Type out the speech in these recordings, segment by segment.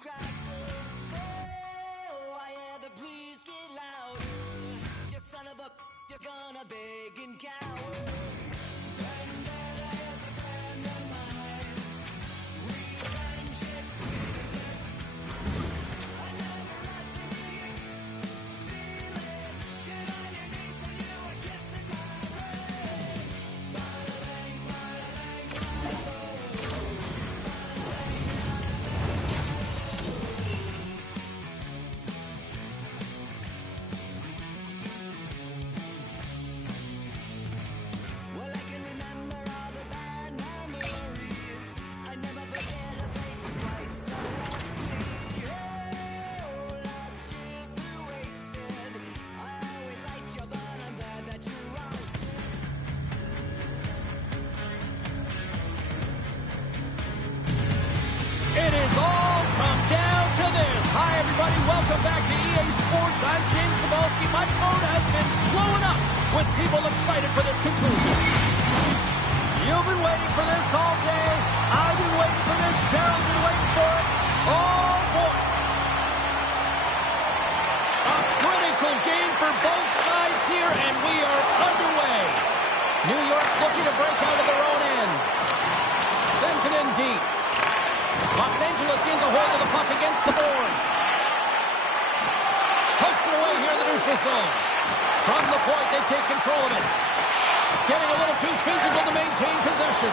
crackers. Oh, I hear the please get louder. You son of a, you're gonna beg and cower. Vendetta is a friend of mine. Revenge is sweeter than I never see it. Feel it. Get on your knees and you are kissing my ring. Bada bang, bada bang, bada boom. Well, I can remember all the bad memories. I never forget a face that's quite so ugly. Oh, last year's are wasted. I always liked you, but I'm glad that you're out. It has all come down to this. Hi, everybody. Welcome back to EA Sports. I'm James Cebulski. My phone has been blowing up with people excited for this conclusion. You've been waiting for this all day. I've been waiting for this. Cheryl's been waiting for it. Oh, boy. A critical game for both sides here, and we are underway. New York's looking to break out of their own end. Sends it in deep. Los Angeles gains a hold of the puck against the boards. Pokes it away here in the neutral zone. From the point, they take control of it. Getting a little too physical to maintain possession.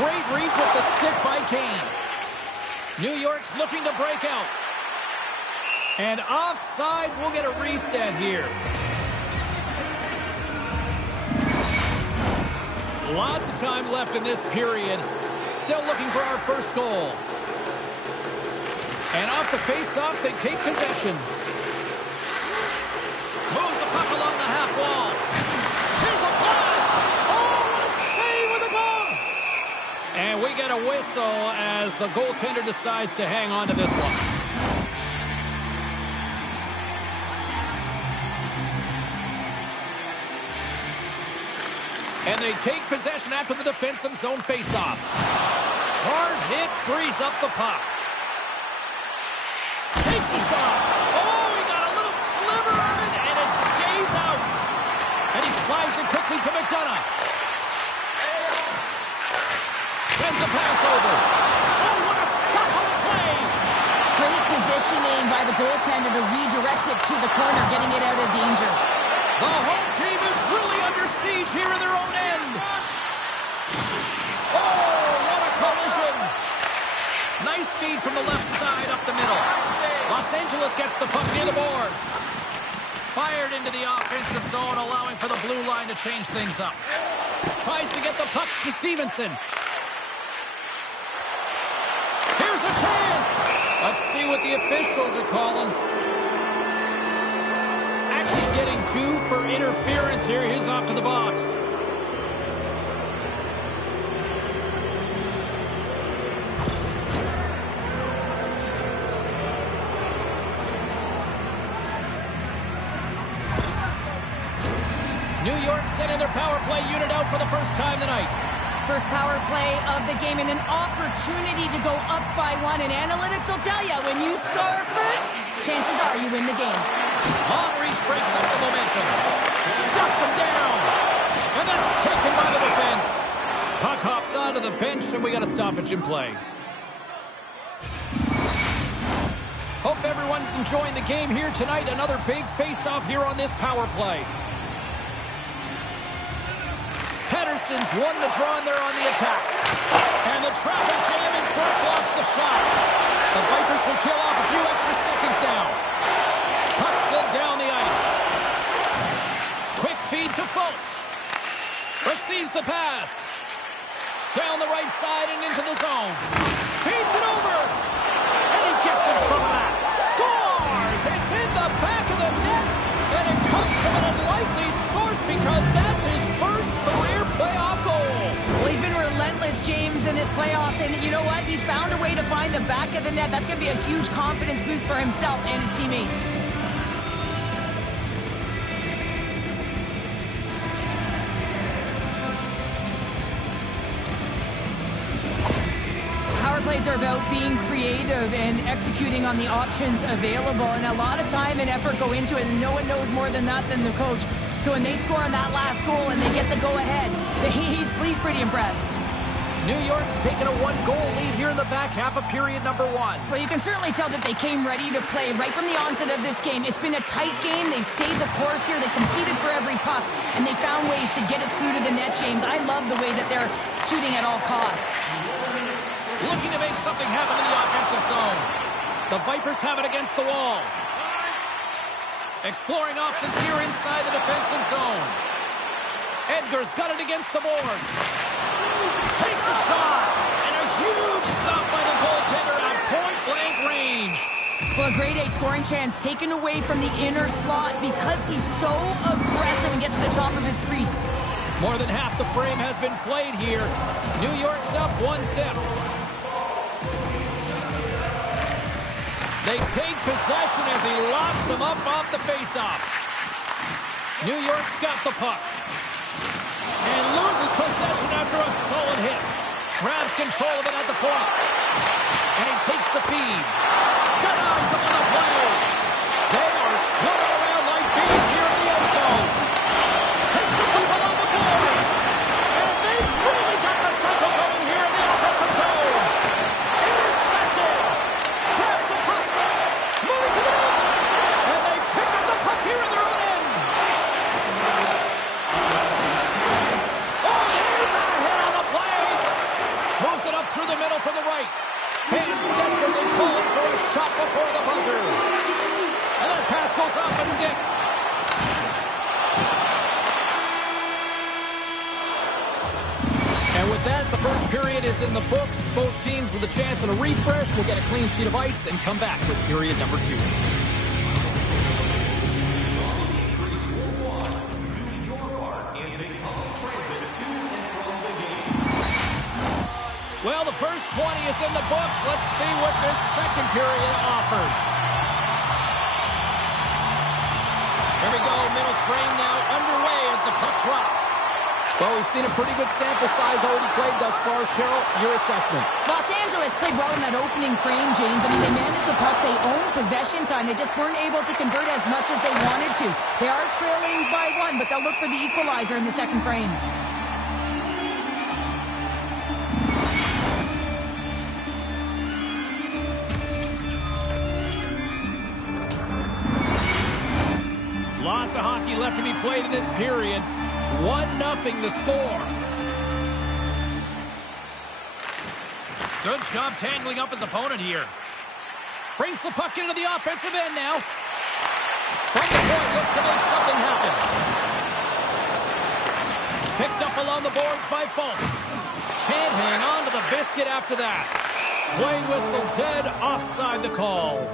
Great reach with the stick by Kane. New York's looking to break out. And offside, we'll get a reset here. Lots of time left in this period. Still looking for our first goal. And off the face-off, they take possession. Moves the puck along the half wall. Here's a blast! Oh, what a save with a glove! And we get a whistle as the goaltender decides to hang on to this one. And they take possession after the defensive zone face-off. Hard hit, frees up the puck. Takes a shot. Oh, he got a little sliver of it, and it stays out. And he slides it quickly to McDonough. Sends a pass over. Oh, what a stop on the play. Great positioning by the goaltender to redirect it to the corner, getting it out of danger. The home team is really under siege here in their own end. Oh, what a collision. Nice feed from the left side up the middle. Los Angeles gets the puck near the boards. Fired into the offensive zone, allowing for the blue line to change things up. Tries to get the puck to Stevenson. Here's a chance. Let's see what the officials are calling. He's getting 2 for interference here. He's off to the box. New York sending their power play unit out for the first time tonight. First power play of the game and an opportunity to go up by 1. And analytics will tell you, when you score first, chances are you win the game. Long reach breaks up the momentum. Shuts him down. And that's taken by the defense. Puck hops onto the bench, and we got a stoppage in play. Hope everyone's enjoying the game here tonight. Another big face-off here on this power play. Henderson's won the draw, and they're on the attack. And the traffic jam in front blocks the shot. The Vipers will kill off a few extra seconds now. Puck slid down the ice. Quick feed to Folk. Receives the pass. Down the right side and into the zone. Feeds it over. And he gets in from that. Scores! It's in the back of the net. And it comes from an unlikely source because that's his first career playoff goal. Well, he's been relentless, James, in his playoffs. And you know what? He's found a way to find the back of the net. That's going to be a huge confidence boost for himself and his teammates. plays are about being creative and executing on the options available, and a lot of time and effort go into it, and no one knows more than that than the coach. So when they score on that last goal and they get the go-ahead, he's pretty impressed. New York's taken a one-goal lead here in the back half of period number 1. Well, you can certainly tell that they came ready to play right from the onset of this game. It's been a tight game. They've stayed the course here. They competed for every puck, and they found ways to get it through to the net, James. I love the way that they're shooting at all costs. Looking to make something happen in the offensive zone. The Vipers have it against the wall. Exploring options here inside the defensive zone. Edgar's got it against the boards. Takes a shot, and a huge stop by the goaltender at point-blank range. Well, a grade A scoring chance taken away from the inner slot because he's so aggressive and gets to the top of his crease. More than half the frame has been played here. New York's up 1-0. They take possession as he locks him up off the faceoff. New York's got the puck. And loses possession after a solid hit. Grabs control of it at the point. And he takes the feed. Denies him on the play. They are swimming around like bees here in the end zone. Takes the people on the boards. And they've really got the cycle going here in the offensive zone. Intercepted. Grabs the puck. Moving to the net. And they pick up the puck here in their own end. Through the middle from the right. Fans desperately calling for a shot before the buzzer. And that pass goes off the stick. And with that, the first period is in the books. Both teams with a chance at a refresh will get a clean sheet of ice and come back with period number 2. Well, the first 20 is in the books. Let's see what this second period offers. Here we go, middle frame now underway as the puck drops. Well, we've seen a pretty good sample size already played thus far. Cheryl, your assessment. Los Angeles played well in that opening frame, James. I mean, they managed the puck. They owned possession time. They just weren't able to convert as much as they wanted to. They are trailing by 1, but they'll look for the equalizer in the second frame. Lots of hockey left to be played in this period. 1-0 the score. Good job tangling up his opponent here. Brings the puck into the offensive end now. From the point, looks to make something happen. Picked up along the boards by Fulton. Can't hang on to the biscuit after that. Play whistle dead, offside the call.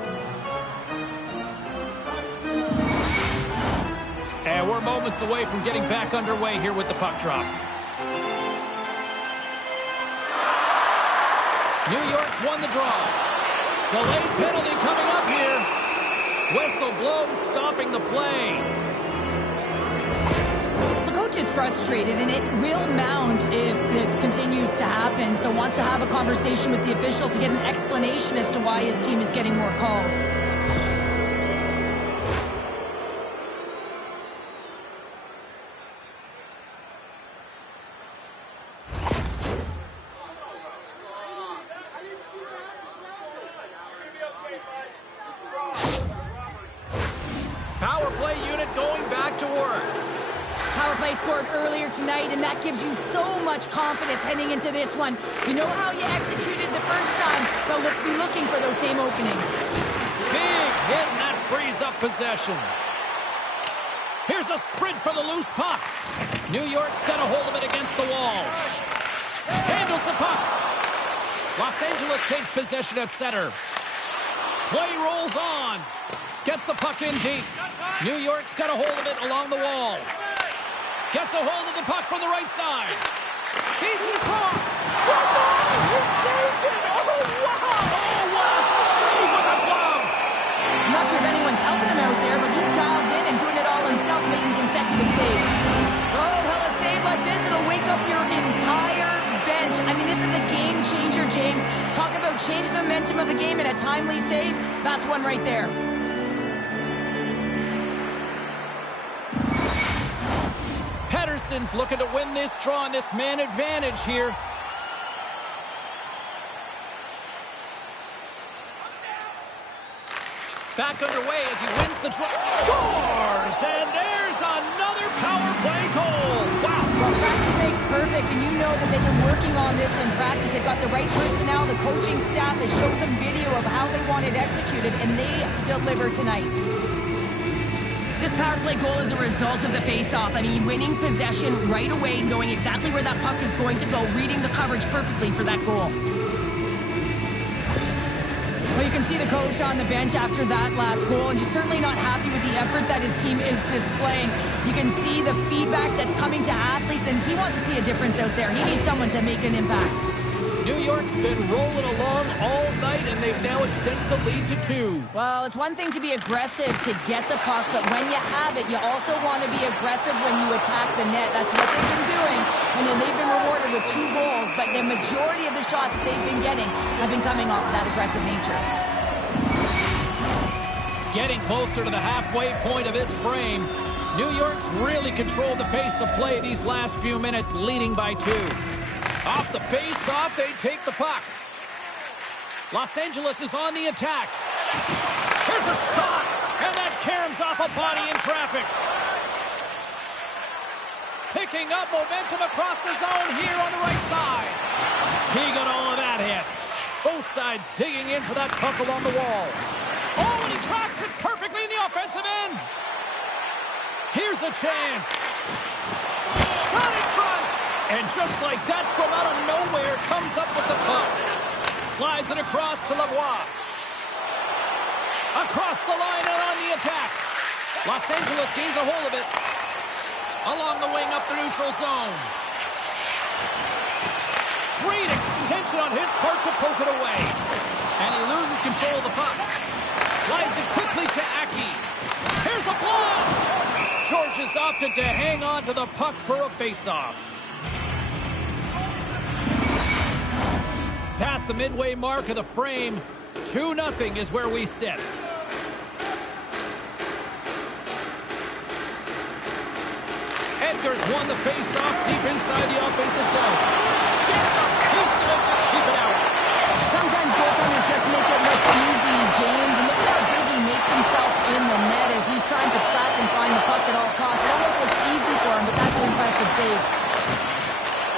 And we're moments away from getting back underway here with the puck drop. New York's won the draw. Delayed penalty coming up here. Whistle blown, stopping the play. The coach is frustrated, and it will mount if this continues to happen. So wants to have a conversation with the official to get an explanation as to why his team is getting more calls. Power play unit going back to work. Power play scored earlier tonight, and that gives you so much confidence heading into this one. You know how you executed the first time, they'll be looking for those same openings. Big hit, and that frees up possession. Here's a sprint for the loose puck. New York's got a hold of it against the wall. Handles the puck. Los Angeles takes possession at center. Play rolls on. Gets the puck in deep. New York's got a hold of it along the wall. Gets a hold of the puck from the right side. Feeds it across. Scored goal! He saved it! Oh, wow! Oh, what a save with a glove! I'm not sure if anyone's helping him out there, but he's dialed in and doing it all himself, making consecutive saves. Oh, hell, a save like this, it'll wake up your entire bench. I mean, this is a game changer, James. Talk about change the momentum of the game in a timely save, that's one right there. Pedersen's looking to win this draw on this man advantage here. Back underway as he wins the draw. Scores! And there's another power play goal. Wow. Well, practice makes perfect, and you know that they've been working on this in practice. They've got the right personnel. The coaching staff has showed them video of how they want it executed, and they deliver tonight. This power play goal is a result of the face-off. I mean, winning possession right away, knowing exactly where that puck is going to go, reading the coverage perfectly for that goal. Well, you can see the coach on the bench after that last goal, and he's certainly not happy with the effort that his team is displaying. You can see the feedback that's coming to athletes, and he wants to see a difference out there. He needs someone to make an impact. New York's been rolling along all night, and they've now extended the lead to 2. Well, it's one thing to be aggressive to get the puck, but when you have it, you also want to be aggressive when you attack the net. That's what they've been doing, and they've been rewarded with 2 goals, but the majority of the shots that they've been getting have been coming off of that aggressive nature. Getting closer to the halfway point of this frame, New York's really controlled the pace of play these last few minutes, leading by 2. Off the face-off, they take the puck. Los Angeles is on the attack. Here's a shot, and that caroms off a body in traffic. Picking up momentum across the zone here on the right side. He got all of that hit. Both sides digging in for that puck along the wall. Oh, and he tracks it perfectly in the offensive end. Here's a chance. Shot in front. And just like that, from out of nowhere, comes up with the puck. Slides it across to Lavoie. Across the line and on the attack. Los Angeles gains a hold of it. Along the wing up the neutral zone. Great extension on his part to poke it away. And he loses control of the puck. Slides it quickly to Aki. Here's a blast! George has opted to hang on to the puck for a face-off. Past the midway mark of the frame, 2-0 is where we sit. Edgar's won the face-off deep inside the offensive zone. Gets a piece of it to keep it out. Sometimes goaltenders just make it look easy, James. And look at how big he makes himself in the net as he's trying to track and find the puck at all costs. It almost looks easy for him, but that's an impressive save.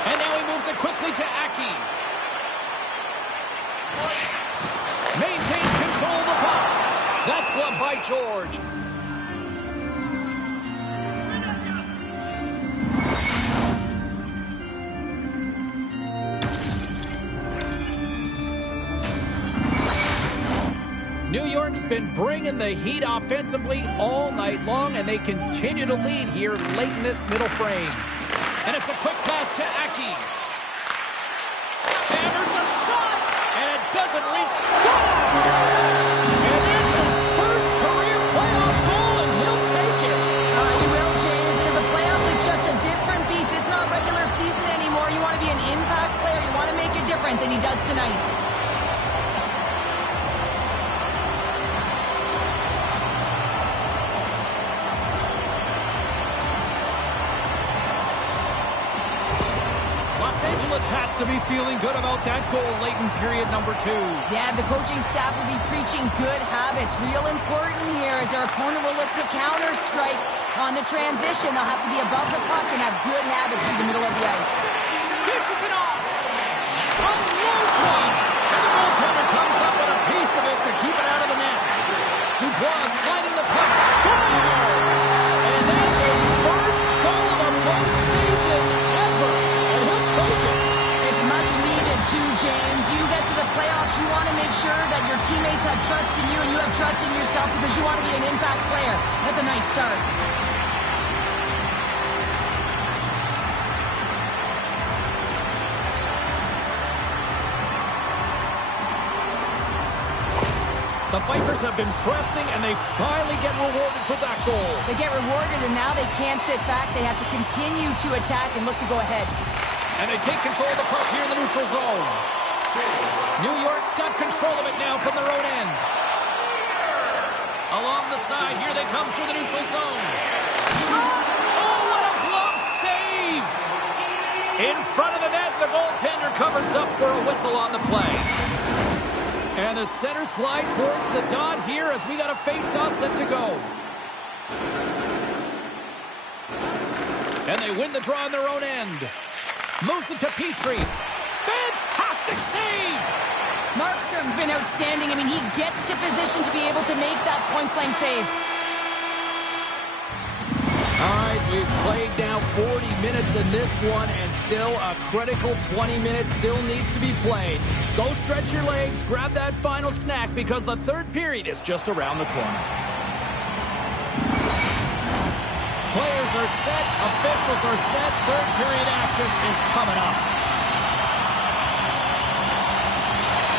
And now he moves it quickly to Aki. Maintains control of the puck. That's gloved by George. New York's been bringing the heat offensively all night long, and they continue to lead here late in this middle frame. And it's a quick pass to Aki. And there's a shot, and it doesn't reach. Scores! And it's his first career playoff goal, and he'll take it. You will, James, because the playoffs is just a different beast. It's not regular season anymore. You want to be an impact player. You want to make a difference, and he does tonight. Has to be feeling good about that goal late in period number 2. Yeah, the coaching staff will be preaching good habits. Real important here as their opponent will look to counter-strike on the transition. They'll have to be above the puck and have good habits through the middle of the ice. Dishes it off. Unloads one. And the goaltender comes up with a piece of it to keep it out of the net. Dubois sliding the puck. Scores! And that's his first goal of the postseason ever. And he'll take it. It's much needed too, James. You get to the playoffs, you want to make sure that your teammates have trust in you and you have trust in yourself because you want to be an impact player. That's a nice start. The Vipers have been pressing, and they finally get rewarded for that goal. They get rewarded, and now they can't sit back. They have to continue to attack and look to go ahead. And they take control of the puck here in the neutral zone. New York's got control of it now from their own end. Along the side, here they come through the neutral zone. Shot! Oh, what a glove save! In front of the net, the goaltender covers up for a whistle on the play. And the centers glide towards the dot here as we got a face-off set to go. And they win the draw on their own end. Moves it to Petrie. Fantastic save! Markstrom's been outstanding. I mean, he gets to position to be able to make that point-blank save. All right, we've played now 40 minutes in this one, and still a critical 20 minutes still needs to be played. Go stretch your legs, grab that final snack, because the third period is just around the corner. Players are set, officials are set, third period action is coming up.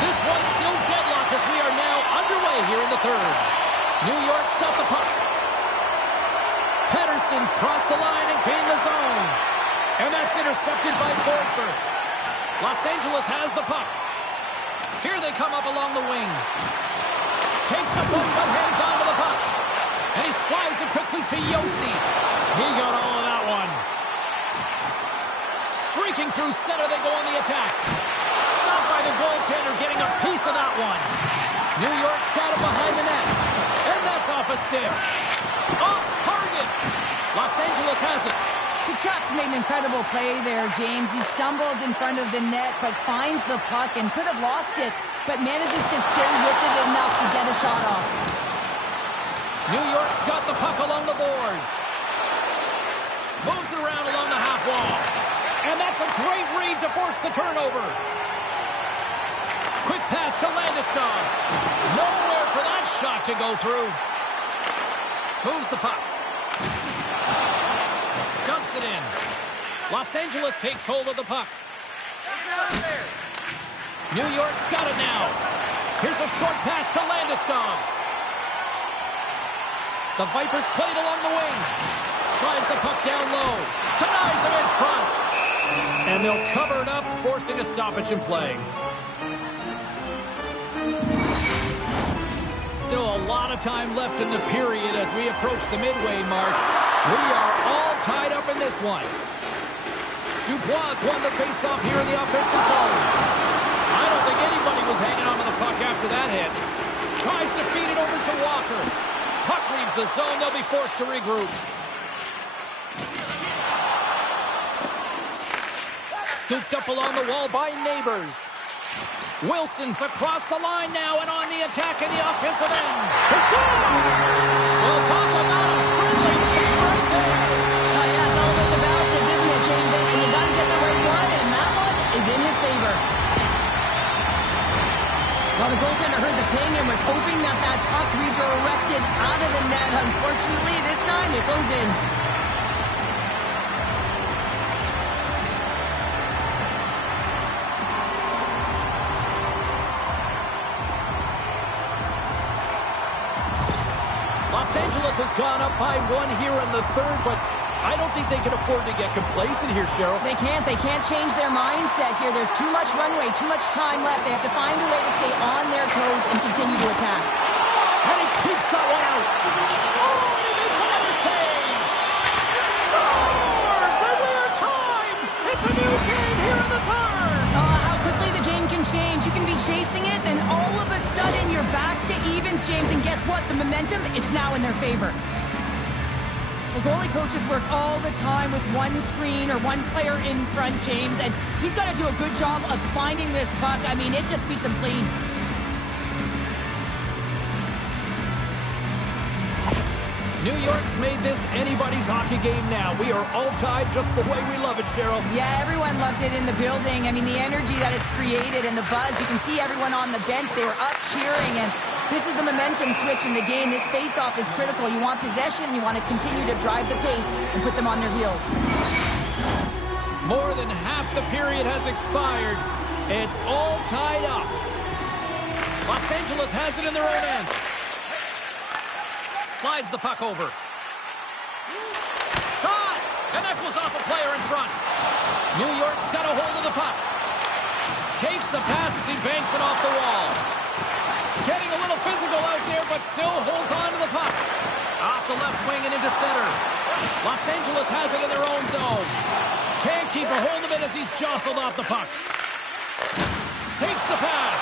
This one's still deadlocked as we are now underway here in the third. New York stopped the puck. Pettersson's crossed the line and gained the zone. And that's intercepted by Forsberg. Los Angeles has the puck. Here they come up along the wing. Takes the puck but hangs on to the puck. And he slides it quickly to Yossi. He got all of that one. Streaking through center, they go on the attack. Stopped by the goaltender, getting a piece of that one. New York's got it behind the net. And that's off a stick. Off target. Los Angeles has it. Kachuk's made an incredible play there, James. He stumbles in front of the net, but finds the puck and could have lost it, but manages to stay with it enough to get a shot off. New York's got the puck along the boards. Moves it around along the half wall. And that's a great read to force the turnover. Quick pass to Landeskog. Nowhere for that shot to go through. Moves the puck. Dumps it in. Los Angeles takes hold of the puck. New York's got it now. Here's a short pass to Landeskog. The Vipers played along the wing. Slides the puck down low. Denies him in front. And they'll cover it up, forcing a stoppage in play. Still a lot of time left in the period as we approach the midway mark. We are all tied up in this one. Dubois won the faceoff here in the offensive zone. I don't think anybody was hanging on to the puck after that hit. Tries to feed it over to Walker. Puck leaves the zone. They'll be forced to regroup. Scooped up along the wall by Neighbors. Wilson's across the line now and on the attack in the offensive end. He scores! Well, talk about a friendly game right there. Yeah, it's all about the bounces, isn't it, James? And you got to get the right one, and that one is in his favor. Well, the goaltender heard the ping and was hoping that that puck redirected out of the net. Unfortunately, this time it goes in. Los Angeles has gone up by one here in the third, but I don't think they can afford to get complacent here, Cheryl. They can't. They can't change their mindset here. There's too much runway, too much time left. They have to find a way to stay on their toes and continue to attack. And he keeps that one out. Oh, and he makes another save. Scores! And we are tied! It's a new game here in the third. How quickly the game can change. You can be chasing it, then all of a sudden you're back to evens, James. And guess what? The momentum, it's now in their favor. The goalie coaches work all the time with one screen or one player in front, James, and he's got to do a good job of finding this puck. I mean, it just beats him clean. New York's made this anybody's hockey game now. We are all tied just the way we love it, Cheryl. Yeah, everyone loves it in the building. I mean, the energy that it's created and the buzz. You can see everyone on the bench. They were up cheering, and this is the momentum switch in the game. This face-off is critical. You want possession, and you want to continue to drive the pace and put them on their heels. More than half the period has expired. It's all tied up. Los Angeles has it in their own end. Slides the puck over. Shot! And that goes off a player in front. New York's got a hold of the puck. Takes the pass as he banks it off the wall. Getting a little physical out there, but still holds on to the puck. Off the left wing and into center. Los Angeles has it in their own zone. Can't keep a hold of it as he's jostled off the puck. Takes the pass.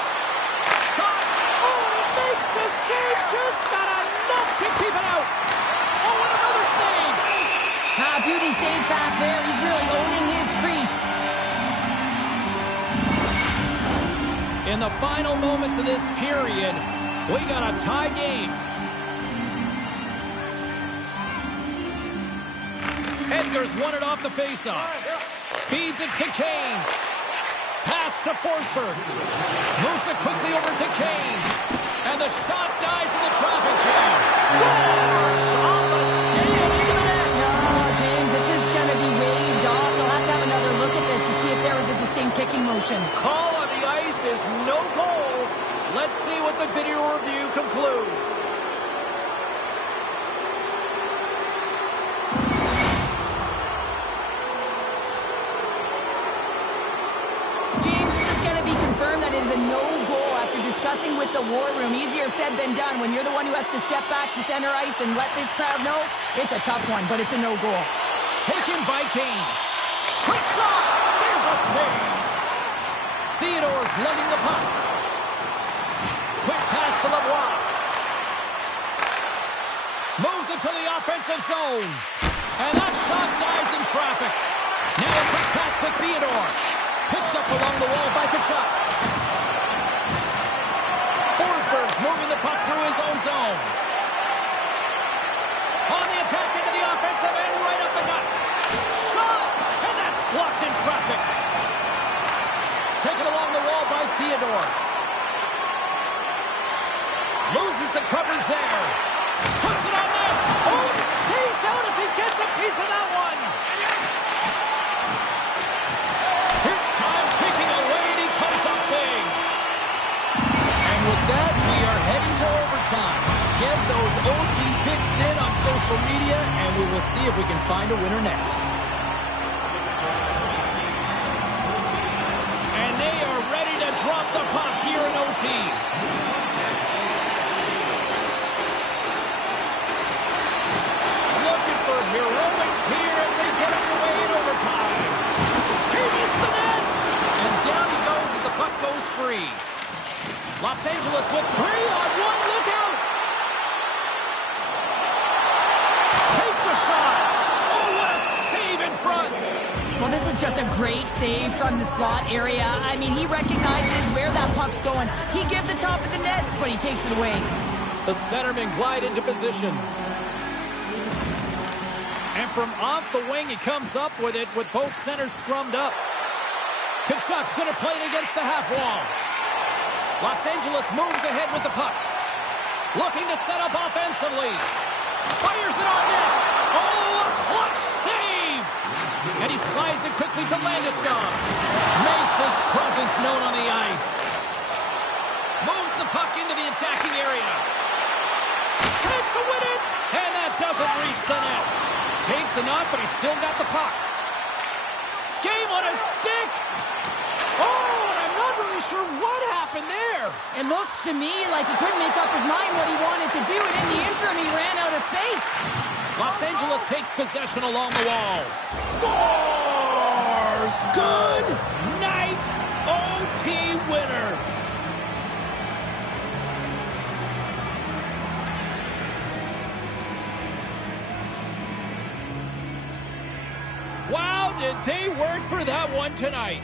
Shot. Oh, and he makes the save. Just got enough to keep it out. Oh, and another save. Beauty save back there. He's really owning his crease. In the final moments of this period, we got a tie game. Edgar's won it off the faceoff. Feeds it to Kane. Pass to Forsberg. Moves it quickly over to Kane. And the shot dies in the traffic jam. Scores off a skate. No, James, this is going to be waved off. They'll have to have another look at this to see if there was a distinct kicking motion. Call on the ice is no goal. Let's see what the video review concludes. That it is a no-goal after discussing with the war room. Easier said than done. When you're the one who has to step back to center ice and let this crowd know, it's a tough one, but it's a no-goal. Taken by Kane. Quick shot! There's a save! Theodore's lugging the puck. Quick pass to Lavoie. Moves into the offensive zone. And that shot dies in traffic. Now a quick pass to Theodore. Picked up along the wall by Tkachuk. Forsberg's moving the puck through his own zone. On the attack into the offensive end, right up the gut. Shot! And that's blocked in traffic. Taken along the wall by Theodore. Loses the coverage there. Puts it on net. Oh, it stays out as he gets a piece of that one. Time ticking away, and he comes up big. And with that, we are heading to overtime. Get those OT picks in on social media, and we will see if we can find a winner next. And they are ready to drop the puck here in OT. Looking for heroics here as they get underway in overtime. He missed the net. And down he goes as the puck goes free. Los Angeles with 3 on 1. Look out! Takes a shot. Oh, what a save in front. Well, this is just a great save from the slot area. I mean, he recognizes where that puck's going. He gives the top of the net, but he takes it away. The centerman glide into position. And from off the wing, he comes up with it with both centers scrummed up. Tkachuk's going to play it against the half wall. Los Angeles moves ahead with the puck. Looking to set up offensively. Fires it on net. Oh, a clutch save! And he slides it quickly to Landeskog. Makes his presence known on the ice. Moves the puck into the attacking area. Chance to win it! And that doesn't reach the net. Takes a knock, but he's still got the puck. Game on his stick. Oh, and I'm not really sure what happened there. It looks to me like he couldn't make up his mind what he wanted to do, and in the interim, he ran out of space. Los Angeles takes possession along the wall. Scores! Good night, OT winner. Wow, did they work for that one tonight.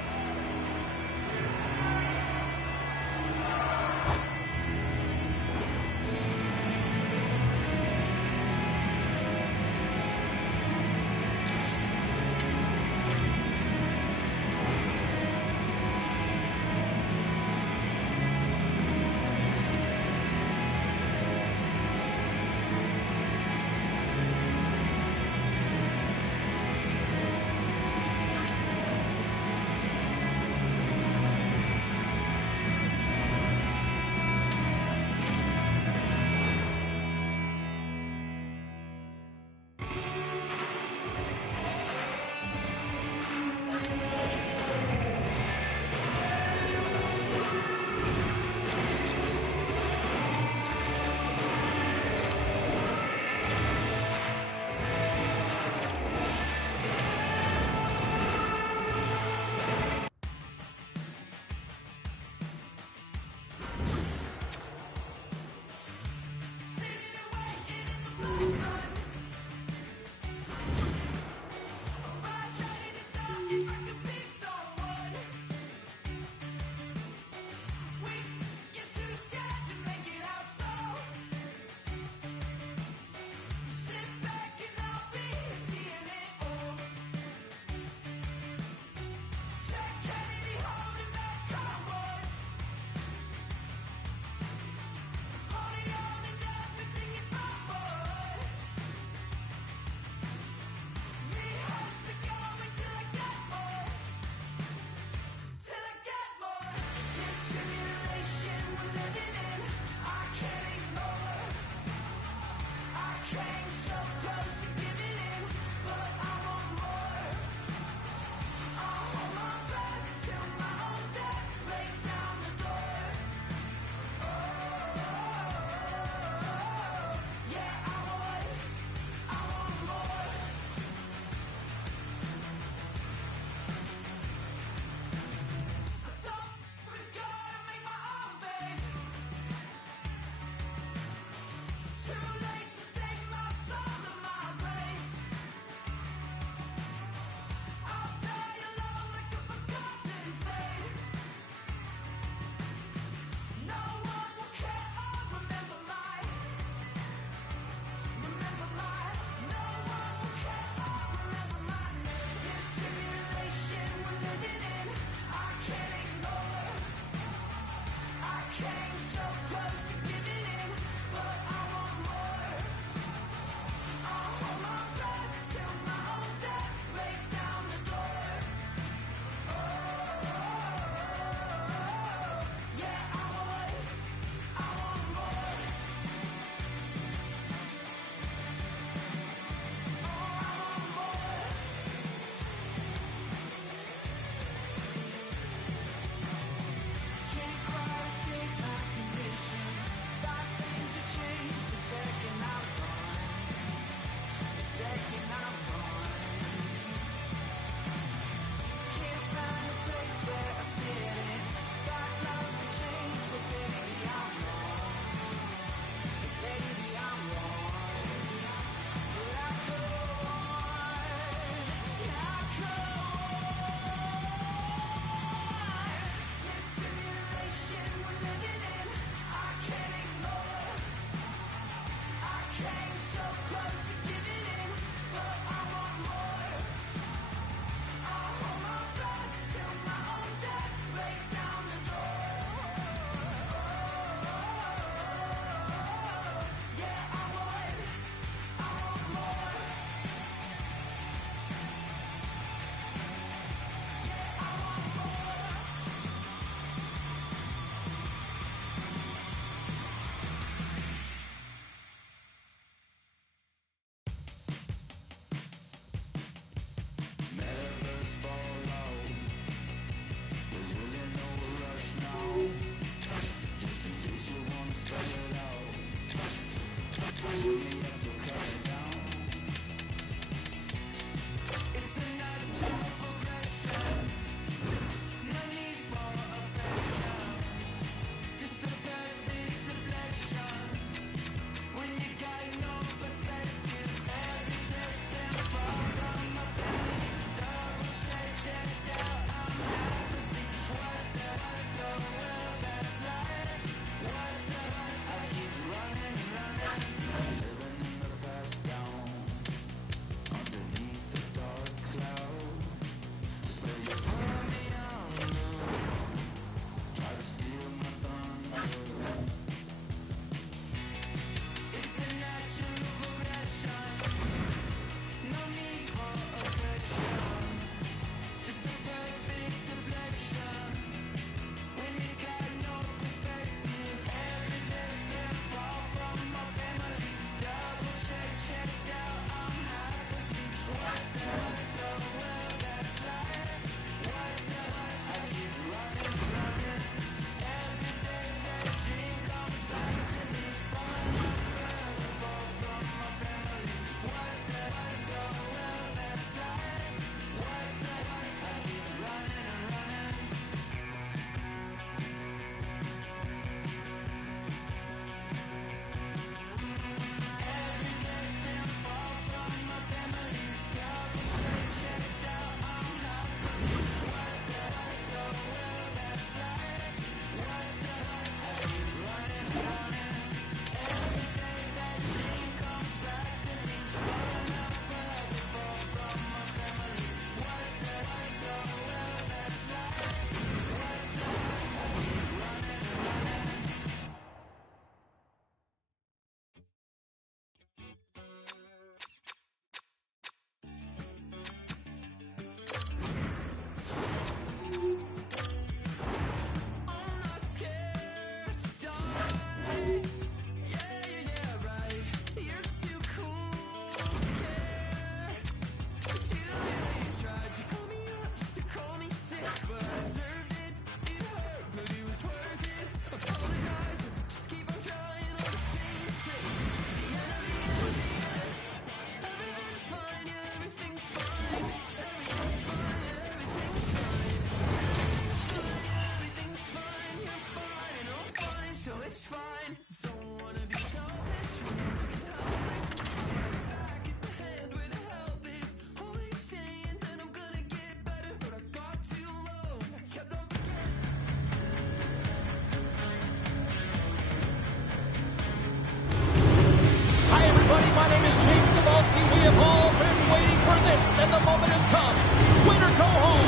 and the moment has come. Winner go home.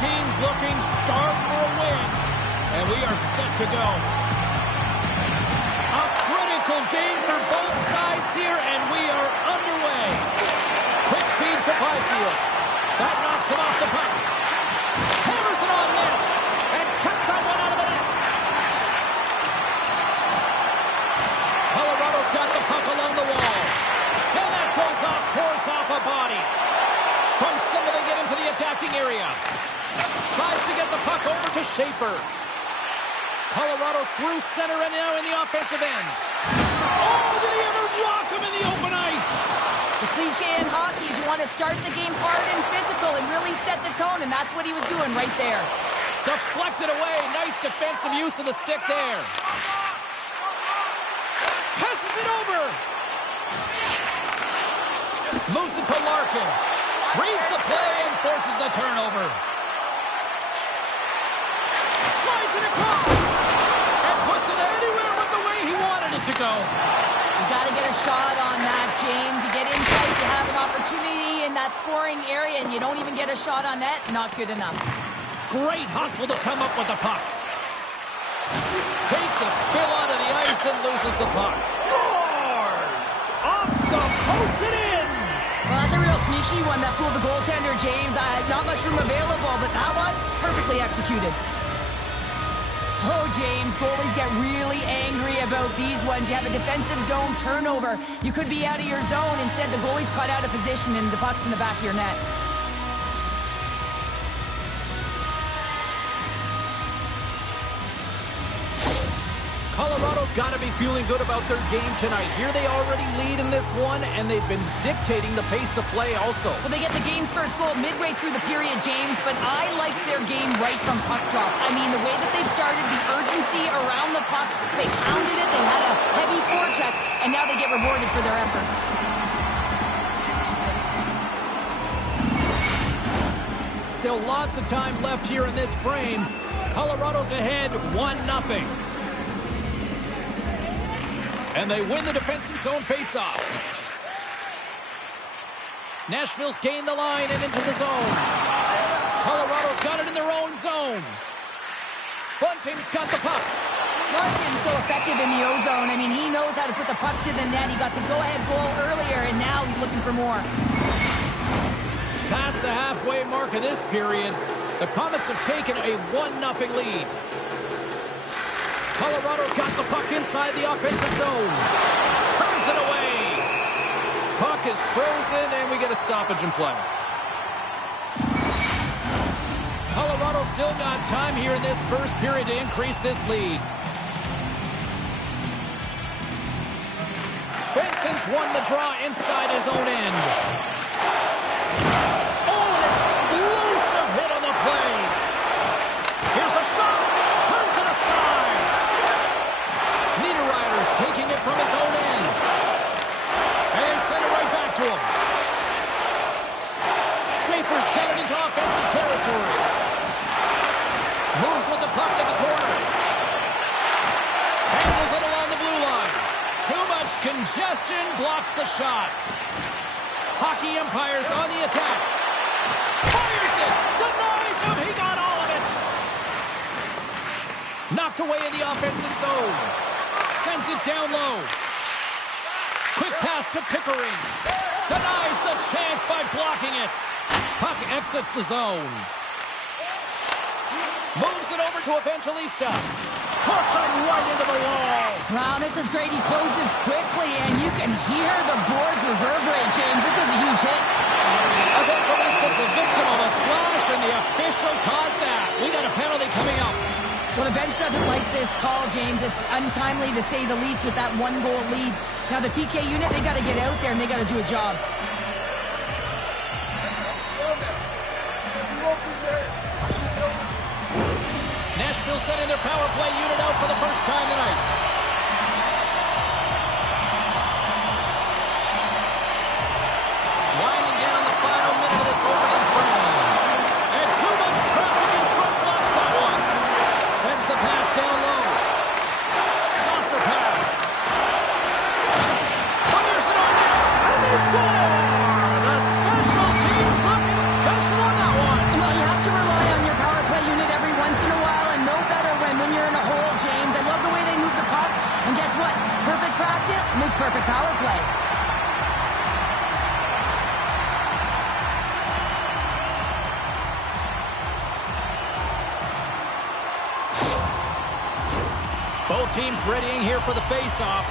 teams looking starved for a win, and we are set to go. A critical game for both sides here, and we are underway. Quick feed to Byfield. That knocks him off the puck. Hammers it on net, and kept that one out of the net. Colorado's got the puck along the wall. And that goes off course off a body. From center they get into the attacking area. Tries to get the puck over to Schaefer. Colorado's through center and now in the offensive end. Oh, did he ever rock him in the open ice? The cliche in hockey is you want to start the game hard and physical and really set the tone, and that's what he was doing right there. Deflected away. Nice defensive use of the stick there. Passes it over. Moves it to Larkin. Reads the play and forces the turnover. Slides it across. And puts it anywhere but the way he wanted it to go. You got to get a shot on that, James. You get inside, you have an opportunity in that scoring area, and you don't even get a shot on net. Not good enough. Great hustle to come up with the puck. Takes a spill onto the ice and loses the puck. Scores! Off the post and in! Well, that's a real sneaky one that fooled the goaltender, James. Not much room available, but that one, perfectly executed. Oh, James, goalies get really angry about these ones. You have a defensive zone turnover. You could be out of your zone. Instead, the goalie's caught out of position and the puck's in the back of your net. Colorado's got to be feeling good about their game tonight. Here they already lead in this one, and they've been dictating the pace of play also. Well, they get the game's first goal midway through the period, James, but I liked their game right from puck drop. I mean, the way that they started, the urgency around the puck, they pounded it, they had a heavy forecheck, and now they get rewarded for their efforts. Still lots of time left here in this frame. Colorado's ahead 1-0. And they win the defensive zone faceoff. Nashville's gained the line and into the zone. Colorado's got it in their own zone. Bunting's got the puck. Larkin's so effective in the O-zone. I mean, he knows how to put the puck to the net. He got the go-ahead goal earlier, and now he's looking for more. Past the halfway mark of this period, the Comets have taken a 1-0 lead. Colorado's got the puck inside the offensive zone. Turns it away. Puck is frozen, and we get a stoppage in play. Colorado still got time here in this first period to increase this lead. Benson's won the draw inside his own end. Oh, an explosive hit on the play. Here's a shot. Turns it aside. Niederreiter's taking it from his own end. And send it right back to him. Schaefer's got it into offensive territory. Moves with the puck to the corner. Handles it along the blue line. Too much congestion blocks the shot. Hockey Empire's on the attack. Fires it. Denies him. He got all of it. Knocked away in the offensive zone. Sends it down low. Quick pass to Pickering. Denies the chance by blocking it. Puck exits the zone. Moves it over to Evangelista. Puts him right into the wall. Wow, this is great. He closes quickly, and you can hear the boards reverberate, James. This was a huge hit. Evangelista's the victim of a slash, and the official caught that. We got a penalty coming up. Well, the bench doesn't like this call, James. It's untimely to say the least with that one-goal lead. Now, the PK unit, they got to get out there, and they got to do a job. Nashville sending their power play unit out for the first time tonight. Winding down the final minute of this opening frame. And too much traffic in front blocks that one. Sends the pass down low. Saucer pass. Fires it on net. And they score! The special teams looking special on that one. Well, you have to rely on your perfect power play. Both teams readying here for the face-off.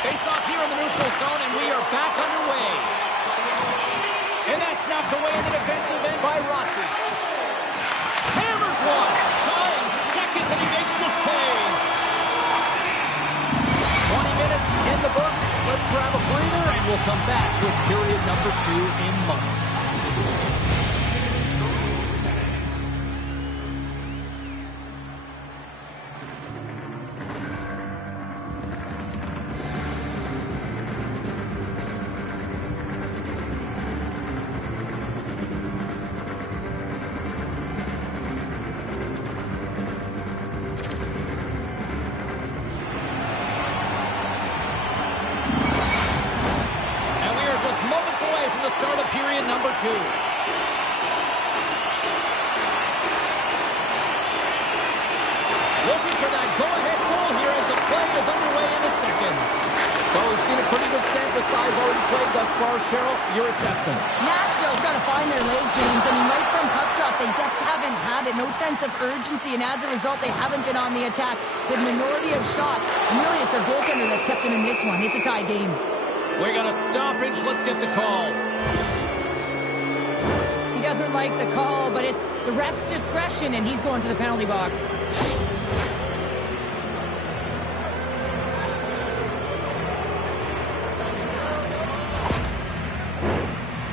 Face-off here in the neutral zone, and we are back underway. And that's knocked away in the defensive end by Rossi. Hammers one. Dying seconds, and he makes the save. 20 minutes in the books. Let's grab a breather, and we'll come back with period number 2 in moments. Start of period number 2. Looking for that go-ahead goal here as the play is underway in the second. Well, we've seen a pretty good sample size already played thus far. Cheryl, your assessment. Nashville's got to find their legs, James. I mean, right from puck drop, they just haven't had it. No sense of urgency, and as a result, they haven't been on the attack. The minority of shots, and really it's their goaltender that's kept them in this one. It's a tie game. We got a stoppage. Let's get the call. He doesn't like the call, but it's the ref's discretion, and he's going to the penalty box.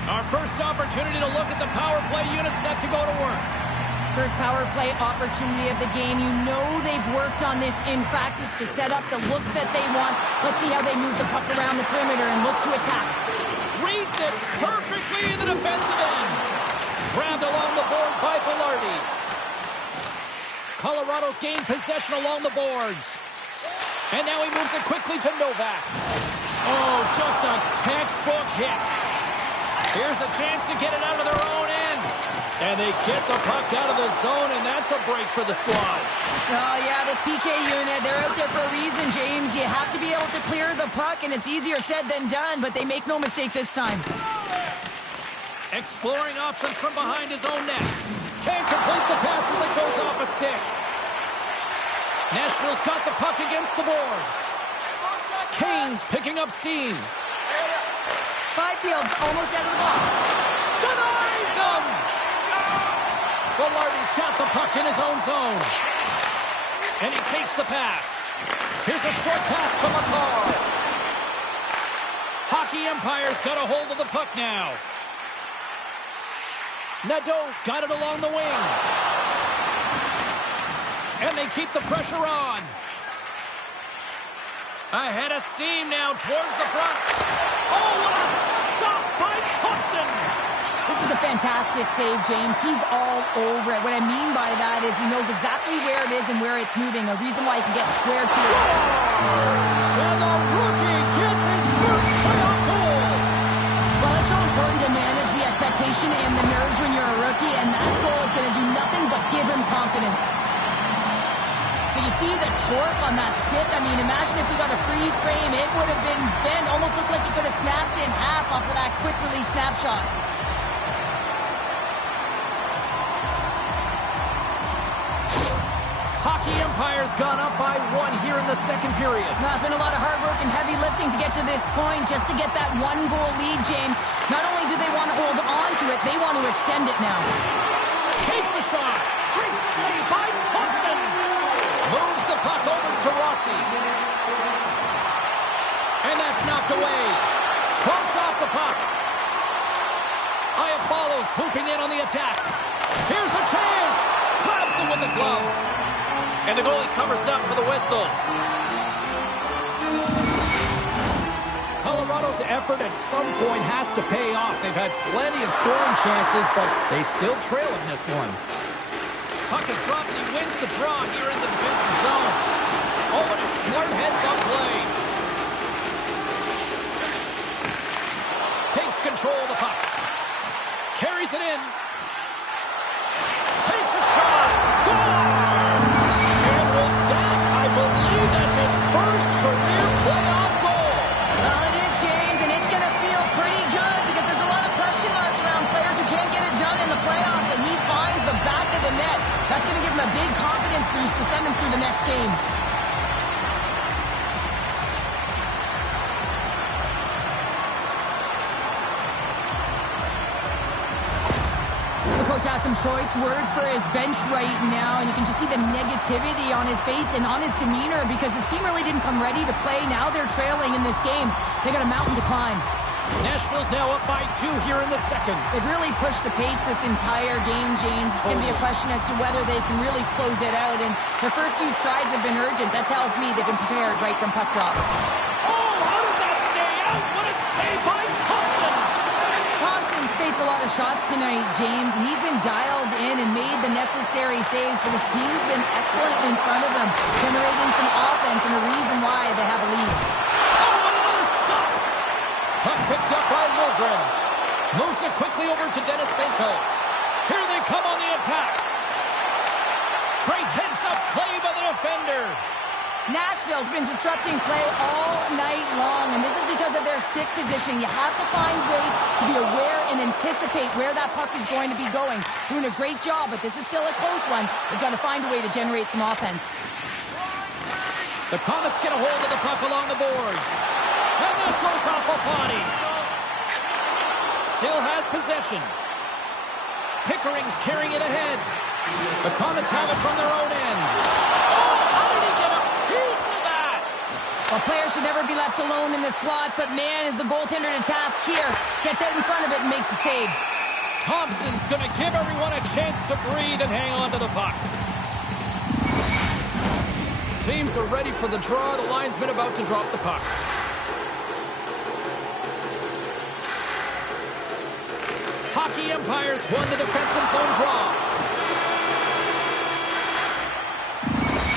Our first opportunity to look at the power play unit set to go to work. First power play opportunity of the game. You know they've worked on this in practice, the setup, the look that they want. Let's see how they move the puck around the perimeter and look to attack. Reads it perfectly in the defensive end. Grabbed along the boards by Velarde. Colorado's gained possession along the boards. And now he moves it quickly to Novak. Oh, just a textbook hit. Here's a chance to get it out of their own end. And they get the puck out of the zone, and that's a break for the squad. Oh, yeah, this PK unit, they're out there for a reason, James. You have to be able to clear the puck, and it's easier said than done, but they make no mistake this time. Exploring options from behind his own net. Can't complete the pass as it goes off a stick. Nashville's got the puck against the boards. Kane's picking up steam. Byfield's almost out of the box. Denies him! Velarde's got the puck in his own zone. And he takes the pass. Here's a short pass to McCall. Hockey Empire's got a hold of the puck now. Nadeau's got it along the wing. And they keep the pressure on. Ahead of steam now towards the front. Oh, what a stop by Thompson! This is a fantastic save, James. He's all over it. What I mean by that is he knows exactly where it is and where it's moving. A reason why he can get square to it. And the rookie gets his first playoff goal. Well, it's so important to manage the expectation and the nerves when you're a rookie, and that goal is going to do nothing but give him confidence. But you see the torque on that stick? I mean, imagine if we got a freeze frame. It would have been bent. Almost looked like he could have snapped in half off of that quick release snapshot. Hockey Empire's gone up by 1 here in the second period. Now, it's been a lot of hard work and heavy lifting to get to this point, just to get that 1-goal lead, James. Not only do they want to hold on to it, they want to extend it now. Takes a shot. Great save by Thompson. Moves the puck over to Rossi. And that's knocked away. Bumped off the puck. Aya follows, swooping in on the attack. Here's a chance. Grabs him with the glove. And the goalie covers up for the whistle. Colorado's effort at some point has to pay off. They've had plenty of scoring chances, but they still trail in this one. Puck is dropped and he wins the draw here in the defensive zone. Oh, and a smart heads-up play. Takes control of the puck. Carries it in. Takes a shot. Scores! first career playoff goal. Well, it is, James, and it's going to feel pretty good because there's a lot of question marks around players who can't get it done in the playoffs, and he finds the back of the net. That's going to give him a big confidence boost to send him through the next game. Coach has some choice words for his bench right now, and you can just see the negativity on his face and on his demeanor because his team really didn't come ready to play. Now they're trailing in this game. They got a mountain to climb. Nashville's now up by 2 here in the second. They've really pushed the pace this entire game, James. It's going to be a question as to whether they can really close it out, and their first few strides have been urgent. That tells me they've been prepared right from puck drop. Oh, how did that stay out? What a save by Thompson! Thompson's faced a lot of shots tonight, James, and he's been dialed in and made the necessary saves, but his team's been excellent in front of him, generating some offense and the reason why they have a lead. Oh, and another stop! Puck picked up by Lilgren. Moves it quickly over to Denisenko. Here they come on the attack. Great heads-up play by the defender. Nashville's been disrupting play all night long, and this is because of their stick position. You have to find ways to be aware and anticipate where that puck is going to be going. Doing a great job, but this is still a close one. They've got to find a way to generate some offense. The Comets get a hold of the puck along the boards. And that goes off a body. Still has possession. Pickering's carrying it ahead. The Comets have it from their own end. Oh, how did he get a piece of that? Well, players should never be left alone in the slot, but man, is the goaltender to task here. Gets out in front of it and makes the save. Thompson's going to give everyone a chance to breathe and hang on to the puck. Teams are ready for the draw. The linesman about to drop the puck. Hockey umpires won the defensive zone draw.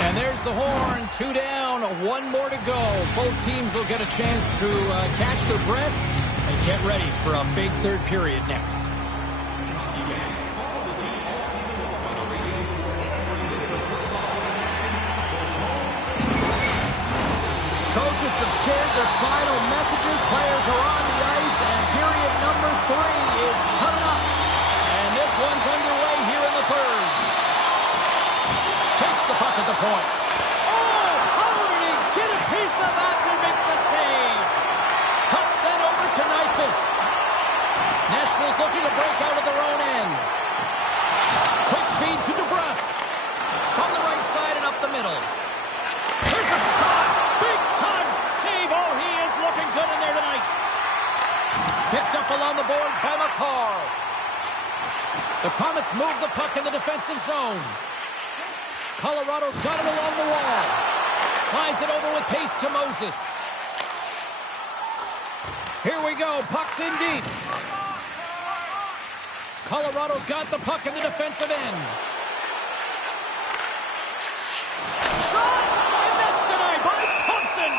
And there's the horn. 2 down, 1 more to go. Both teams will get a chance to catch their breath and get ready for a big third period next. Coaches have shared their final messages. Players are on the ice, and period number 3 is coming up. And this one's underway here in the third. Takes the puck at the point. Oh, how did he get a piece of that to make the save? Puck sent over to Nyquist. Nashville's looking to break out of their own end. Quick feed to DeBrusque. From the right side and up the middle. Here's a shot. Big time save. Oh, he is looking good in there tonight. Picked up along the boards by McCarr. The Comets move the puck in the defensive zone. Colorado's got it along the wall. Slides it over with pace to Moses. Here we go. Puck's in deep. Colorado's got the puck in the defensive end. Shot! And that's denied by Thompson.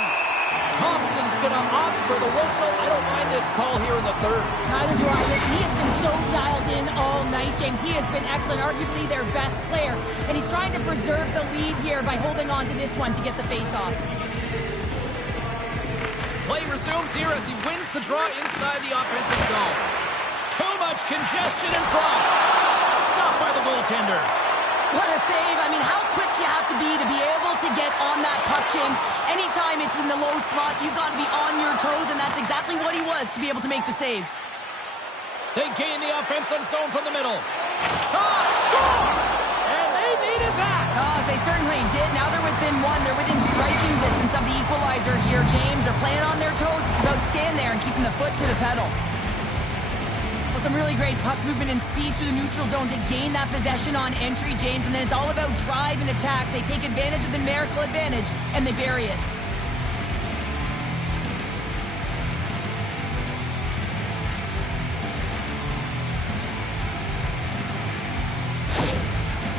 Thompson's going to opt for the whistle. I don't mind this call here in the third. Neither do I. Listen, he has been so dialed in all night, James. He has been excellent, arguably their best player. And he's trying to preserve the lead here by holding on to this one to get the face-off. Play resumes here as he wins the draw inside the offensive zone. Too much congestion in front. Stopped by the goaltender. What a save. I mean, how quick do you have to be able to get on that puck, James? Anytime it's in the low slot, you've got to be on your toes, and that's exactly what he was to be able to make the save. They gain the offensive zone from the middle. Shot! Scores! And they needed that. Oh, they certainly did. Now they're within 1. They're within striking distance of the equalizer here, James. They're playing on their toes. It's about staying there and keeping the foot to the pedal. Some really great puck movement and speed through the neutral zone to gain that possession on entry, James, and then it's all about drive and attack. They take advantage of the numerical advantage, and they bury it.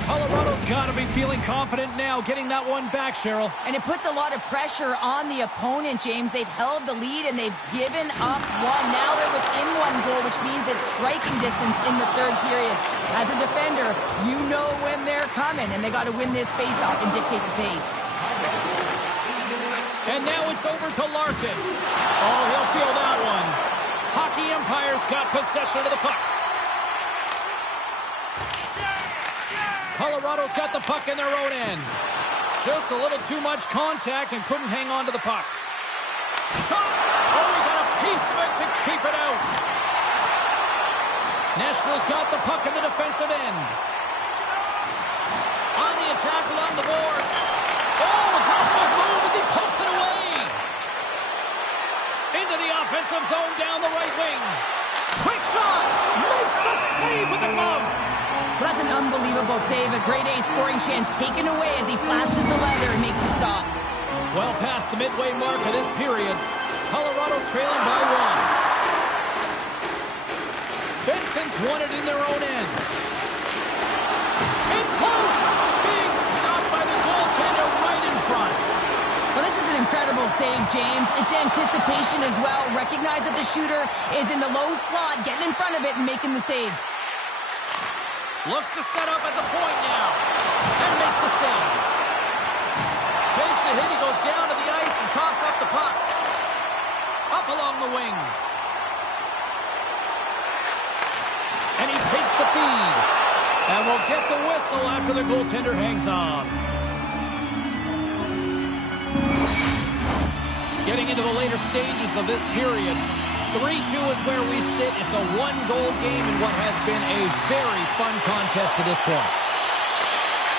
Colorado's got to be feeling confident now, getting that one back, Cheryl. And it puts a lot of pressure on the opponent, James. They've held the lead, and they've given up 1. Now they're within 1 goal, which means it's striking distance in the third period. As a defender, you know when they're coming, and they got to win this face-off and dictate the pace. And now it's over to Larkin. Oh, he'll feel that one. Hockey umpires got possession of the puck. Colorado's got the puck in their own end. Just a little too much contact and couldn't hang on to the puck. Shot! Oh, he got a piece of it to keep it out. Nashville's got the puck in the defensive end. On the attack along the boards. Oh, aggressive move as he pokes it away. Into the offensive zone down the right wing. Quick shot. Makes the save with the glove. Well, that's an unbelievable save. A grade A scoring chance taken away as he flashes the leather and makes the stop. Well past the midway mark of this period. Colorado's trailing by 1. Benson's won it in their own end. In close. Being stopped by the goaltender right in front. Well, this is an incredible save, James. It's anticipation as well. Recognize that the shooter is in the low slot, getting in front of it and making the save. Looks to set up at the point now. And makes the save. Takes a hit. He goes down to the ice and tosses up the puck. Up along the wing. And he takes the feed. And will get the whistle after the goaltender hangs on. Getting into the later stages of this period. 3-2 is where we sit. It's a one-goal game in what has been a very fun contest to this point.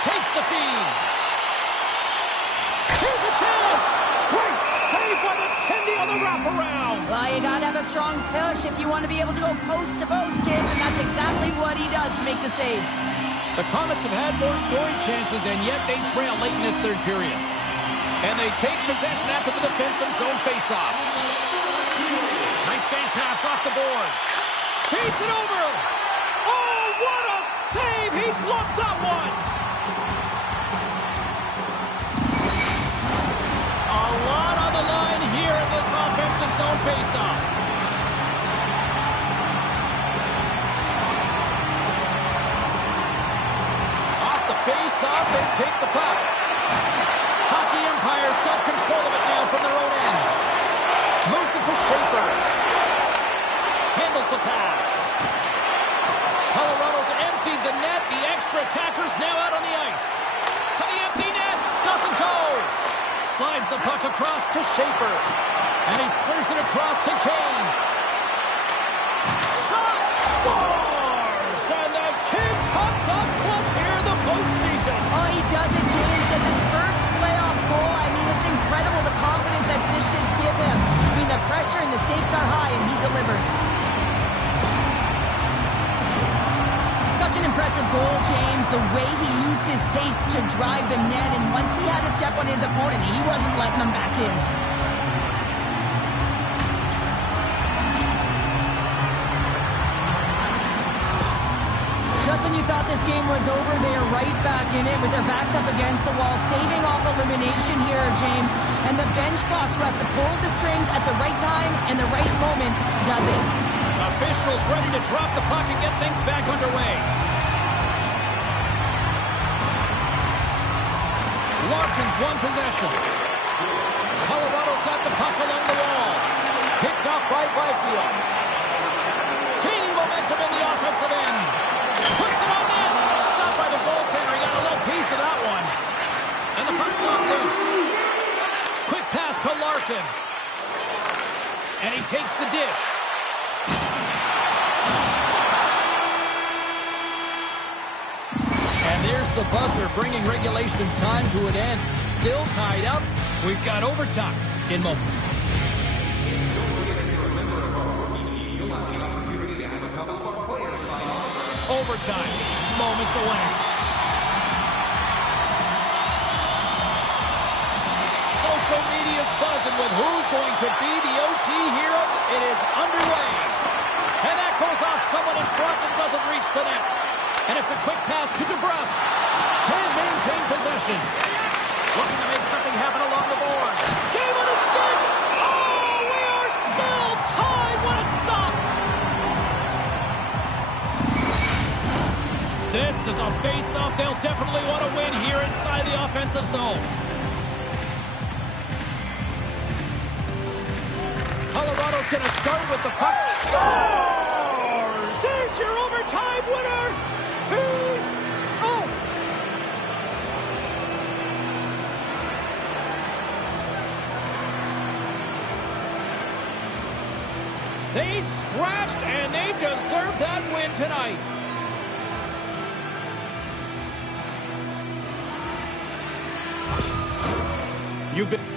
Takes the feed. Here's a chance. Great save by the Tendy on the wraparound. Well, you got to have a strong push if you want to be able to go post to post, kids, and that's exactly what he does to make the save. The Comets have had more scoring chances, and yet they trail late in this third period. And they take possession after the defensive zone faceoff. Nice bank pass off the boards. Feeds it over. Oh, what a save. He bluffed that one. A lot on the line here in this offensive zone faceoff. Off the faceoff, they take the puck. Hockey umpires got control of it now from their own end. Moves it to Schaefer. Handles the pass. Colorado's emptied the net. The extra attacker's now out on the ice. To the empty net. Doesn't go. Slides the puck across to Schaefer. And he serves it across to Kane. Shot scores! And the kid comes up clutch here in the postseason. Oh, he does it, James. That's his first playoff goal. I mean, it's incredible the confidence that this should give him. I mean, the pressure and the stakes are high, and he delivers. Such an impressive goal, James. The way he used his pace to drive the net, and once he had a step on his opponent, he wasn't letting them back in. Just when you thought this game was over, they are right back in it with their backs up against the wall, staving off elimination here, James. And the bench boss who has to pull the strings at the right time and the right moment does it. Officials ready to drop the puck and get things back underway. Larkin's won possession. Colorado's got the puck along the wall. Picked up by Byfield. Gaining momentum in the offensive end. Puts it on net. Stopped by the goaltender. He got a little piece of that one. And the puck's not loose. Quick pass to Larkin. And he takes the dish. And there's the buzzer, bringing regulation time to an end. Still tied up. We've got overtime in moments. Overtime, moments away. Social media's buzzing with who's going to be the OT hero. It is underway. And that goes off someone in front and doesn't reach the net. And it's a quick pass to DeBrusque. Can't maintain possession. Looking to make something happen along the boards. Game on a stick. Oh, we are still tied. What a stop. This is a face-off they'll definitely want to win here inside the offensive zone. is going to start with the puck. Scores! There's your overtime winner! Who's... Oh! They scratched, and they deserve that win tonight. You've been...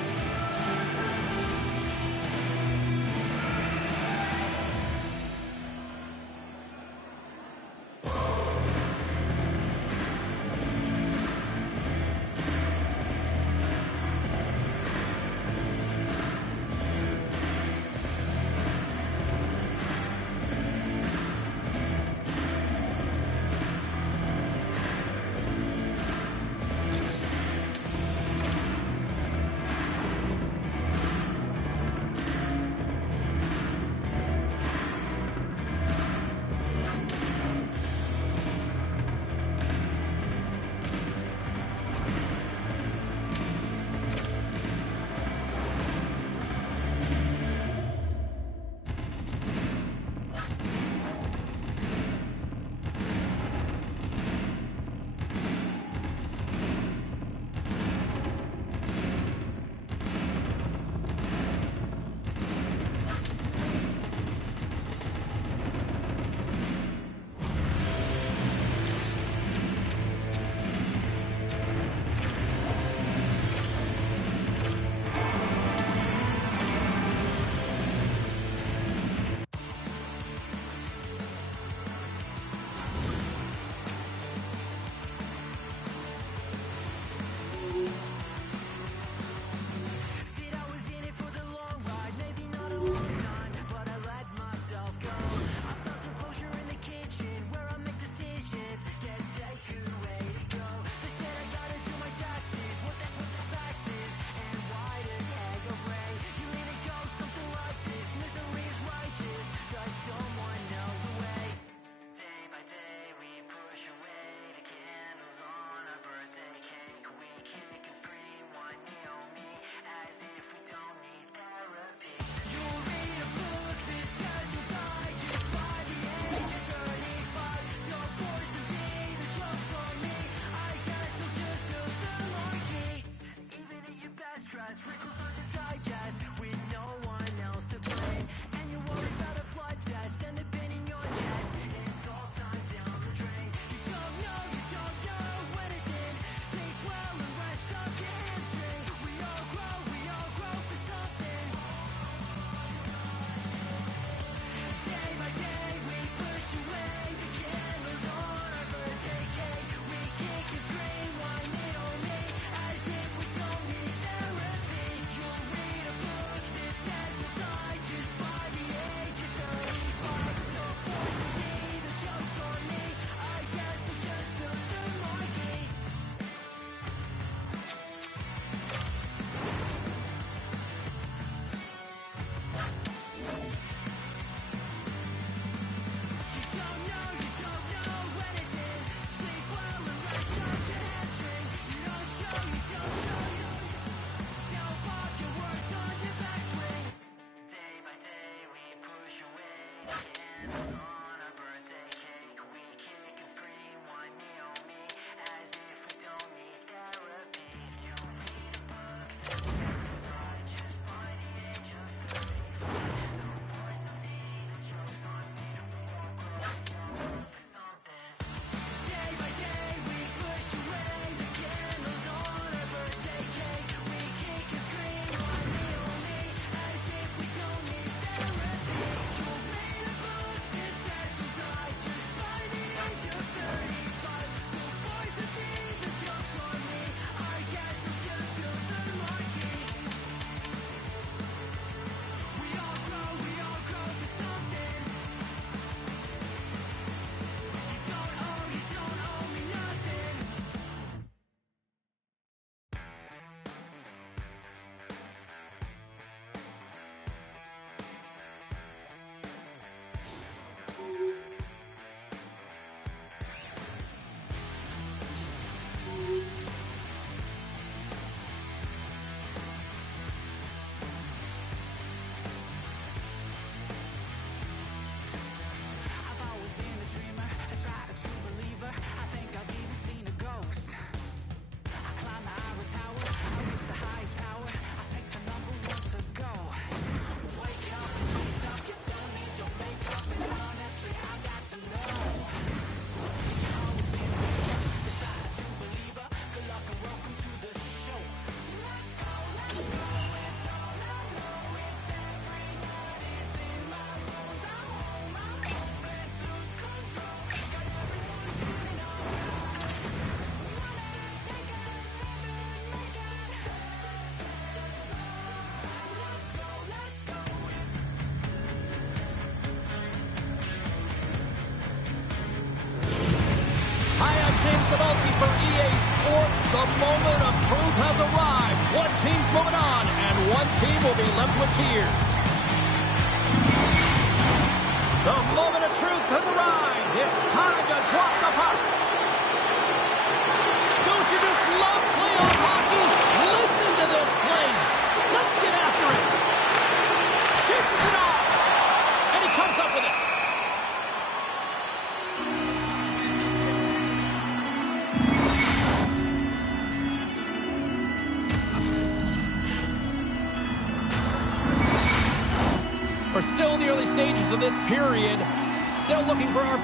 James Cebulski for EA Sports. The moment of truth has arrived. One team's moving on, and one team will be left with tears. The moment of truth has arrived. It's time to drop the puck. Don't you just love playoff hockey? Listen to this place. Let's get after it. Dishes it off. And he comes up with it. We're still in the early stages of this period. Still looking for our...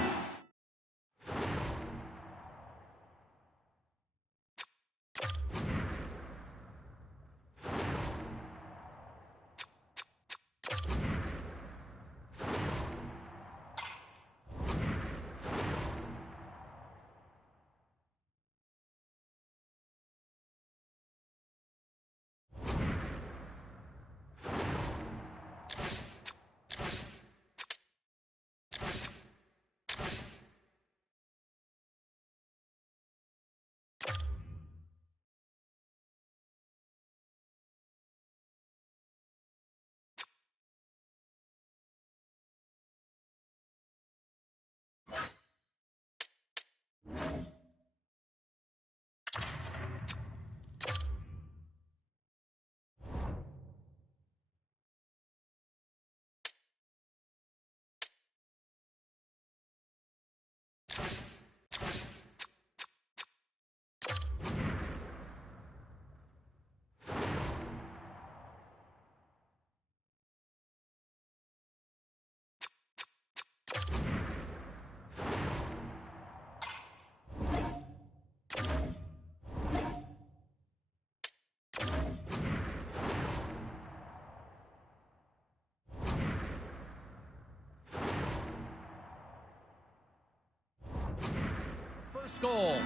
First goal.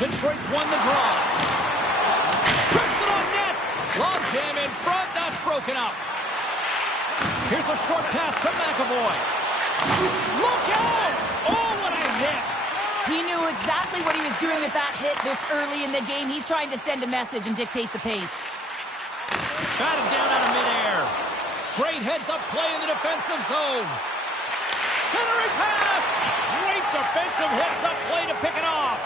Detroit's won the draw. Strips it on net. Long jam in front. That's broken up. Here's a short pass to McAvoy. Look out! Oh, what a hit! He knew exactly what he was doing with that hit this early in the game. He's trying to send a message and dictate the pace. Batted down out of midair. Great heads-up play in the defensive zone. Centering pass! Great defensive heads-up play to pick it off.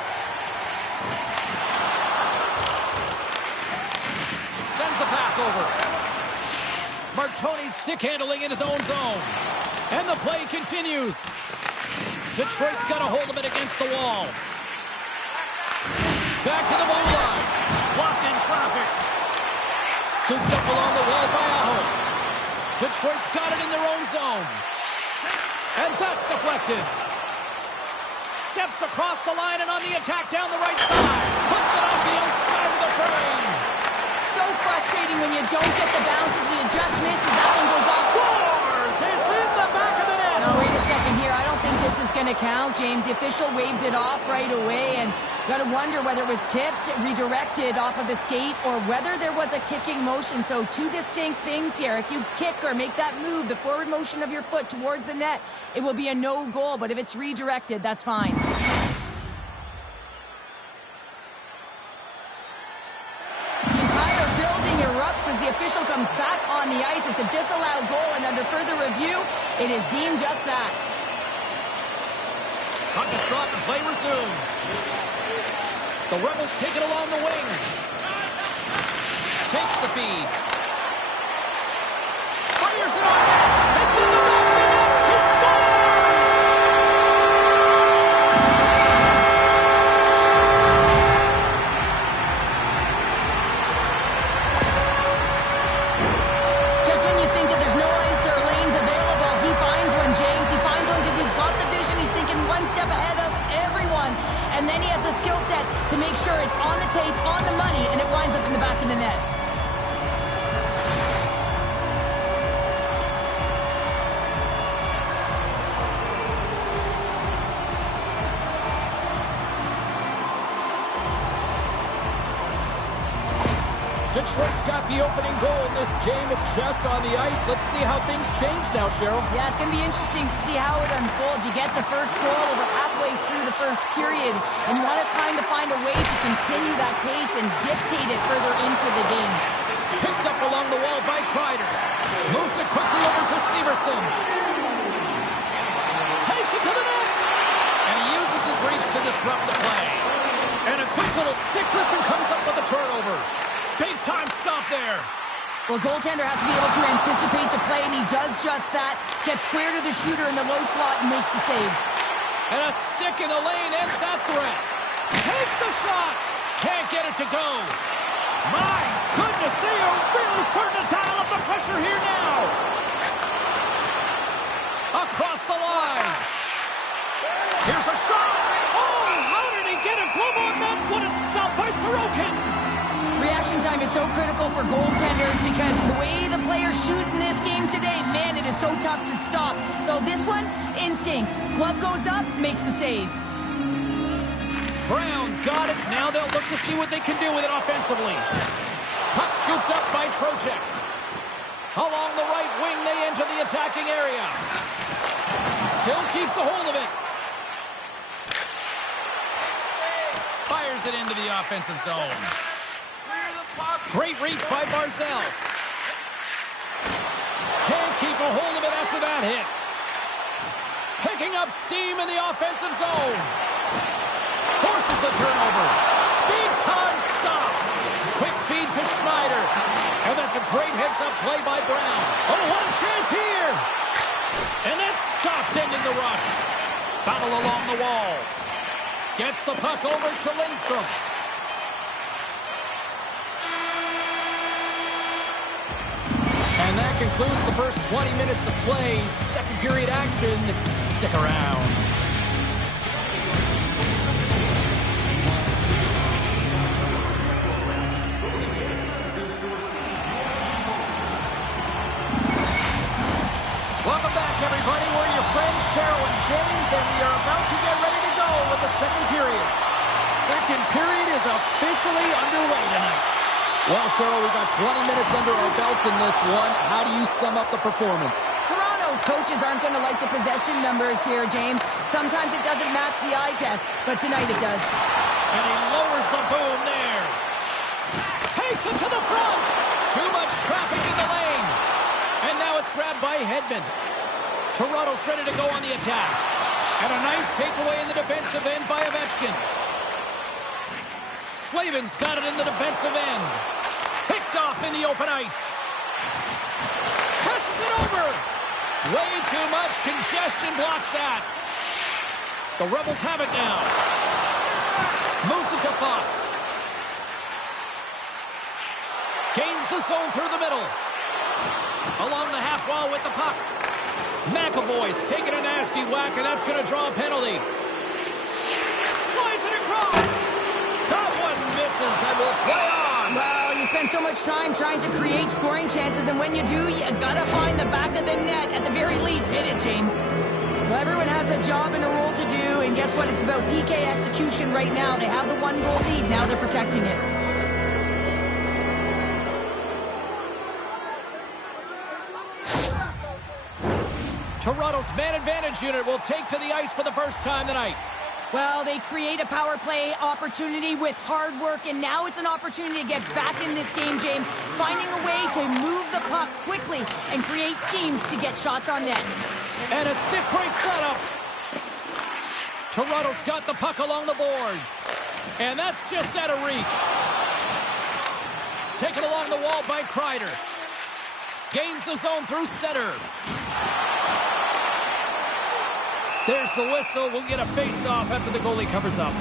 Sends the pass over. Martoni's stick handling in his own zone. And the play continues. Detroit's got a hold of it against the wall. Back to the blue line. Blocked in traffic. Scooped up along the wall by Aho. Detroit's got it in their own zone. And that's deflected. Steps across the line and on the attack down the right side. Puts it off the outside of the frame. So frustrating when you don't get the bounces and you just misses. That one goes off. Scores! It's in the back of the net. Now, wait a second here. I don't think this is going to count, James. The official waves it off right away, and got to wonder whether it was tipped, redirected off of the skate, or whether there was a kicking motion. So two distinct things here. If you kick or make that move, the forward motion of your foot towards the net, it will be a no goal. But if it's redirected, that's fine. The entire building erupts as the official comes back on the ice. It's a disallowed goal, and under further review, it is deemed just that. Puck is dropped and play resumes. The Rebels take it along the wing. Takes the feed. Fires it on net. It's in the back of the net. He scores! Just when you think that there's no ice or lanes available, he finds one, James. He finds one because he's got the vision. He's thinking one step ahead of everyone. And then he has the skill set to make sure it's on the tape, on the money, and it winds up in the back of the net. Detroit's got the opening goal in this game with Jess on the ice. Let's see how things change now, Cheryl. Yeah, it's going to be interesting to see how it unfolds. You get the first goal over halfway through the first period, and you want to kind of find a way to continue that pace and dictate it further into the game. Picked up along the wall by Kreider. Moves it quickly over to Severson. Takes it to the net. And he uses his reach to disrupt the play. And a quick little stick lift and comes up with a turnover. Big time stop there. Well, goaltender has to be able to anticipate the play, and he does just that. Gets square to the shooter in the low slot and makes the save. And a stick in the lane ends that threat. Takes the shot. Can't get it to go. My goodness, they are really starting to dial up the pressure here now. Across the line. Here's a shot. Oh, how did he get a glove on that? What a stop by Sorokin. Reaction time is so critical for goaltenders because the way the players shoot in this game today, man, it is so tough to stop. So this one, instincts. Glove goes up, makes the save. Brown's got it. Now they'll look to see what they can do with it offensively. Puck scooped up by Trocheck. Along the right wing, they enter the attacking area. Still keeps a hold of it. Fires it into the offensive zone. Great reach by Barzell. Can't keep a hold of it after that hit. Picking up steam in the offensive zone. Forces the turnover. Big time stop. Quick feed to Schneider. And that's a great heads-up play by Brown. Oh, what a chance here. And that's stopped ending the rush. Battle along the wall. Gets the puck over to Lindstrom. And that concludes the first 20 minutes of play. Second period action. Stick around. Welcome back, everybody. We're your friends, Cheryl and James, and we are about to get ready to go with the second period. Second period is officially underway tonight. Well, Cheryl, we got 20 minutes under our belts in this one. How do you sum up the performance? Toronto's coaches aren't going to like the possession numbers here, James. Sometimes it doesn't match the eye test, but tonight it does. And he lowers the boom there. Takes it to the front. Too much traffic in the lane. And now it's grabbed by Hedman. Toronto's ready to go on the attack. And a nice takeaway in the defensive end by Ovechkin. Slavin's got it in the defensive end. Picked off in the open ice. Passes it over. Way too much congestion blocks that. The Rebels have it now. Moves it to Fox. Gains the zone through the middle. Along the half wall with the puck. McAvoy's taking a nasty whack, and that's going to draw a penalty. Slides it across. That one misses and will play on. Well, you spend so much time trying to create scoring chances, and when you do, you gotta find the back of the net. At the very least, hit it, James. Well, everyone has a job and a role to do, and guess what? It's about PK execution right now. They have the one-goal lead. Now they're protecting it. Toronto's man advantage unit will take to the ice for the first time tonight. Well, they create a power play opportunity with hard work, and now it's an opportunity to get back in this game, James. Finding a way to move the puck quickly and create seams to get shots on net. And a stick break setup. Toronto's got the puck along the boards. And that's just out of reach. Taken along the wall by Kreider. Gains the zone through center. There's the whistle. We'll get a face-off after the goalie covers up.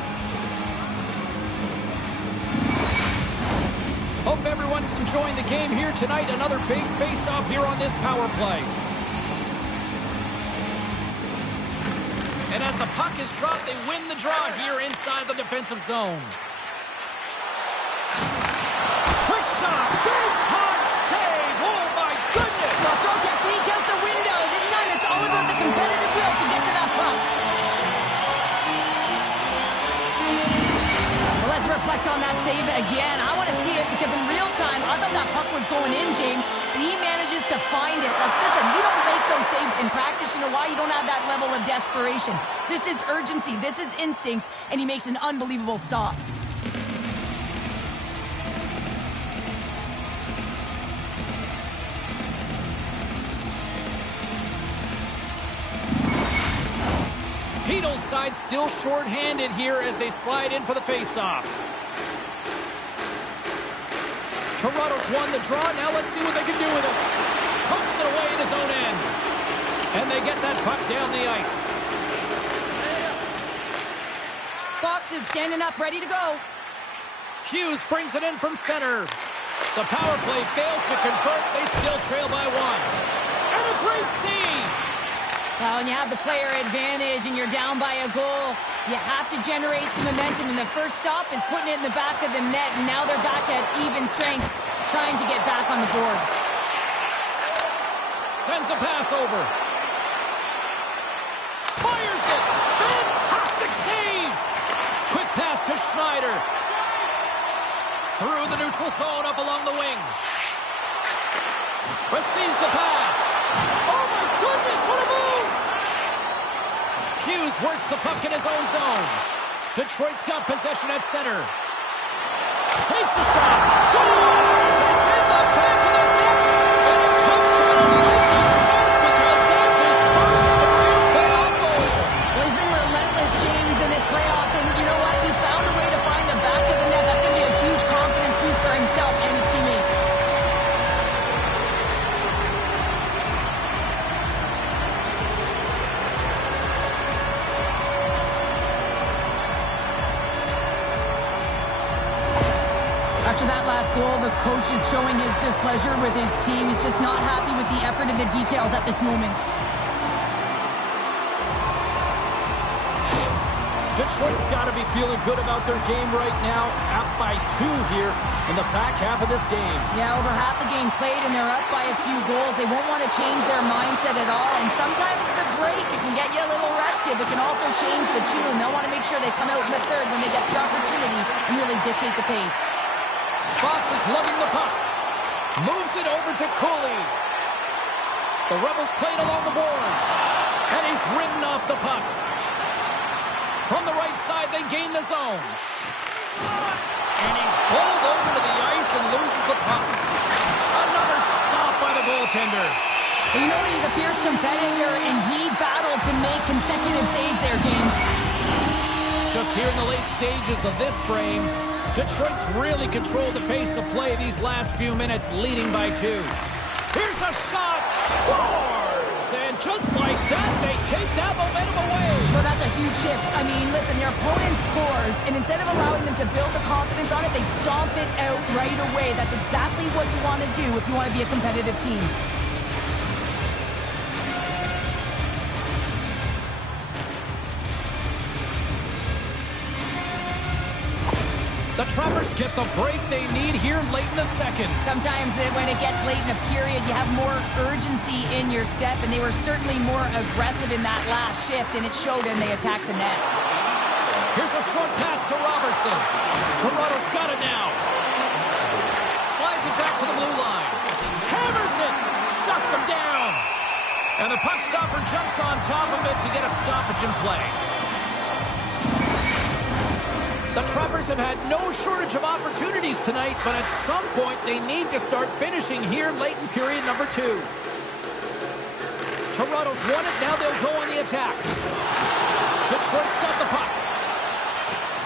Hope everyone's enjoying the game here tonight. Another big face-off here on this power play. And as the puck is dropped, they win the draw here inside the defensive zone. Quick shot. Big time save. Oh, my goodness. Well, throw technique out the window. This time it's all about the competitive will to get to that puck. Well, let's reflect on that save again. I want to see it because in real time, I'll why you don't have that level of desperation. This is urgency. This is instincts, and he makes an unbelievable stop. Hedo's side still short-handed here as they slide in for the face-off. Toronto's won the draw. Now let's see what they can do with it. Pumps it away in his own end. And they get that puck down the ice. Fox is standing up, ready to go. Hughes brings it in from center. The power play fails to convert. They still trail by one. And a great save. Well, when you have the player advantage and you're down by a goal, you have to generate some momentum. And the first stop is putting it in the back of the net. And now they're back at even strength, trying to get back on the board. Sends a pass over. Fires it. Fantastic save. Quick pass to Schneider. Through the neutral zone, up along the wing. Receives the pass. Oh my goodness, what a move! Hughes works the puck in his own zone. Detroit's got possession at center. Takes a shot. Scores! It's in the back of the net. And it comes from an unlikely source because that's his first career playoff goal. Well, he's been relentless, James, in his playoffs. And you know what? He's found a way to find the back of the net. That's going to be a huge confidence boost for himself and his teammates. After that last goal, the coach is showing his displeasure with his team. He's just not happy with the effort and the details at this moment. Detroit's got to be feeling good about their game right now. Up by 2 here in the back half of this game. Yeah, over half the game played and they're up by a few goals. They won't want to change their mindset at all. And sometimes the break, it can get you a little rested, but can also change the tune. They'll want to make sure they come out in the third when they get the opportunity and really dictate the pace. Fox is lugging the puck. Moves it over to Cooley. The Rebels played along the boards. And he's ridden off the puck. From the right side, they gain the zone. And he's pulled over to the ice and loses the puck. Another stop by the goaltender. Well, you know that he's a fierce competitor, and he battled to make consecutive saves there, James. Just here in the late stages of this frame, Detroit's really controlled the pace of play these last few minutes, leading by 2. Here's a shot. Scores! And just like that, they take that momentum away. Well, that's a huge shift. I mean, listen, their opponent scores, and instead of allowing them to build the confidence on it, they stomp it out right away. That's exactly what you want to do if you want to be a competitive team. The Trappers get the break they need here late in the second. Sometimes when it gets late in a period, you have more urgency in your step, and they were certainly more aggressive in that last shift, and it showed and they attacked the net. Here's a short pass to Robertson. Toronto's got it now. Slides it back to the blue line. Hammers it. Shuts him down. And the puck stopper jumps on top of it to get a stoppage in play. The Trappers have had no shortage of opportunities tonight, but at some point they need to start finishing here late in period number 2. Toronto's won it, now they'll go on the attack. Detroit's got the puck.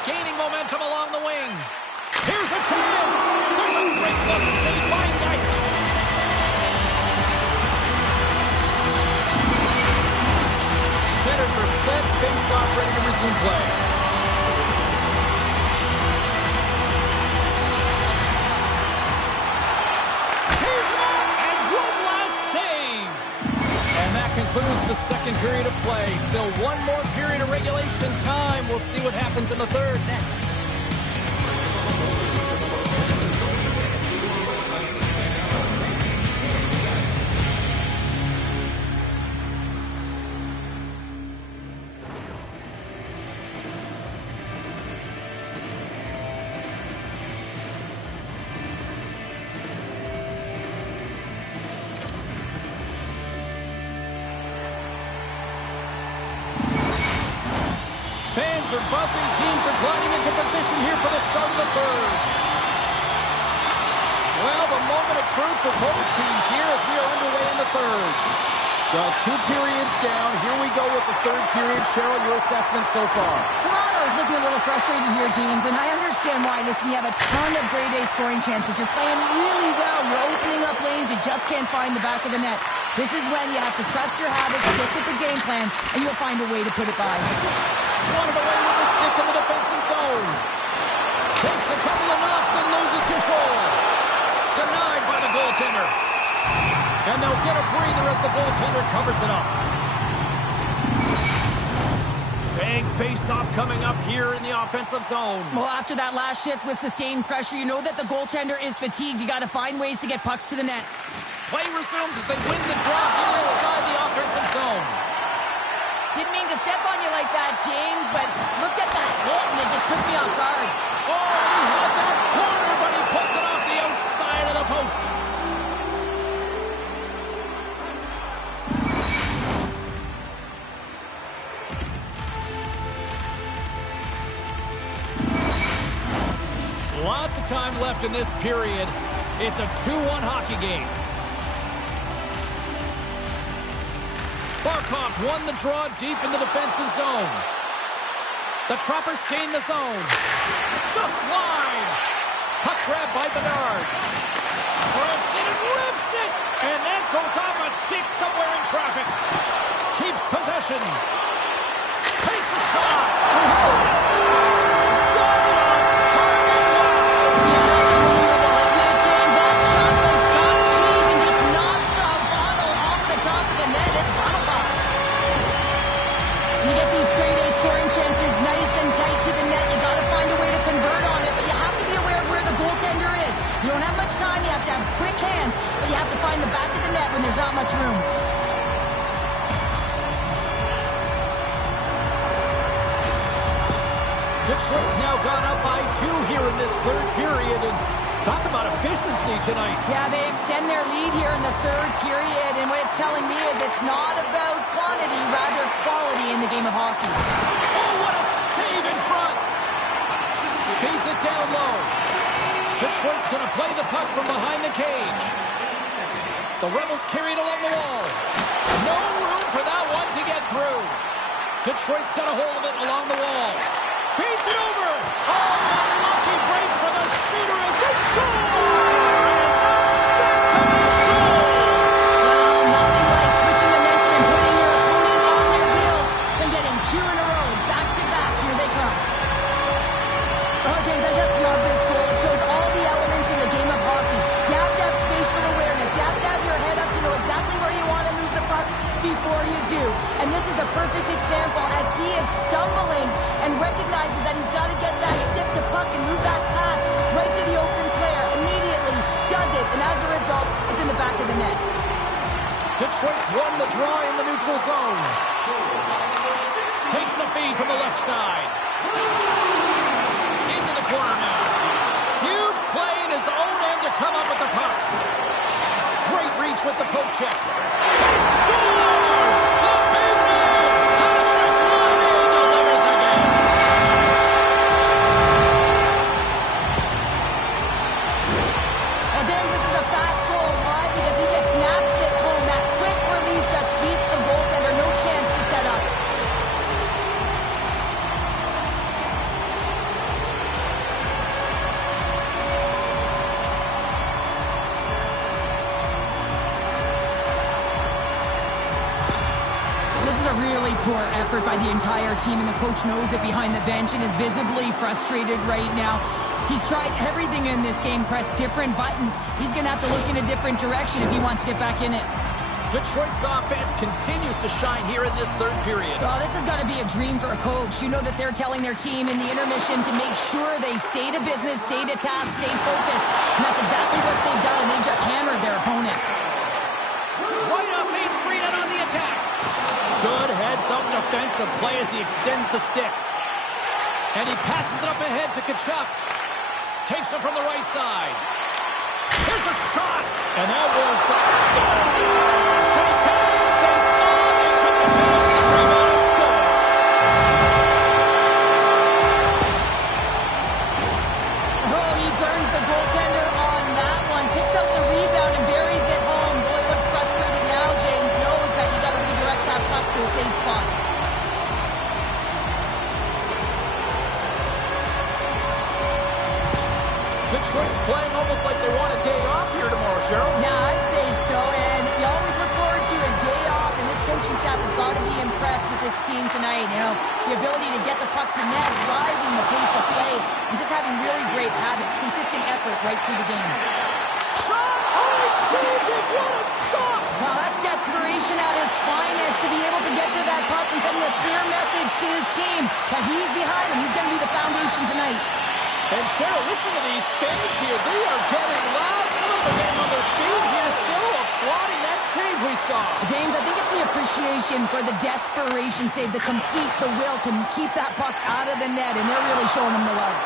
Gaining momentum along the wing. Here's a chance. There's a great glove save by Knight. Centers are set, face-off ready to resume play. Concludes the second period of play. Still one more period of regulation time. We'll see what happens in the third next. Fans are buzzing. Teams are gliding into position here for the start of the third. Well, the moment of truth for both teams here as we are underway in the third. Well, 2 periods down. Here we go with the third period. Cheryl, your assessment so far? Toronto's looking a little frustrated here, James, and I understand why. Listen, you have a ton of grade A scoring chances. You're playing really well. You're opening up lanes. You just can't find the back of the net. This is when you have to trust your habits, stick with the game plan, and you'll find a way to put it by. Swatted away with the stick in the defensive zone. Takes a couple of knocks and loses control. Denied by the goaltender. And they'll get a breather as the goaltender covers it up. Big face-off coming up here in the offensive zone. Well, after that last shift with sustained pressure, you know that the goaltender is fatigued. You got to find ways to get pucks to the net. Play resumes as they win the draw here inside the offensive zone. Didn't mean to step on you like that, James, but looked at that hit and it just took me off guard. Oh, he had that corner, but he puts it off the outside of the post. Lots of time left in this period. It's a 2-1 hockey game. Barkov's won the draw deep in the defensive zone. The Trappers gain the zone. Just line. Puck grab by Bedard. Rips it and rips it. And that goes off a stick somewhere in traffic. Keeps possession. Takes a shot. Quick hands, but you have to find the back of the net when there's not much room. Detroit's now gone up by 2 here in this third period, and talk about efficiency tonight. Yeah, they extend their lead here in the third period, and what it's telling me is it's not about quantity, rather quality in the game of hockey. Oh, what a save in front! Feeds it down low. Detroit's going to play the puck from behind the cage. The Rebels carry it along the wall. No room for that one to get through. Detroit's got a hold of it along the wall. Feeds it over. Oh, a lucky break for the shooter as they score! And that's back-to-back goals! Well, nothing like switching momentum and putting your opponent on their heels than getting 2 in a row. Back-to-back. Here they come. Oh, James, I just love this goal. It shows all the elements in the game of hockey. You have to have spatial awareness. You have to have your head up to know exactly where you want to move the puck before you do. And this is a perfect example as he is stumbling and recognizes that he's got to get that stick to puck and move that pass right to the open player. Immediately does it, and as a result, it's in the back of the net. Detroit's won the draw in the neutral zone. Takes the feed from the left side. Into the corner now. Huge play in his own end to come up with the puck. Great reach with the poke check. He scores! The big man! Patrick Laine delivers again. Well, James, this is a fast goal. Why? Because he just snaps it home. That quick release just beats the goaltender. No chance to set up. Really poor effort by the entire team, and the coach knows it behind the bench and is visibly frustrated right now. He's tried everything in this game, pressed different buttons. He's going to have to look in a different direction if he wants to get back in it. Detroit's offense continues to shine here in this third period. Well, this has got to be a dream for a coach. You know that they're telling their team in the intermission to make sure they stay to business, stay to task, stay focused. And that's exactly what they've done, and they just hammered their opponent. Right up Main Street and on the attack. Good heads-up defensive play as he extends the stick. And he passes it up ahead to Tkachuk. Takes it from the right side. Here's a shot. And that will scores! They came, they saw, they took advantage of the rebound and scored. Detroit's playing almost like they want a day off here tomorrow, Cheryl. Yeah, I'd say so, and you always look forward to a day off, and this coaching staff has got to be impressed with this team tonight. You know, the ability to get the puck to net, driving the pace of play, and just having really great habits, consistent effort right through the game. Shot! Oh, saved it! What a stop! Well, that's desperation at its finest to be able to get to that puck and send a clear message to his team that he's behind him. He's going to be the foundation tonight. And Cheryl, listen to these fans here. They are getting loud. Some of them are getting on their feet here, still applauding that save we saw. James, I think it's the appreciation for the desperation save, the complete, the will to keep that puck out of the net, and they're really showing him the love.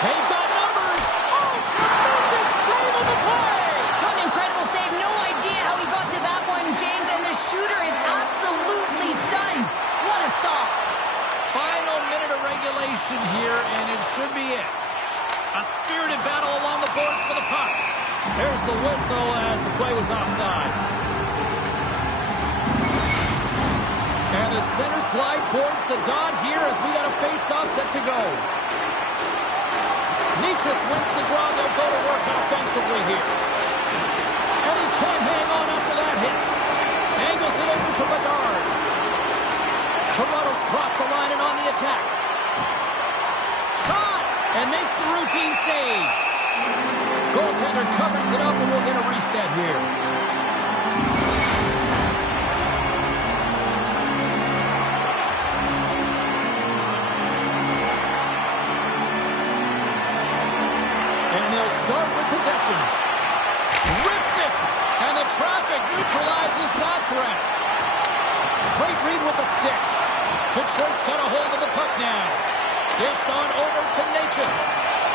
They've got numbers. Oh, tremendous save of the play. What an incredible save. No idea how he got to that one, James, and the shooter is absolutely stunned. What a stop. Final minute of regulation here, and it should be it. A spirited battle along the boards for the puck. There's the whistle as the play was offside. And the centers glide towards the dot here as we got a face-off set to go. Nichas wins the draw. They'll go to work offensively here. And he can't hang on after that hit. Angles it over to Bedard. Toronto's crossed the line and on the attack. Shot! And makes the routine save. Goaltender covers it up and we'll get a reset here. And they'll start with possession. Rips it! And the traffic neutralizes that threat. Great read with the stick. Detroit's got a hold of the puck now. Dished on over to Nichas.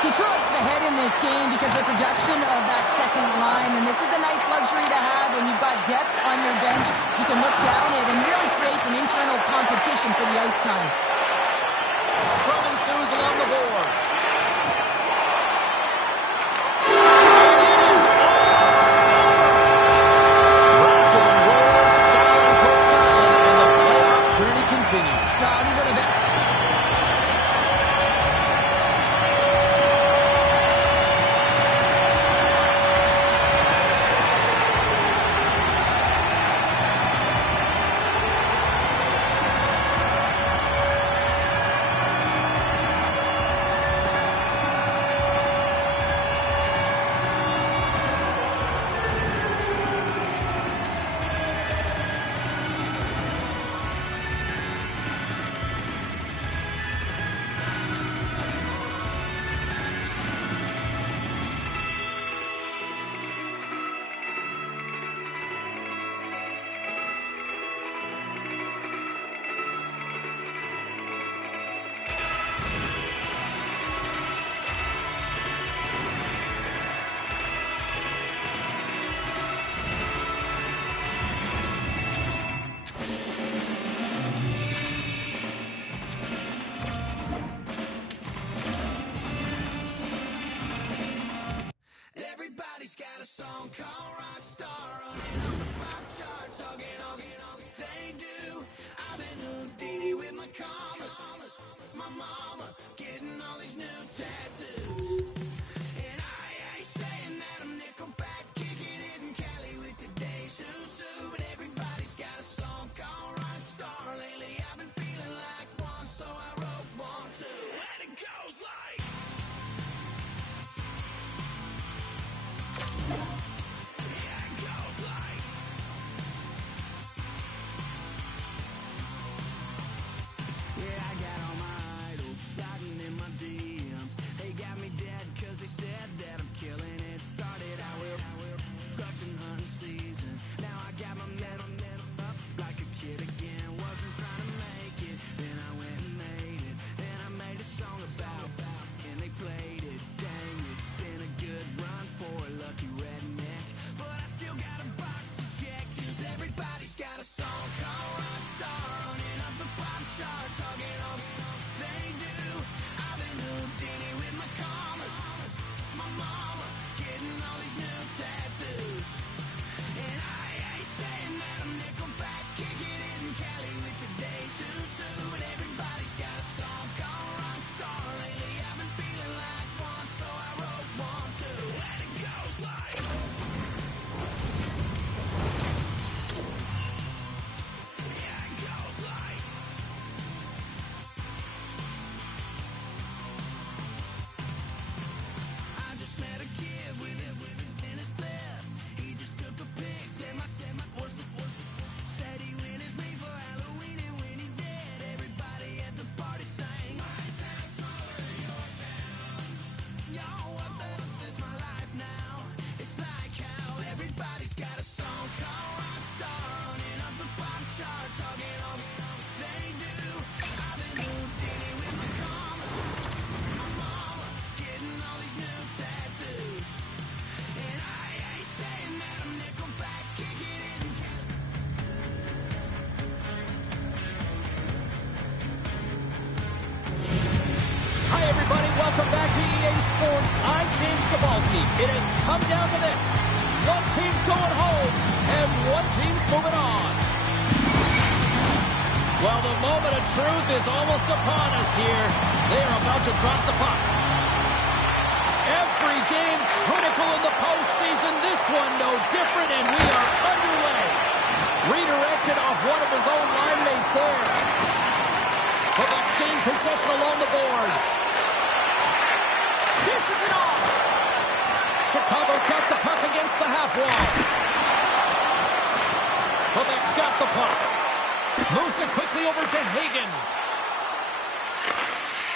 Detroit's ahead in this game because of the production of that second line, and this is a nice luxury to have when you've got depth on your bench. You can look down it and really create some internal competition for the ice time. Scrum ensues along the boards. Continues. These are the best. Everybody's got a song called Rock Star, running on the pop charts, hugging, they do. I've been Houdini with my commas, my mama getting all these new tattoos. And I ain't saying that I'm Nickelback, kicking it in Cali with today's Susu. But everybody's got a song called Rock Star. Lately I've been feeling like one, so I wrote one too. And it goes like... One Welcome back to EA Sports. I'm James Cebulski. It has come down to this. One team's going home, and one team's moving on. Well, the moment of truth is almost upon us here. They are about to drop the puck. Every game critical in the postseason. This one no different, and we are underway. Redirected off one of his own line mates there. Quebec's gained possession along the boards. Dishes it off. Chicago's got the puck against the half wall. Quebec's got the puck. Moves it quickly over to Hagen.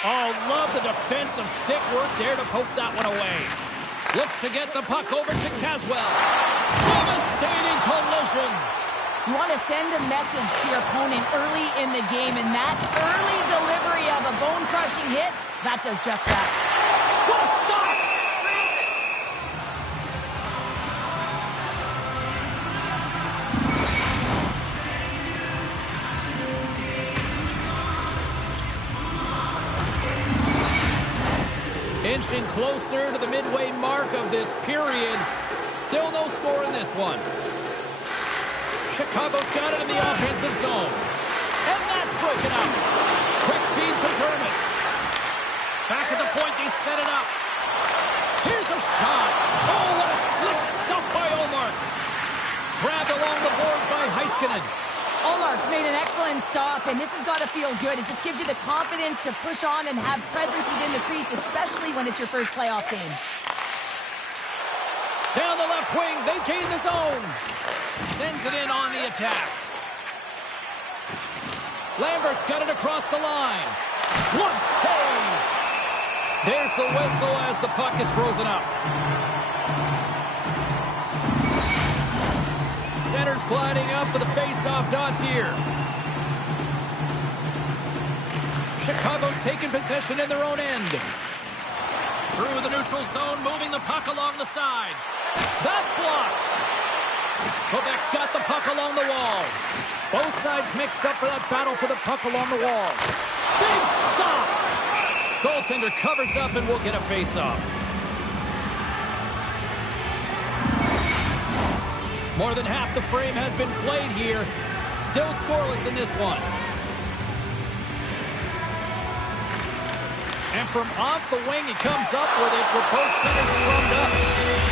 Oh, love the defensive stick work there to poke that one away. Looks to get the puck over to Caswell. Devastating collision. You want to send a message to your opponent early in the game, and that early delivery of a bone-crushing hit, that does just that. What a stop! Inching closer to the midway mark of this period. Still no score in this one. Chicago's got it in the offensive zone. And that's broken up. Quick feed to Dermott. Back at the point, they set it up. Here's a shot. Oh, what a slick stuff by Omar. Grabbed along the board by Heiskanen. Allmark's made an excellent stop, and this has got to feel good. It just gives you the confidence to push on and have presence within the crease, especially when it's your first playoff game. Down the left wing, they gain the zone. Sends it in on the attack. Lambert's got it across the line. What save! There's the whistle as the puck is frozen up. Center's gliding up to the face-off dots here. Chicago's taking possession in their own end. Through the neutral zone, moving the puck along the side. That's blocked. Quebec's got the puck along the wall. Both sides mixed up for that battle for the puck along the wall. Big stop! Goaltender covers up and will get a face-off. More than half the frame has been played here. Still scoreless in this one. And from off the wing, he comes up with it with both centers strummed up.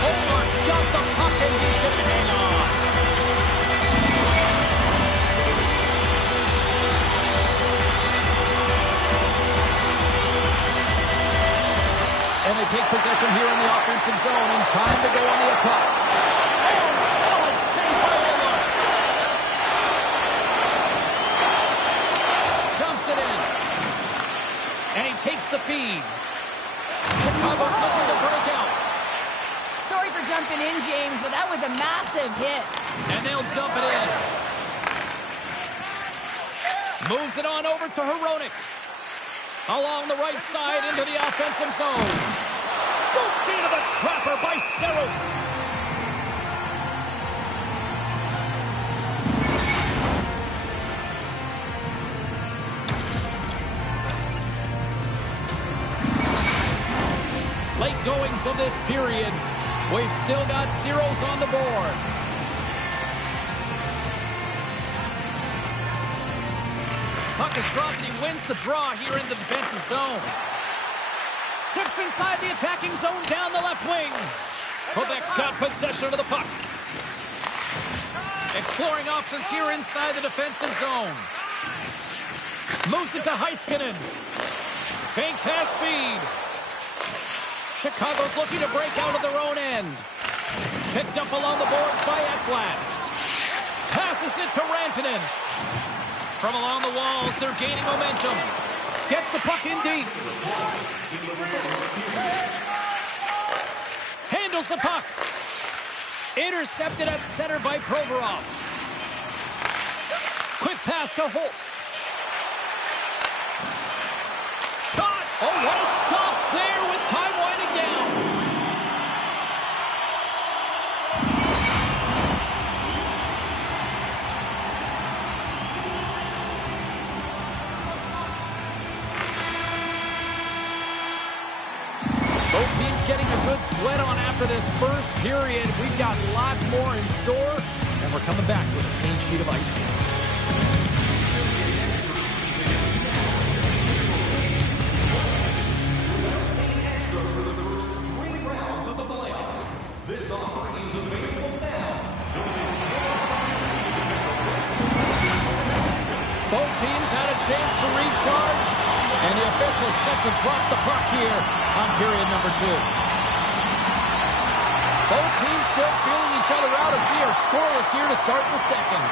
Olmark's got the puck, and he's going to hang on. And they take possession here in the offensive zone, and time to go on the attack. Oh, solid save by Olmark. Dumps it in. And he takes the feed. Chicago's looking to break out. Sorry for jumping in, James, but that was a massive hit. And they'll dump it in. Moves it on over to Hronek. Along the right side into the offensive zone. Scooped into the trapper by Saros. Late goings of this period. We've still got zeros on the board. Puck is dropped and he wins the draw here in the defensive zone. Steps inside the attacking zone down the left wing. Quebec's got possession of the puck. Exploring options here inside the defensive zone. Moves it to Heiskanen. Bank pass feed. Chicago's looking to break out of their own end. Picked up along the boards by Ekblad. Passes it to Rantanen. From along the walls, they're gaining momentum. Gets the puck in deep. Handles the puck. Intercepted at center by Provorov. Quick pass to Holtz. Shot! Oh, what a stop there with time winding down. Both teams getting a good sweat on after this first period. We've got lots more in store, and we're coming back with a clean sheet of ice here. This offering is available now. Both teams had a chance to recharge, and the officials set to drop the puck here on period number 2. Both teams still feeling each other out as we are scoreless here to start the second.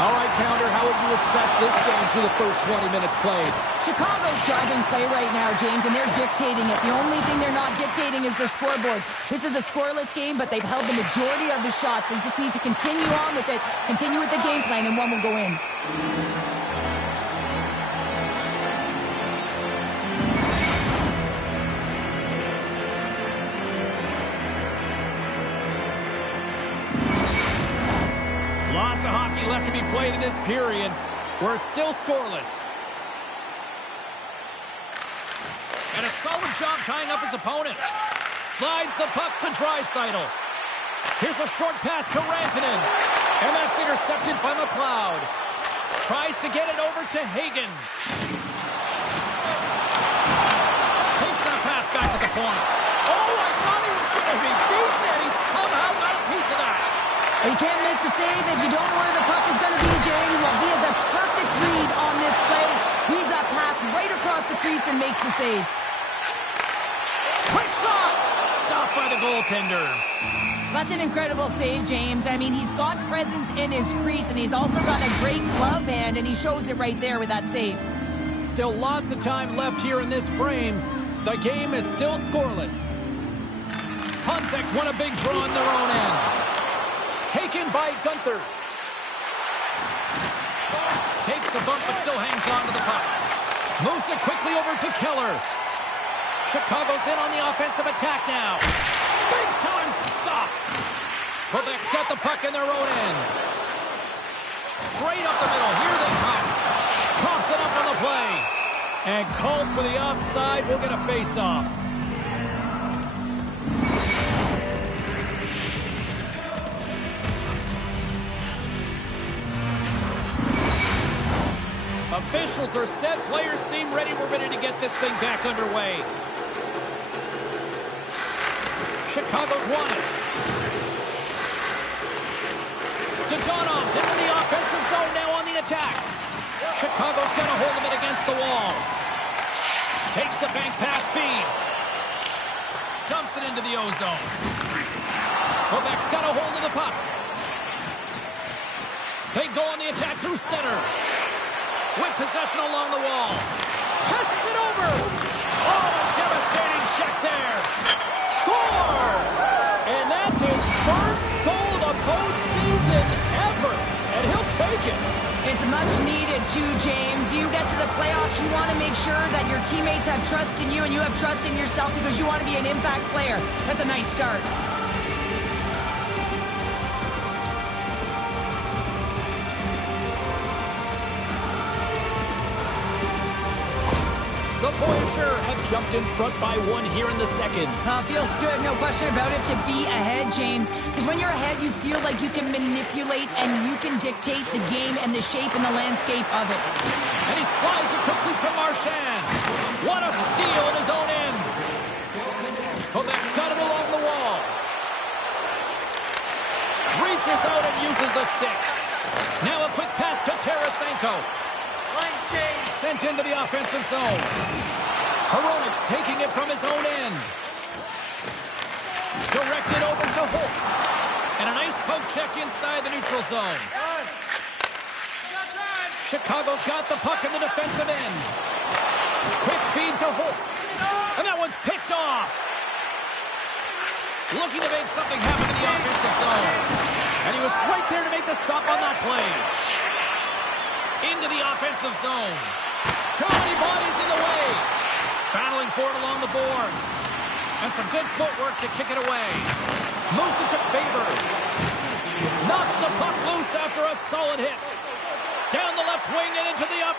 All right, Pounder, how would you assess this game through the first 20 minutes played? Chicago's driving play right now, James, and they're dictating it. The only thing they're not dictating is the scoreboard. This is a scoreless game, but they've held the majority of the shots. They just need to continue on with it, continue with the game plan, and one will go in. Lots of hockey left to be played in this period. We're still scoreless. And a solid job tying up his opponent. Slides the puck to Draisaitl. Here's a short pass to Rantanen. And that's intercepted by McLeod. Tries to get it over to Hagen. Takes that pass back to the point. Oh, I thought he was going to be beaten, and he somehow got a piece of that. You can't make the save if you don't know where the puck is going to be, James. Well, he has a perfect read on this play. He's that pass right across the crease and makes the save. Quick shot! Stopped by the goaltender. That's an incredible save, James. I mean, he's got presence in his crease, and he's also got a great glove hand, and he shows it right there with that save. Still lots of time left here in this frame. The game is still scoreless. Honzek's won a big draw on their own end. Taken by Gunther. Takes a bump but still hangs on to the puck. Moves it quickly over to Keller. Chicago's in on the offensive attack now. Big time stop. Quebec's got the puck in their own end. Straight up the middle. Here they come. Coughs it up on the play. And called for the offside. We'll get a face-off. Officials are set. Players seem ready. We're ready to get this thing back underway. Chicago's won it. Dodonov's into the offensive zone now on the attack. Chicago's got a hold of it against the wall. Takes the bank pass feed. Dumps it into the O-zone. Quebec's got a hold of the puck. They go on the attack through center. With possession along the wall. Passes it over. Oh, a devastating check there. Scores! And that's his first goal of the postseason ever. And he'll take it. It's much needed too, James. You get to the playoffs, you want to make sure that your teammates have trust in you and you have trust in yourself because you want to be an impact player. That's a nice start. The Voyager have jumped in front by one here in the second. Feels good, no question about it, to be ahead, James. Because when you're ahead, you feel like you can manipulate and you can dictate the game and the shape and the landscape of it. And he slides it quickly to Marchand. What a steal in his own end. Quebec's got it along the wall. Reaches out and uses the stick. Now a quick pass to Tarasenko. Line change. Sent into the offensive zone. Hronik's taking it from his own end. Directed over to Holtz. And a nice poke check inside the neutral zone. Chicago's got the puck in the defensive end. Quick feed to Holtz. And that one's picked off. Looking to make something happen in the offensive zone. And he was right there to make the stop on that play. Into the offensive zone. Too many bodies in the way. Battling for it along the boards. And some good footwork to kick it away. Moves it to Faber. Knocks the puck loose after a solid hit. Down the left wing and into the up.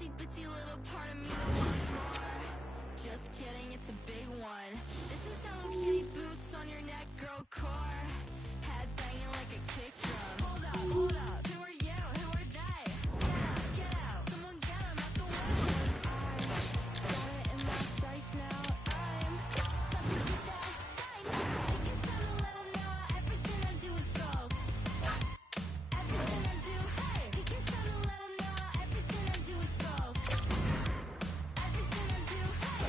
itsy bitsy little part of me that wants more. Just kidding, it's a big one. This is Hello Kitty boots on your neck, girl core. Head banging like a kick drum. Hold up, hold up. Who are you? Who are they? Get out. Someone get 'em out the way. I got it in my sights now. I'm about to get that right now. Think it's time to let 'em know everything I do is gold. Everything I do, hey. Think it's time to let 'em know everything I do is gold. Everything I do, hey.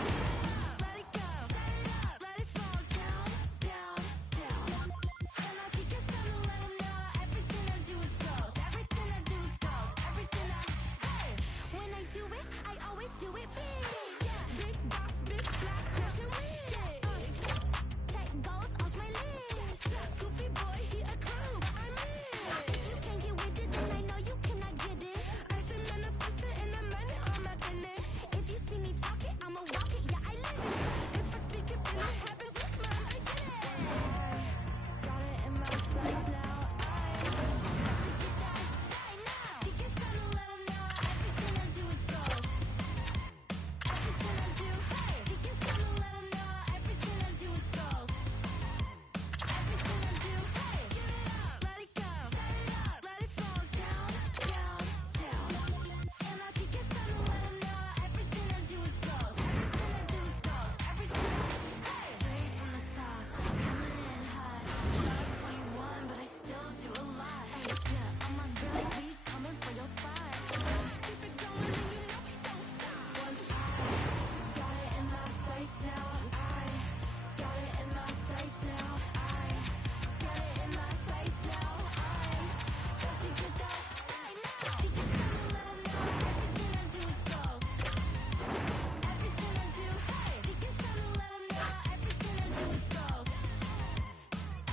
Let it go. Set it up. Let it fall down, down, down. And I think it's time to let 'em know everything I do is gold. Everything I do is gold. Everything I, hey. When I do it, I always do it big. Big boss, big flash, fashion wig. Take goals off my list. Goofy boy, he a clown, but I'm it. If you can't get with it, then I know you cannot get it. I say manifest it and I meant it on my business. If you see me talk it, I'ma walk it, yeah, I live it. If I speak it, then it happens, this man, I did it. Got it in my sights now. I'm about to get that right now. Think it's time to let 'em know everything I do is gold. Everything I do, hey. Think it's time to let 'em know everything I do is gold. Everything I do, hey. Give it up, let it go. Set it up, let it fall down, down, down. And I think it's time to let 'em know everything I do is gold. Everything I do is gold. Everything I, hey. Straight from the top, coming in hot. Not 21, but I still do a lot. Hey, yeah, all my girls, we coming for your spot. Keep it going, and you know we don't stop. Once I got it in my sights now. I got it in my sights now. I got it in my sights now. I'm about to get that right now. Think it's time to let 'em know everything I do is gold. Everything I do, hey. Think it's time to let 'em know everything I do is gold.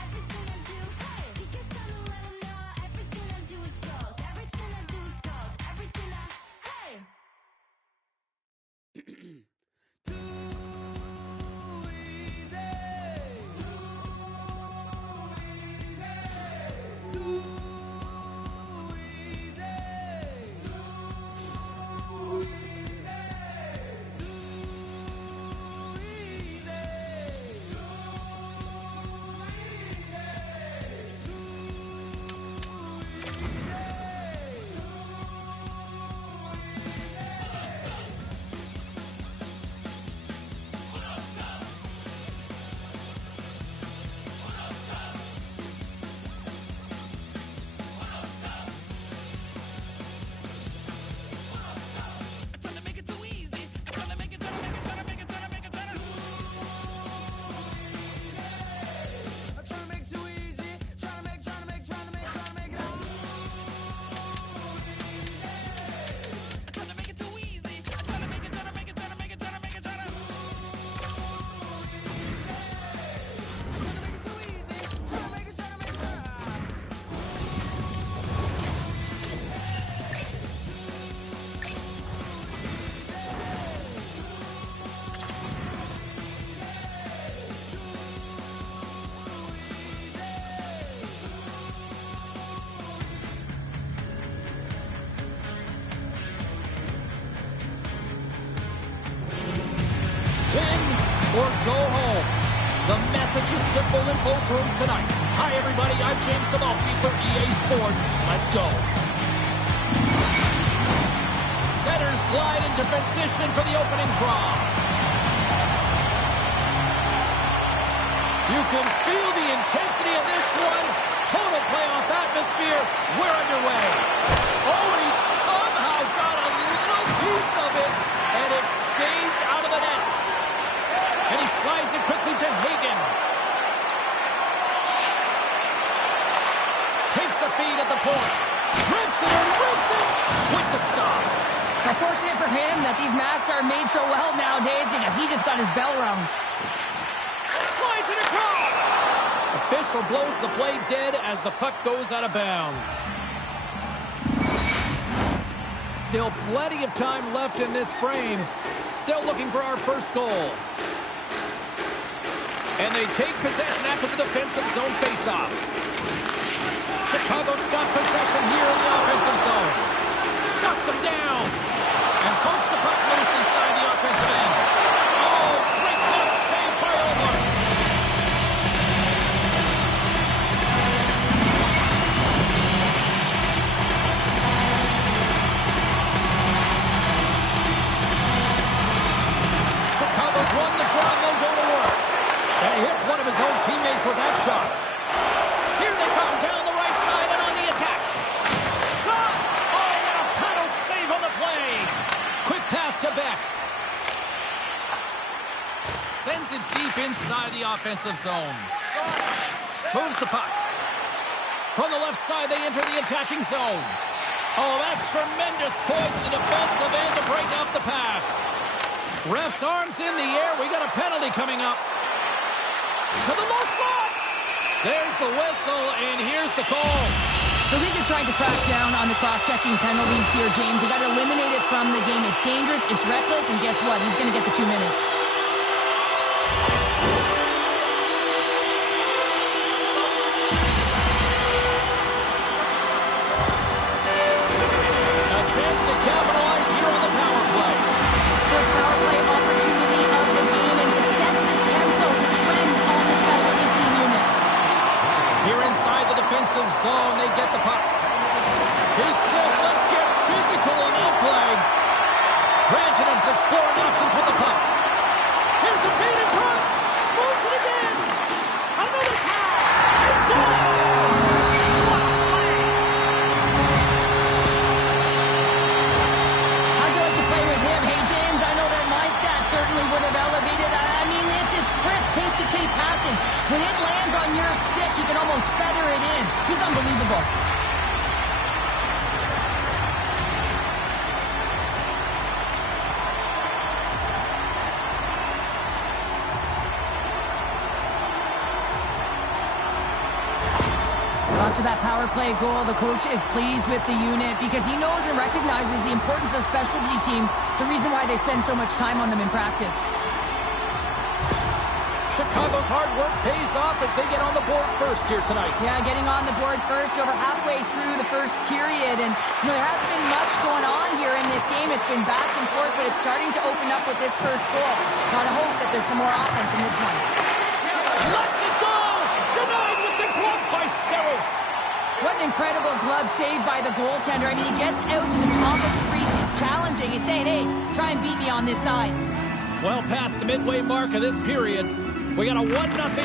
Everything I do, hey. Think it's time to let 'em know everything I do is gold. Everything I do is gold. Everything I, hey. Win or go home. The message is simple in both rooms tonight. Hi, everybody. I'm James Cebulski for EA Sports. Let's go. Setters glide into position for the opening draw. You can feel the intensity of this one. Total playoff atmosphere. We're underway. Oh, he somehow got a little piece of it, and it stays out of the net. And he slides it quickly to Hagen. Takes the feed at the point. Drips it and rips it with the stop. Unfortunate for him that these masks are made so well nowadays because he just got his bell rung. Slides it across. Official blows the play dead as the puck goes out of bounds. Still plenty of time left in this frame. Still looking for our first goal. And they take possession after the defensive zone faceoff. Chicago's got possession here in the offensive zone. Shuts them down. And sends it deep inside the offensive zone. Moves the puck. From the left side, they enter the attacking zone. Oh, that's tremendous poise to the defensive end to break up the pass. Ref's arms in the air. We got a penalty coming up. To the low slot. There's the whistle, and here's the call. The league is trying to crack down on the cross-checking penalties here, James. They got to eliminate it from the game. It's dangerous, it's reckless, and guess what? He's going to get the 2 minutes. A chance to capitalize here on the power play. First power play opportunity of the game, and to set the tempo, the trend on the specialty team unit. Here inside the defensive zone, they get the puck. He says, let's get physical on that play. Branton's exploring options with the puck. Here's a feed in front. Moves it again. Another pass. He scores! What a play! How'd you like to play with him? Hey, James, I know that my stats certainly would have elevated. I mean, it's his crisp tape-to-tape passing. When it lands on your stick, you can almost feather it in. He's unbelievable. After that power play goal, the coach is pleased with the unit because he knows and recognizes the importance of specialty teams. It's the reason why they spend so much time on them in practice. Chicago's hard work pays off as they get on the board first here tonight. Yeah, getting on the board first over halfway through the first period. And, there hasn't been much going on here in this game. It's been back and forth, but it's starting to open up with this first goal. Gotta hope that there's some more offense in this one. Lets it go! Denied with the glove by Saros. What an incredible glove save by the goaltender. I mean, he gets out to the top of the crease. He's challenging. He's saying, hey, try and beat me on this side. Well past the midway mark of this period. We got a 1-0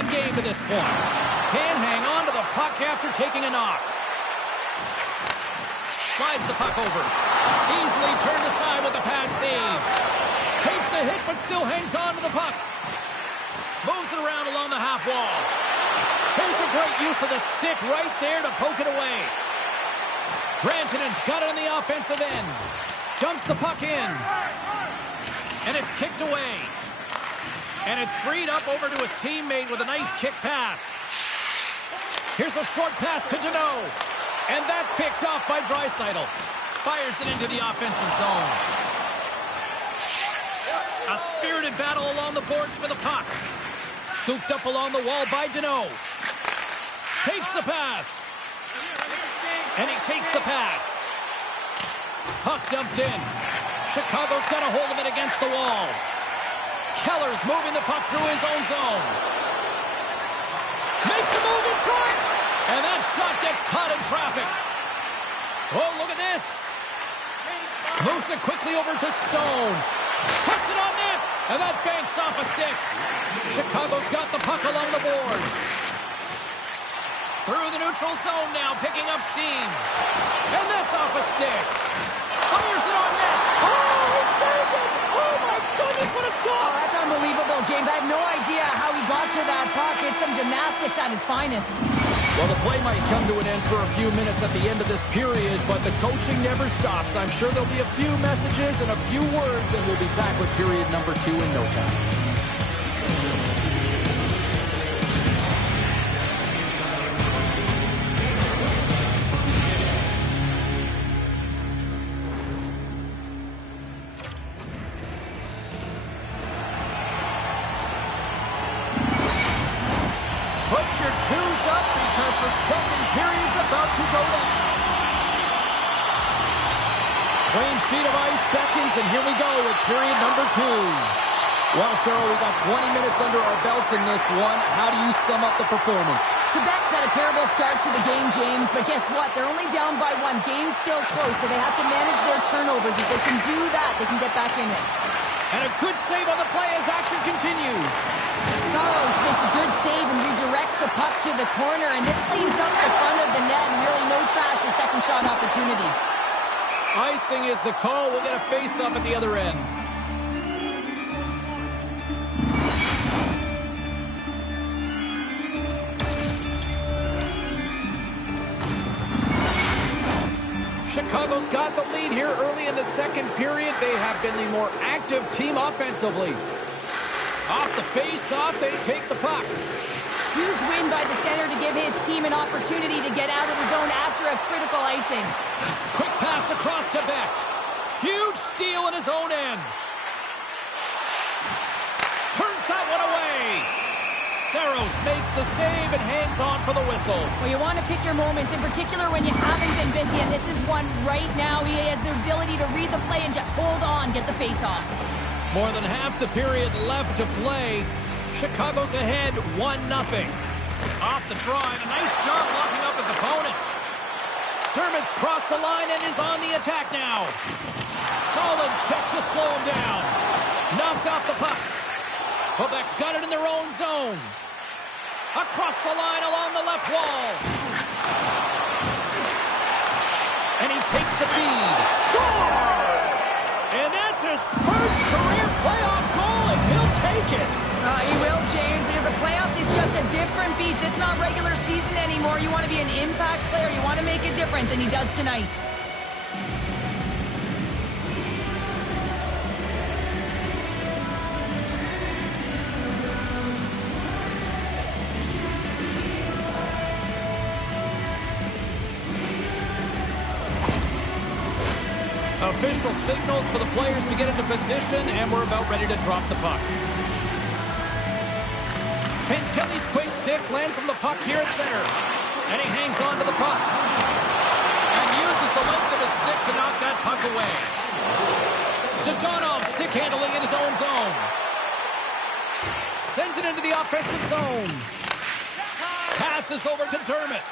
game to this point. Can't hang on to the puck after taking a knock. Slides the puck over. Easily turned aside with a pad save. Takes a hit but still hangs on to the puck. Moves it around along the half wall. Here's a great use of the stick right there to poke it away. Branton's got it on the offensive end. Dumps the puck in. And it's kicked away. And it's freed up over to his teammate with a nice kick pass. Here's a short pass to Deneau. And that's picked off by Draisaitl. Fires it into the offensive zone. A spirited battle along the boards for the puck. Scooped up along the wall by Deneau. Takes the pass. And he takes the pass. Puck dumped in. Chicago's got a hold of it against the wall. Keller's moving the puck through his own zone. Makes a move in front. And that shot gets caught in traffic. Oh, look at this. Moves it quickly over to Stone. Puts it on net. And that banks off a stick. Chicago's got the puck along the boards. Through the neutral zone now, picking up steam. And that's off a stick. Fires it on net. Oh, he saved it. Oh, my goodness, what a stop. Oh, that's unbelievable, James. I have no idea how he got to that puck. It's some gymnastics at its finest. Well, the play might come to an end for a few minutes at the end of this period, but the coaching never stops. I'm sure there'll be a few messages and a few words, and we'll be back with period number 2 in no time. Put your twos up because the second period's about to go down. Clean sheet of ice beckons, and here we go with period number 2. Well, Cheryl, we got 20 minutes under our belts in this one. How do you sum up the performance? Quebec's had a terrible start to the game, James, but guess what? They're only down by 1. Game's still close, so they have to manage their turnovers. If they can do that, they can get back in it. And a good save on the play as action continues. Saros makes a good save and redirects the puck to the corner, and this cleans up the front of the net and really no trash or second shot opportunity. Icing is the call. We'll get a face-up at the other end. Chicago's got the lead here early in the second period. They have been the more active team offensively. Off the face-off, they take the puck. Huge win by the center to give his team an opportunity to get out of the zone after a critical icing. Quick pass across to Beck. Huge steal in his own end. Turns that one away. Saros makes the save and hangs on for the whistle. Well, you want to pick your moments, in particular when you haven't been busy, and this is one right now. He has the ability to read the play and just hold on, get the face off. More than half the period left to play. Chicago's ahead 1-0. Off the draw, and a nice job locking up his opponent. Dermott's crossed the line and is on the attack now. Solid check to slow him down. Knocked off the puck. Quebec's got it in their own zone. Across the line along the left wall. And he takes the feed. Scores! And that's his first career playoff goal, and he'll take it. He will, James, because the playoffs is just a different beast. It's not regular season anymore. You want to be an impact player. You want to make a difference, and he does tonight. Official signals for the players to get into position, and we're about ready to drop the puck. Pintelli's quick stick lands on the puck here at center. And he hangs on to the puck. And uses the length of his stick to knock that puck away. Dodonov stick handling in his own zone. Sends it into the offensive zone. Passes over to Dermott.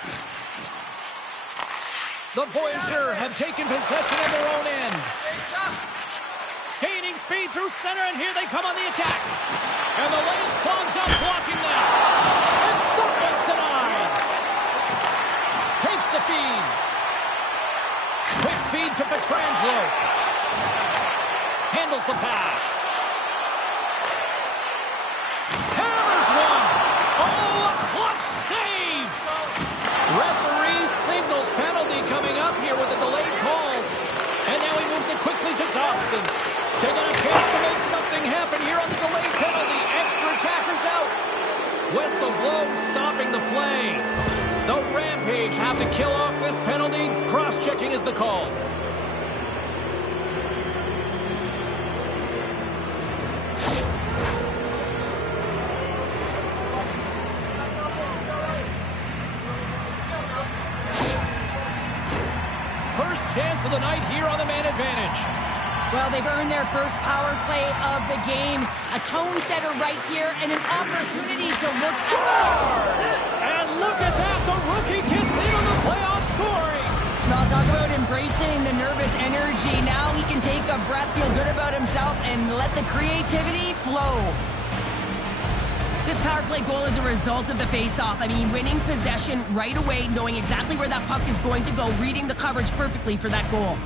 The Voyageurs have taken possession of their own end. Gaining speed through center, and here they come on the attack. And the lane is clogged up, blocking them. And that one's denied. Takes the feed. Quick feed to Pietrangelo. Handles the pass. Hammers one. Oh, a clutch save. Referee signals penalty coming up here with a delayed call. And now he moves it quickly to Thompson. They got a chance to make something happen here on the delayed penalty. Extra attackers out. Whistle blows, stopping the play. The Rampage have to kill off this penalty. Cross-checking is the call. First chance of the night here on the man advantage. Well, they've earned their first power play of the game. A tone setter right here and an opportunity to look Scores! And look at that. The rookie gets in on the playoff scoring. Well, talk about embracing the nervous energy. Now he can take a breath, feel good about himself, and let the creativity flow. This power play goal is a result of the face-off. I mean, winning possession right away, knowing exactly where that puck is going to go, reading the coverage perfectly for that goal.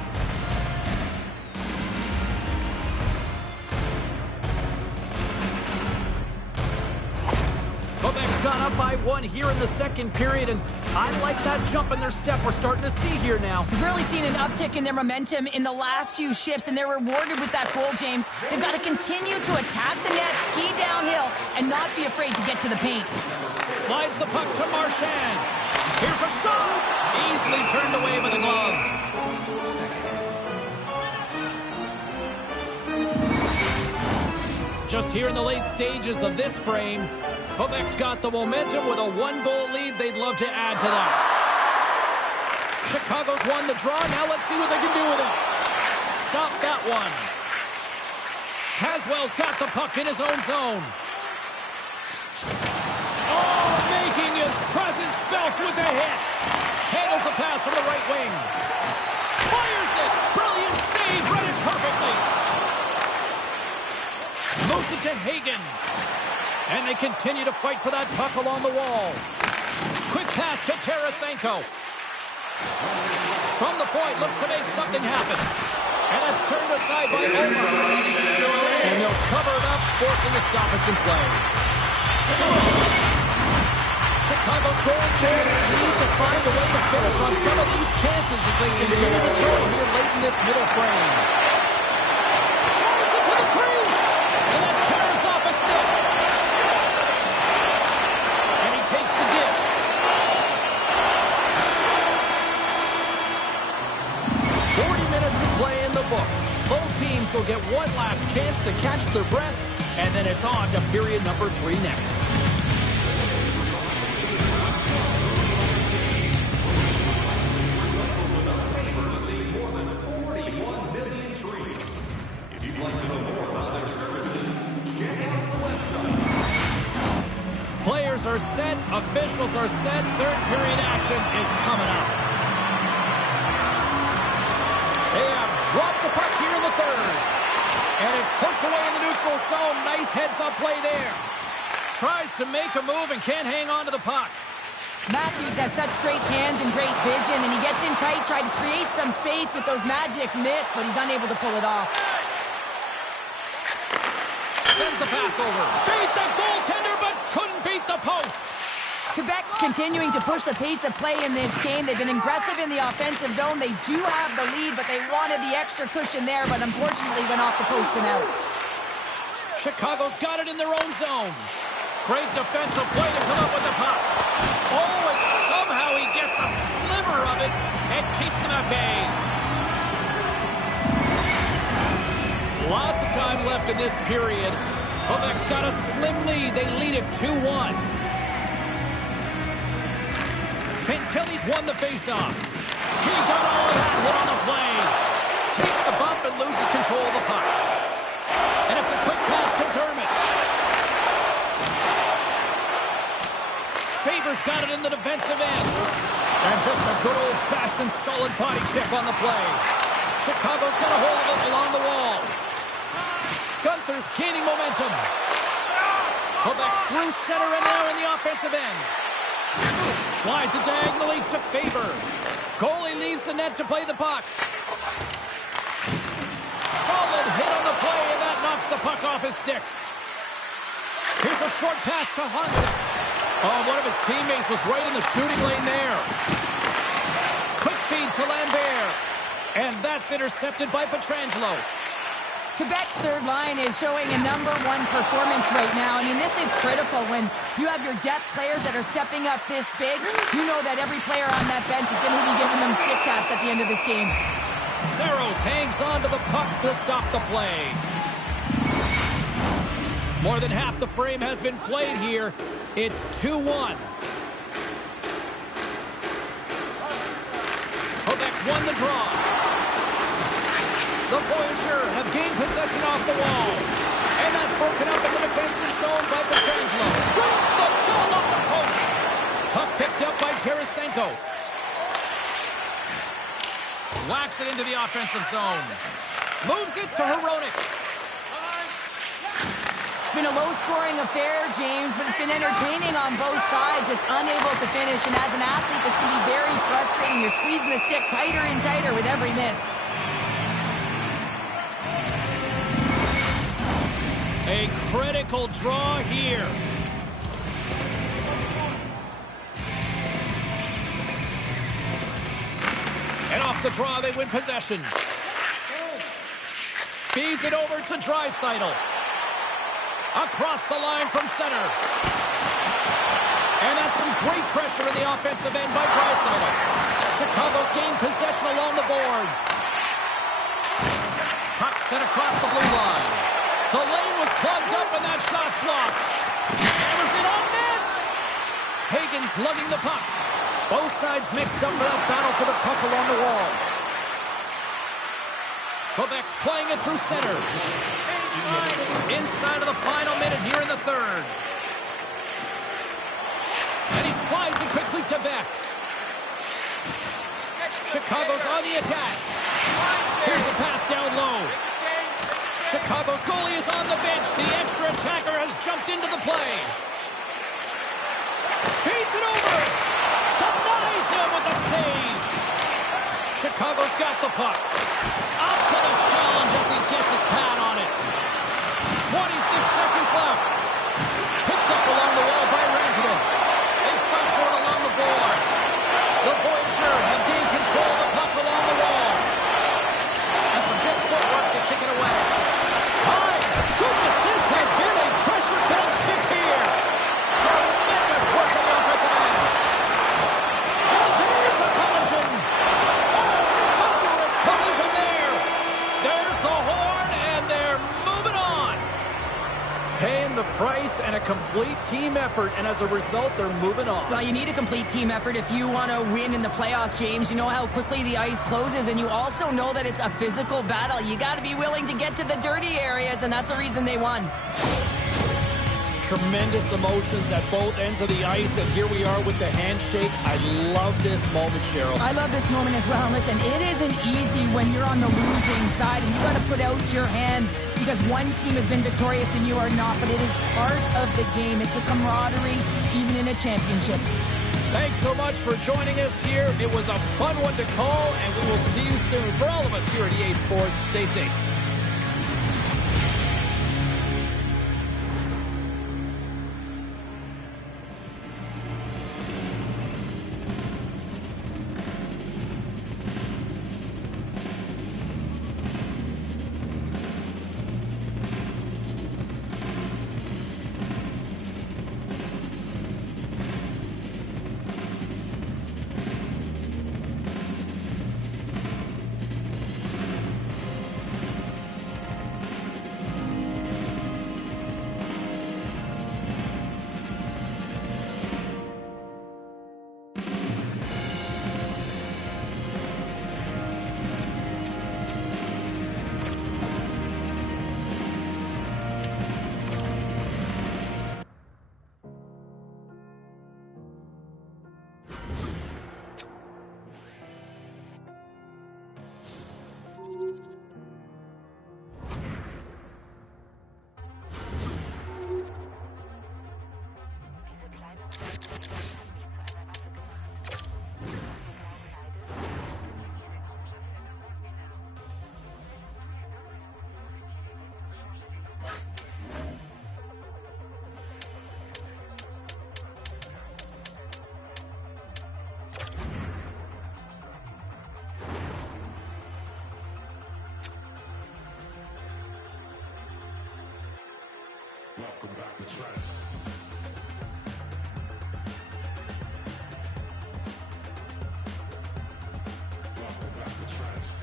Quebec's gone up by one here in the second period, and I like that jump in their step we're starting to see here now. We've really seen an uptick in their momentum in the last few shifts, and they're rewarded with that goal, James. They've got to continue to attack the net, ski downhill, and not be afraid to get to the paint. Slides the puck to Marchand. Here's a shot. Easily turned away with a glove. Just here in the late stages of this frame, Quebec's got the momentum with a one-goal lead. They'd love to add to that. Chicago's won the draw. Now let's see what they can do with it. Stop that one. Caswell's got the puck in his own zone. Oh, making his presence felt with the hit. Handles the pass from the right wing. Fires it. Brilliant save. Read it perfectly. Moves it to Hagen. And they continue to fight for that puck along the wall. Quick pass to Tarasenko. From the point, looks to make something happen. And it's turned aside by Omar. And they'll cover it up, forcing the stoppage in play. Chicago's goal scorers need to find a way to finish on some of these chances as they continue to trail here late in this middle frame. Drives it to the crease, and that carries off a stick. And he takes the dish. Play in the books. Both teams will get one last chance to catch their breaths, and then it's on to period number 3 next. More than 41 million trees. If you'd like to know more about their services, check out the website. Players are set, officials are set, third period action is coming up. They have dropped the puck here in the third. And it's hooked away in the neutral zone. Nice heads-up play there. Tries to make a move and can't hang on to the puck. Matthews has such great hands and great vision, and he gets in tight, trying to create some space with those magic mitts, but he's unable to pull it off. Sends the pass over. Beat the goaltender, but couldn't beat the post. Quebec's continuing to push the pace of play in this game. They've been aggressive in the offensive zone. They do have the lead, but they wanted the extra cushion there, but unfortunately went off the post and out. Chicago's got it in their own zone. Great defensive play to come up with the puck. Oh, and somehow he gets a sliver of it and keeps them at bay. Lots of time left in this period. Quebec's got a slim lead. They lead it 2-1. Fantilli's won the faceoff. He got all of that hit on the play. Takes a bump and loses control of the puck. And it's a quick pass to Dermott. Faber's got it in the defensive end. And just a good old-fashioned solid body check on the play. Chicago's got a hold of it along the wall. Gunther's gaining momentum. Quebec's through center and now in the offensive end. Slides it diagonally to Faber. Goalie leaves the net to play the puck. Solid hit on the play, and that knocks the puck off his stick. Here's a short pass to Hunt. Oh, one of his teammates was right in the shooting lane there. Quick feed to Lambert. And that's intercepted by Pietrangelo. Quebec's third line is showing a #1 performance right now. I mean, this is critical when you have your depth players that are stepping up this big. You know that every player on that bench is going to be giving them stick taps at the end of this game. Saros hangs on to the puck to stop the play. More than half the frame has been played here. It's 2-1. Quebec's won the draw. The Voyageurs have gained possession off the wall. And that's broken up in the defensive zone by Pietrangelo. Brings the ball off the post. Puck picked up by Tarasenko. Whacks it into the offensive zone. Moves it to Hronek. It's been a low-scoring affair, James, but it's been entertaining on both sides, just unable to finish. And as an athlete, this can be very frustrating. You're squeezing the stick tighter and tighter with every miss. A critical draw here. And off the draw, they win possession. Feeds it over to Draisaitl. Across the line from center. And that's some great pressure in the offensive end by Draisaitl. Chicago's gained possession along the boards. Puck sent across the blue line. The lane was plugged up and that shot's blocked. Hammers it on net. Hagen's lugging the puck. Both sides mixed up for that battle for the puck along the wall. Quebec's playing it through center. Inside of the final minute here in the third. And he slides it quickly to Beck. Chicago's on the attack. Here's a pass down low. Chicago's goalie is on the bench. The extra attacker has jumped into the play. Feeds it over. Denies him with the save. Chicago's got the puck. Up to the challenge as he gets his pad on it. 26 seconds left. Picked up along the wall by Rantanen. They fight for the price and a complete team effort, and as a result, they're moving on. Well, you need a complete team effort if you want to win in the playoffs, James. You know how quickly the ice closes, and you also know that it's a physical battle. You got to be willing to get to the dirty areas, and that's the reason they won. Tremendous emotions at both ends of the ice, and here we are with the handshake. I love this moment, Cheryl. I love this moment as well. Listen, it isn't easy when you're on the losing side, and you got to put out your hand because one team has been victorious and you are not, but it is part of the game. It's the camaraderie, even in a championship. Thanks so much for joining us here. It was a fun one to call, and we will see you soon. For all of us here at EA Sports, stay safe. Welcome back to Trent. Welcome back to Trent.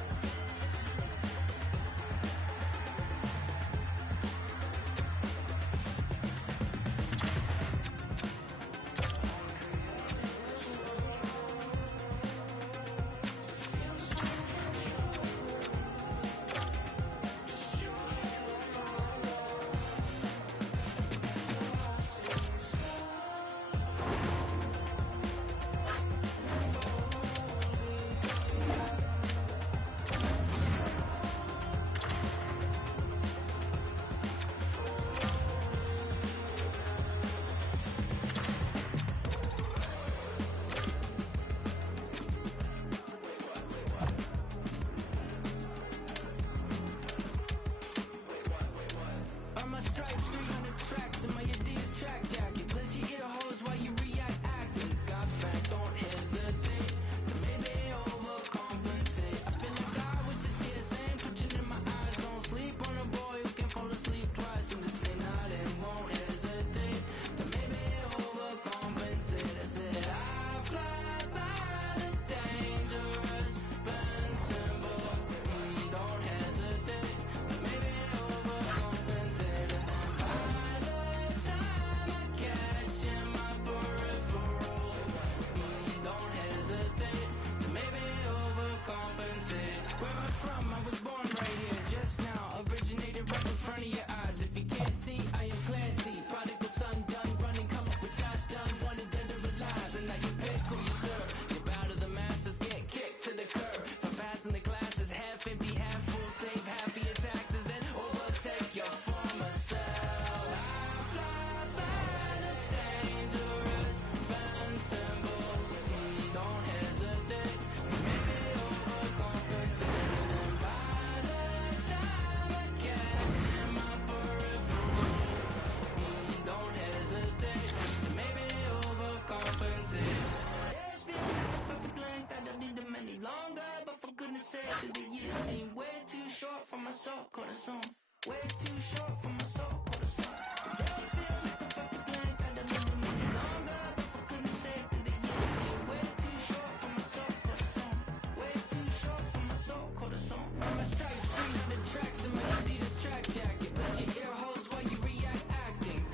soul, corazón. Way too short for my soul, corazón. Days feel like a perfect length. Got a minute money longer, but for goodness sake, do the years seem way too short for my soul, corazón. Way too short for my soul, corazón. From my stripes, 300 tracks in my Adidas track jacket. Bless your ear holes while you react acting.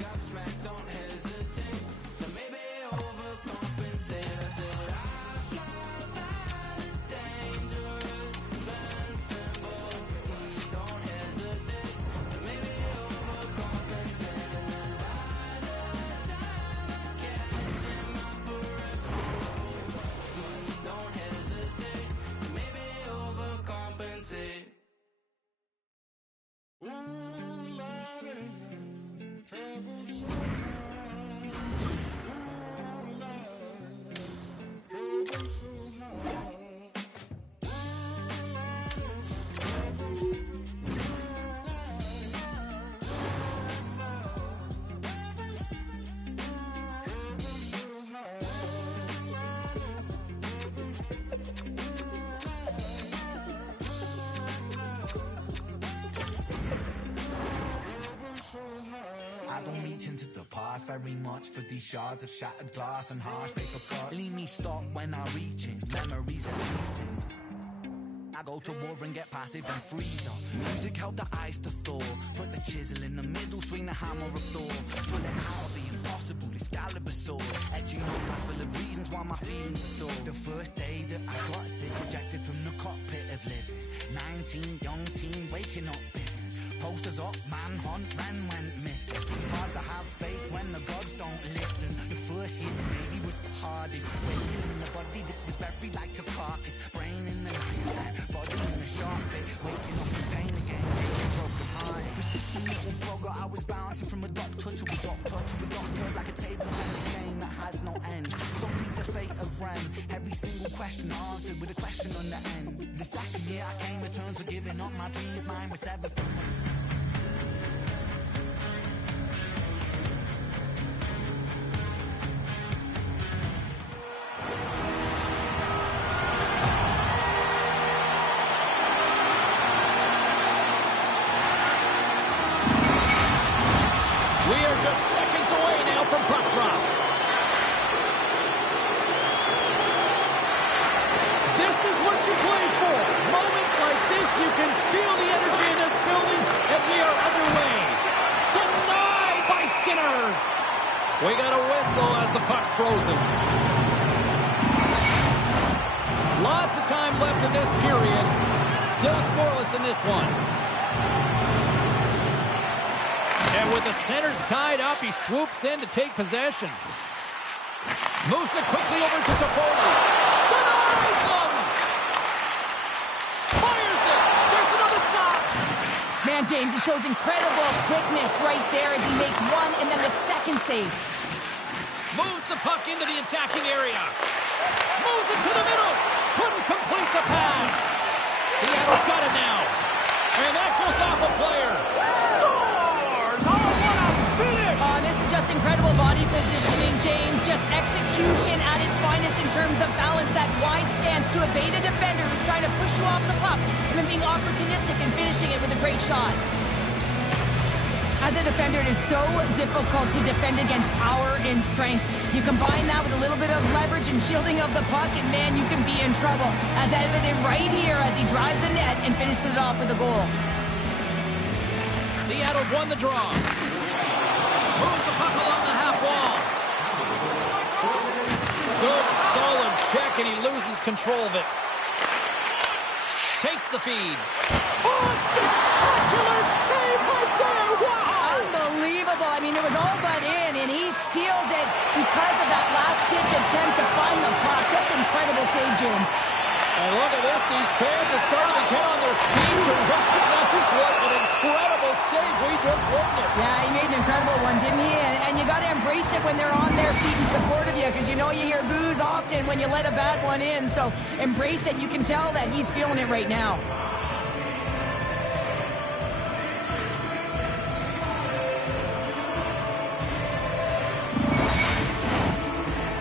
I don't reach into the past very much for these shards of shattered glass and harsh paper cuts. Leave me stop when I reach in, memories are seating. I go to war and get passive and freeze up. Music help the ice to thaw. Put the chisel in the middle, swing the hammer of Thor. Pull it out of the impossible, Excalibur sword. Edging up glass full of reasons why my feelings are sore. The first day that I got sick, ejected from the cockpit of living. 19, young teen, waking up bitten. Posters up, manhunt, ran, went missing. Hard to have faith when the gods don't listen. The first year, baby, was the hardest. Waking in the body that was buried like a carcass. Brain in the nightstand, body in the sharp bit. Waking up in pain again, broken heart. Persistent little blogger, I was bouncing from a doctor to a doctor to a doctor. Like a table tennis game that has no end. So read the fate of Ren. Every single question answered with a question on the end. The second year I came to terms with giving up my dreams. Mine was severed from just seconds away now from puck drop. This is what you play for. Moments like this, you can feel the energy in this building, and we are underway. Denied by Skinner. We got a whistle as the puck's frozen. Lots of time left in this period. Still scoreless in this one. And with the centers tied up, he swoops in to take possession. Moves it quickly over to Toffoli. Denies him! Fires it! There's another stop! Man, James, he shows incredible quickness right there as he makes one and then the second save. Moves the puck into the attacking area. Moves it to the middle. Couldn't complete the pass. Seattle's got it now. And that goes off a player. Scores! Oh, what a finish! This is just incredible body positioning, James. Just execution at its finest in terms of balance. That wide stance to evade a defender who's trying to push you off the puck, and then being opportunistic and finishing it with a great shot. As a defender, it is so difficult to defend against power and strength. You combine that with a little bit of leverage and shielding of the puck, and man, you can be in trouble. As evident right here as he drives the net and finishes it off with a goal. Seattle's won the draw. Moves the puck along the half wall. Good, solid check, and he loses control of it. Takes the feed. Oh, spectacular save right there! Wow! Unbelievable. I mean, it was all but in, and he steals it because of that last-ditch attempt to find the puck. Just incredible save, James. And look at this. These fans are starting to get on their feet to recognize what an incredible save we just witnessed. Yeah, he made an incredible one, didn't he? And you got to embrace it when they're on their feet in support of you, because you know you hear boos often when you let a bad one in. So embrace it. You can tell that he's feeling it right now.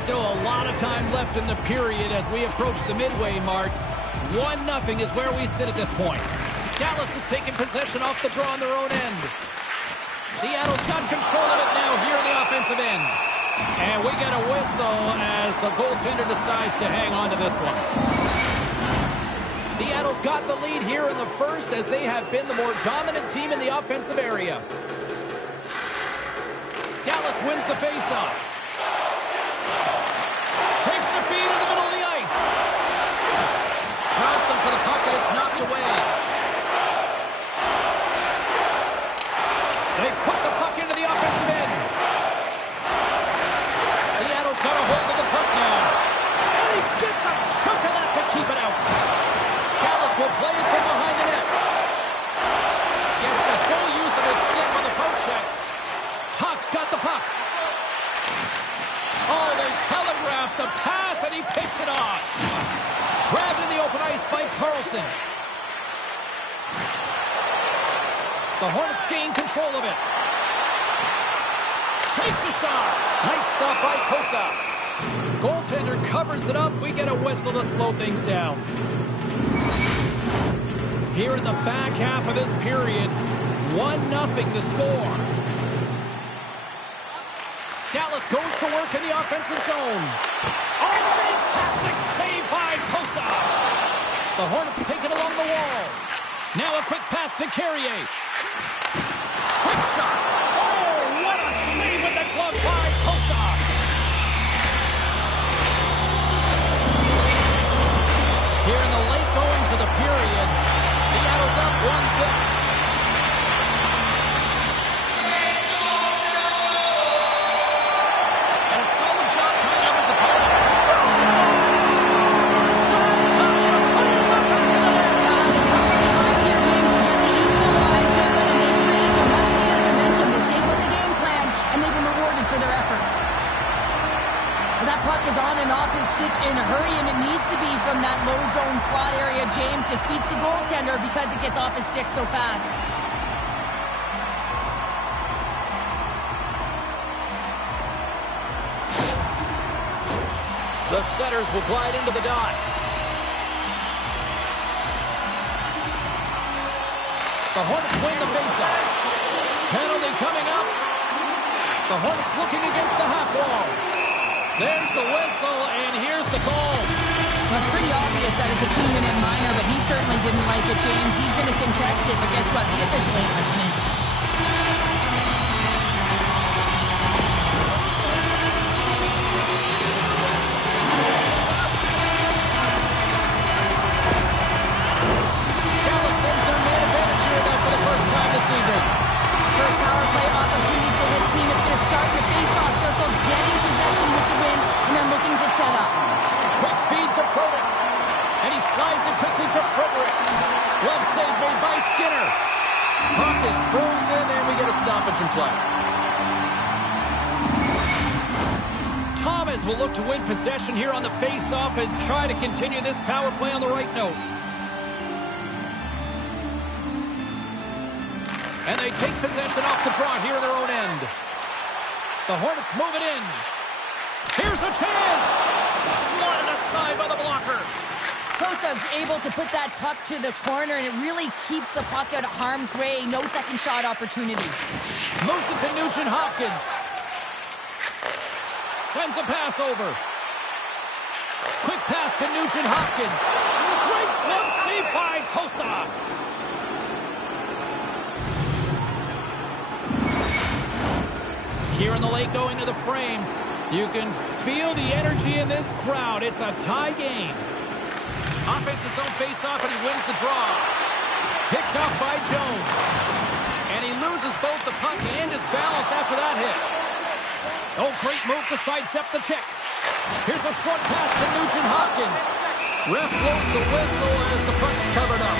Still a lot of time left in the period as we approach the midway mark. 1-0 is where we sit at this point. Dallas has taken possession off the draw on their own end. Seattle's got control of it now here in the offensive end. And we get a whistle as the goaltender decides to hang on to this one. Seattle's got the lead here in the first as they have been the more dominant team in the offensive area. Dallas wins the faceoff. Takes the feed in the middle of the ice. Johnson for the puck, and it's knocked away. They put the puck into the offensive end. Seattle's got a hold of the puck now. And he gets a chunk of that to keep it out. Dallas will play it from behind the net. Gets the full use of his stick on the poke check. Tuck's got the puck. puck. Oh, they telegraphed the pass, and he picks it off. Grabbed in the open ice by Carlson. The Hornets gain control of it. Takes a shot. Nice stop by Kosa. Goaltender covers it up. We get a whistle to slow things down. Here in the back half of this period, 1-0 the score. Dallas goes to work in the offensive zone. Oh, fantastic save by Kosa. The Hornets take it along the wall. Now a quick pass to Carrier. Quick shot. Oh, what a save with the glove by Kosa. Here in the late goings of the period, Seattle's up 1-0. Is on and off his stick in a hurry, and it needs to be from that low zone slot area. James just beats the goaltender because it gets off his stick so fast. The setters will glide into the dot. The Hornets win the faceoff. Penalty coming up. The Hornets looking against the half wall. There's the whistle, and here's the call. Well, it's pretty obvious that it's a 2-minute minor, but he certainly didn't like it, James. He's going to contest it, but guess what? The official ain't listening. Dallas says they're man advantage here now for the first time this evening. First power play opportunity for this team. It's going to start in the face-off circle, getting possession with the win, and then looking to set up. Quick feed to Protas, and he slides it quickly to Frederick. Glove save made by Skinner. Puck is frozen, and we get a stoppage in play. Thomas will look to win possession here on the face-off and try to continue this power play on the right note. And they take possession off the draw here in their own end. The Hornets move it in. Here's a chance. Slotted aside by the blocker. Kosa's able to put that puck to the corner, and it really keeps the puck out of harm's way. No second shot opportunity. Moves it to Nugent Hopkins. Sends a pass over. Quick pass to Nugent Hopkins. Great glove save by Kosa. Here in the late going to the frame, you can feel the energy in this crowd. It's a tie game. Offensive zone face-off, and he wins the draw. Picked up by Jones. And he loses both the puck and his balance after that hit. Oh, great move to sidestep the check. Here's a short pass to Nugent Hopkins. Ref blows the whistle as the puck's covered up.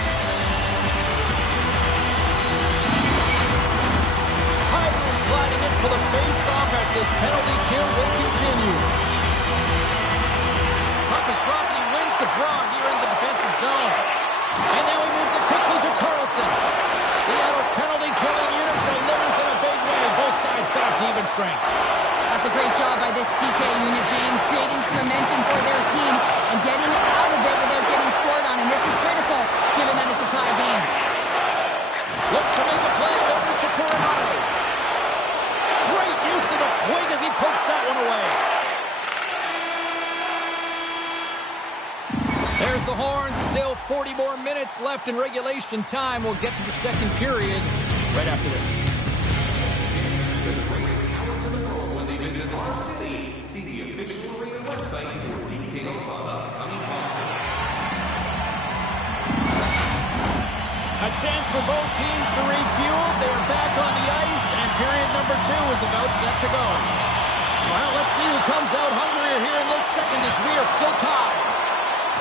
Sliding in for the face-off as this penalty kill will continue. Puck is dropped and he wins the draw here in the defensive zone. And now he moves it quickly to Carlson. Seattle's penalty killing unit delivers in a big way. Both sides back to even strength. That's a great job by this PK unit, James, creating some momentum for their team and getting out of it without getting scored on. And this is critical, given that it's a tie game. Looks to make a play over to Coronado. Great use of the twig as he pokes that one away. There's the horn. Still 40 more minutes left in regulation time. We'll get to the second period right after this. The greatest talents in the world when they visit our city. See the official arena website for details on upcoming concerts. A chance for both teams to refuel. They are back on the ice, and period number 2 is about set to go. Well, let's see who comes out hungrier here in this second as we are still tied.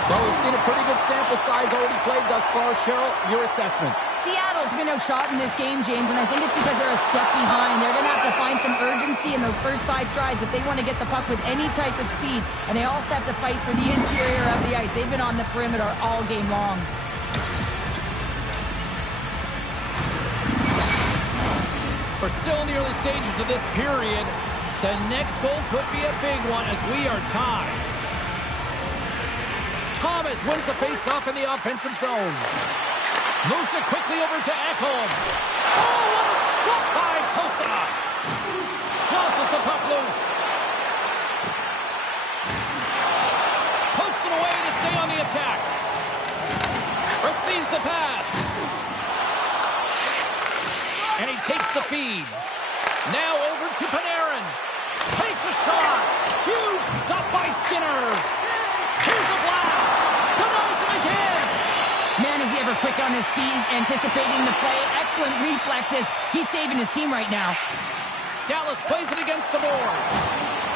Well, we've seen a pretty good sample size already played thus far. Cheryl, your assessment. Seattle's been outshot in this game, James, and I think it's because they're a step behind. They're going to have to find some urgency in those first 5 strides if they want to get the puck with any type of speed, and they also have to fight for the interior of the ice. They've been on the perimeter all game long. We're still in the early stages of this period. The next goal could be a big one as we are tied. Thomas wins the face-off in the offensive zone. Moves it quickly over to Ekholm. Oh, what a stop by Kosa. Jostles the puck loose. Pokes it away to stay on the attack. Receives the pass. And he takes the feed. Now over to Panarin. Takes a shot. Huge stop by Skinner. Here's a blast. Denies him again. Man, is he ever quick on his feet, anticipating the play. Excellent reflexes. He's saving his team right now. Dallas plays it against the boards.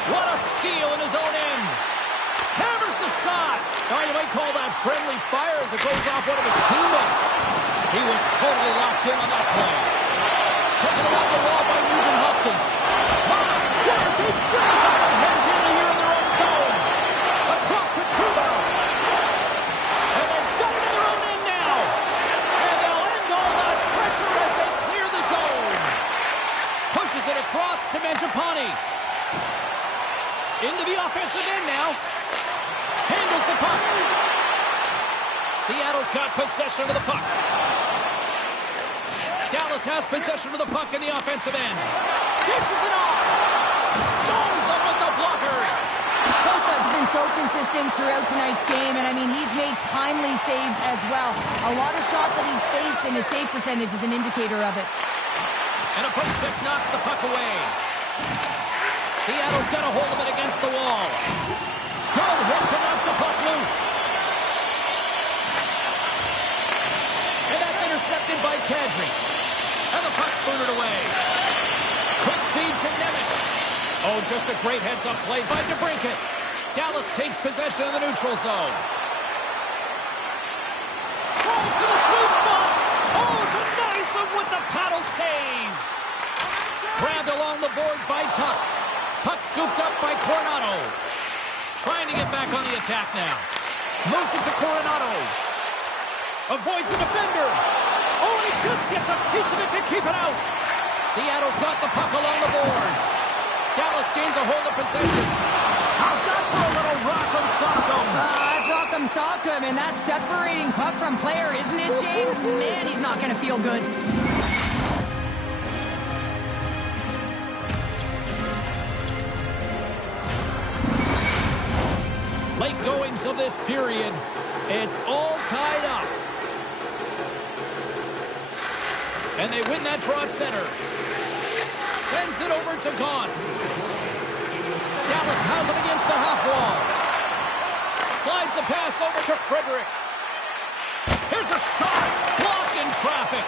What a steal in his own end. Hammers the shot. Or you might call that friendly fire as it goes off one of his teammates. He was totally locked in on that play. Taken along the wall by Nugent Hopkins. What a deep break. Hemmed in here in their own zone. Across to Truba. And they've done it in their own end now. And they'll end all that pressure as they clear the zone. Pushes it across to Mangiapane. Into the offensive end now. Handles the puck. Seattle's got possession of the puck. Dallas has possession of the puck in the offensive end. Dishes it off. Stones up with the blocker. Kosa's been so consistent throughout tonight's game, and I mean, he's made timely saves as well. A lot of shots that he's faced, and his save percentage is an indicator of it. And a push check knocks the puck away. Seattle's got a hold of it against the wall. Good hit to knock the puck loose. And that's intercepted by Kadri. And the puck's booted away. Quick feed to Nemec. Oh, just a great heads-up play by DeBrincat. Dallas takes possession of the neutral zone. Falls to the sweet spot. Oh, denies him with the paddle save. Grabbed along the boards by Tuck. Puck scooped up by Coronado. Trying to get back on the attack now. Moves it to Coronado. Avoids the defender. Oh, and he just gets a piece of it to keep it out. Seattle's got the puck along the boards. Dallas gains a hold of possession. How's that for a little rock'em sock'em? That's rock'em sock'em, and that's separating puck from player, isn't it, James? Man, he's not going to feel good. Late goings of this period. It's all tied up. And they win that draw at center. Sends it over to Gaunce. Dallas has it against the half wall. Slides the pass over to Frederick. Here's a shot. Blocked in traffic.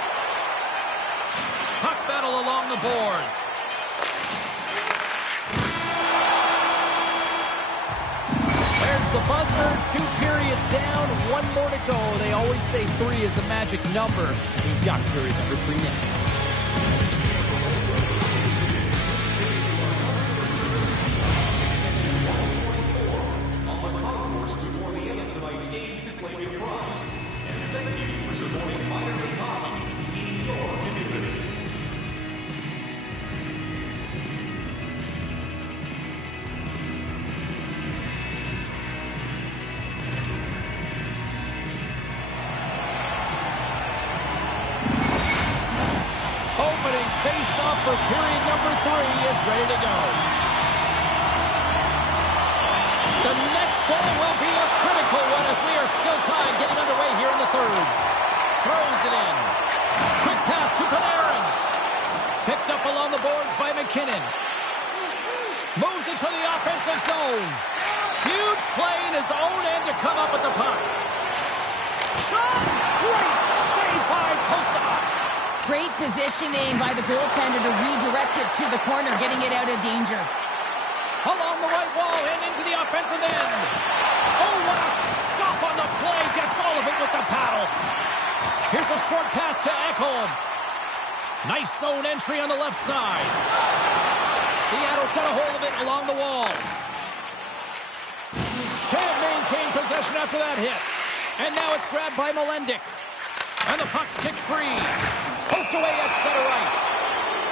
Puck battle along the boards. There's the buzzer. 2 periods down. 1 more to go. They always say 3 is the magic number. We've got period number 3 next. For period number 3 is ready to go. The next goal will be a critical one as we are still tied, getting underway here in the 3rd. Throws it in. Quick pass to Panarin. Picked up along the boards by McKinnon. Moves into the offensive zone. Huge play in his own end to come up with the puck. Shot! Great save by Kosa. Great positioning by the goaltender to redirect it to the corner, getting it out of danger. Along the right wall and into the offensive end. Oh, what a stop on the play. Gets all of it with the paddle. Here's a short pass to Ekholm. Nice zone entry on the left side. Seattle's got a hold of it along the wall. Can't maintain possession after that hit. And now it's grabbed by Molendic. And the puck's kicked free. Poked away at center ice.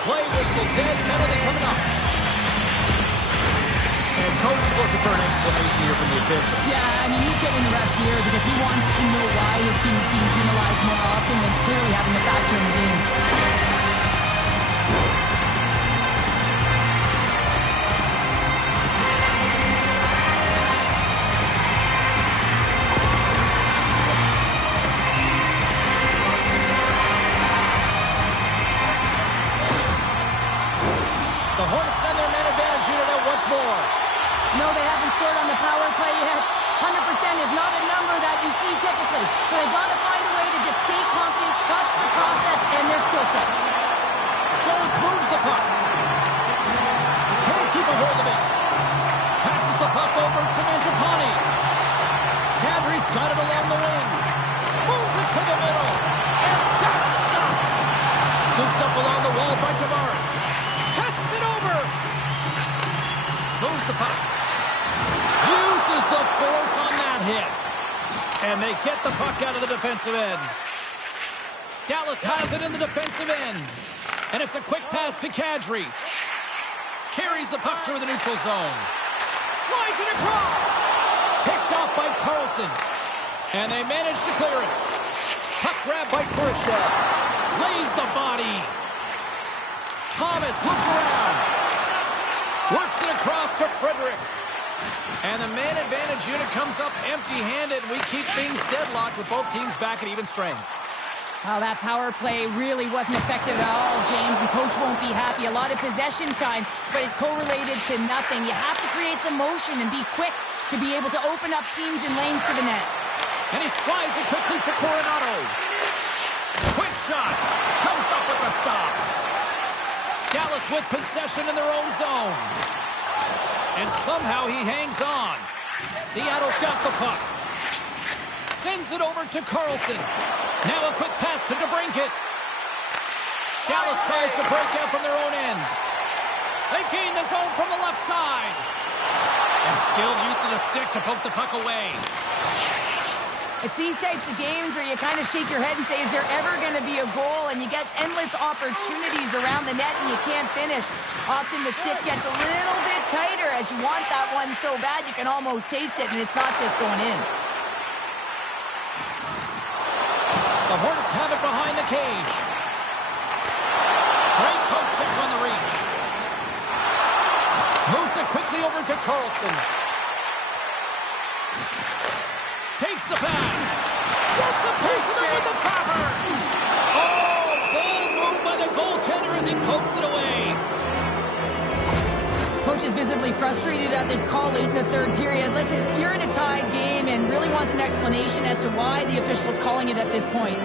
Play whistle, dead, penalty coming up. And coach is looking for an explanation here from the official. Yeah, I mean, he's getting the refs here because he wants to know why his team is being penalized more often, and it's clearly having a factor in the game. The Hornets send their man advantage unit out once more. No, they haven't scored on the power play yet. 100% is not a number that you see typically. So they've got to find a way to just stay confident, trust the process and their skill sets. Jones moves the puck. Can't keep a hold of it. Passes the puck over to Mangiapane. Kadri's got it along the wing. Moves it to the middle. And that's stopped. Scooped up along the wall by Tavares. Passes it over. Moves the puck. Uses the force on that hit. And they get the puck out of the defensive end. Dallas has it in the defensive end. And it's a quick pass to Kadri. Carries the puck through the neutral zone. Slides it across. Picked off by Carlson. And they manage to clear it. Puck grab by Khrushchev. Lays the body. Thomas looks around. Works it across to Frederick. And the man advantage unit comes up empty-handed. We keep things deadlocked with both teams back at even strength. Well, that power play really wasn't effective at all, James, and coach won't be happy. A lot of possession time, but it correlated to nothing. You have to create some motion and be quick to be able to open up seams and lanes to the net. And he slides it quickly to Coronado. Quick shot. Comes up with a stop. Dallas with possession in their own zone. And somehow he hangs on. Seattle's got the puck. Sends it over to Carlson. Now a quick pass to DeBrincat. Dallas tries to break out from their own end. They gain the zone from the left side. And skilled use of the stick to poke the puck away. It's these types of games where you kind of shake your head and say, is there ever going to be a goal? And you get endless opportunities around the net and you can't finish. Often the stick gets a little bit tighter as you want that one so bad you can almost taste it, and it's not just going in. The Hornets have it behind the cage. Great poke check on the reach. Moves it quickly over to Carlson. Takes the pass. Gets a piece of it with the trapper. Oh, bold move by the goaltender as he pokes it away. Coach is visibly frustrated at this call late in the third period. Listen, you're in a tied game and really wants an explanation as to why the official is calling it at this point.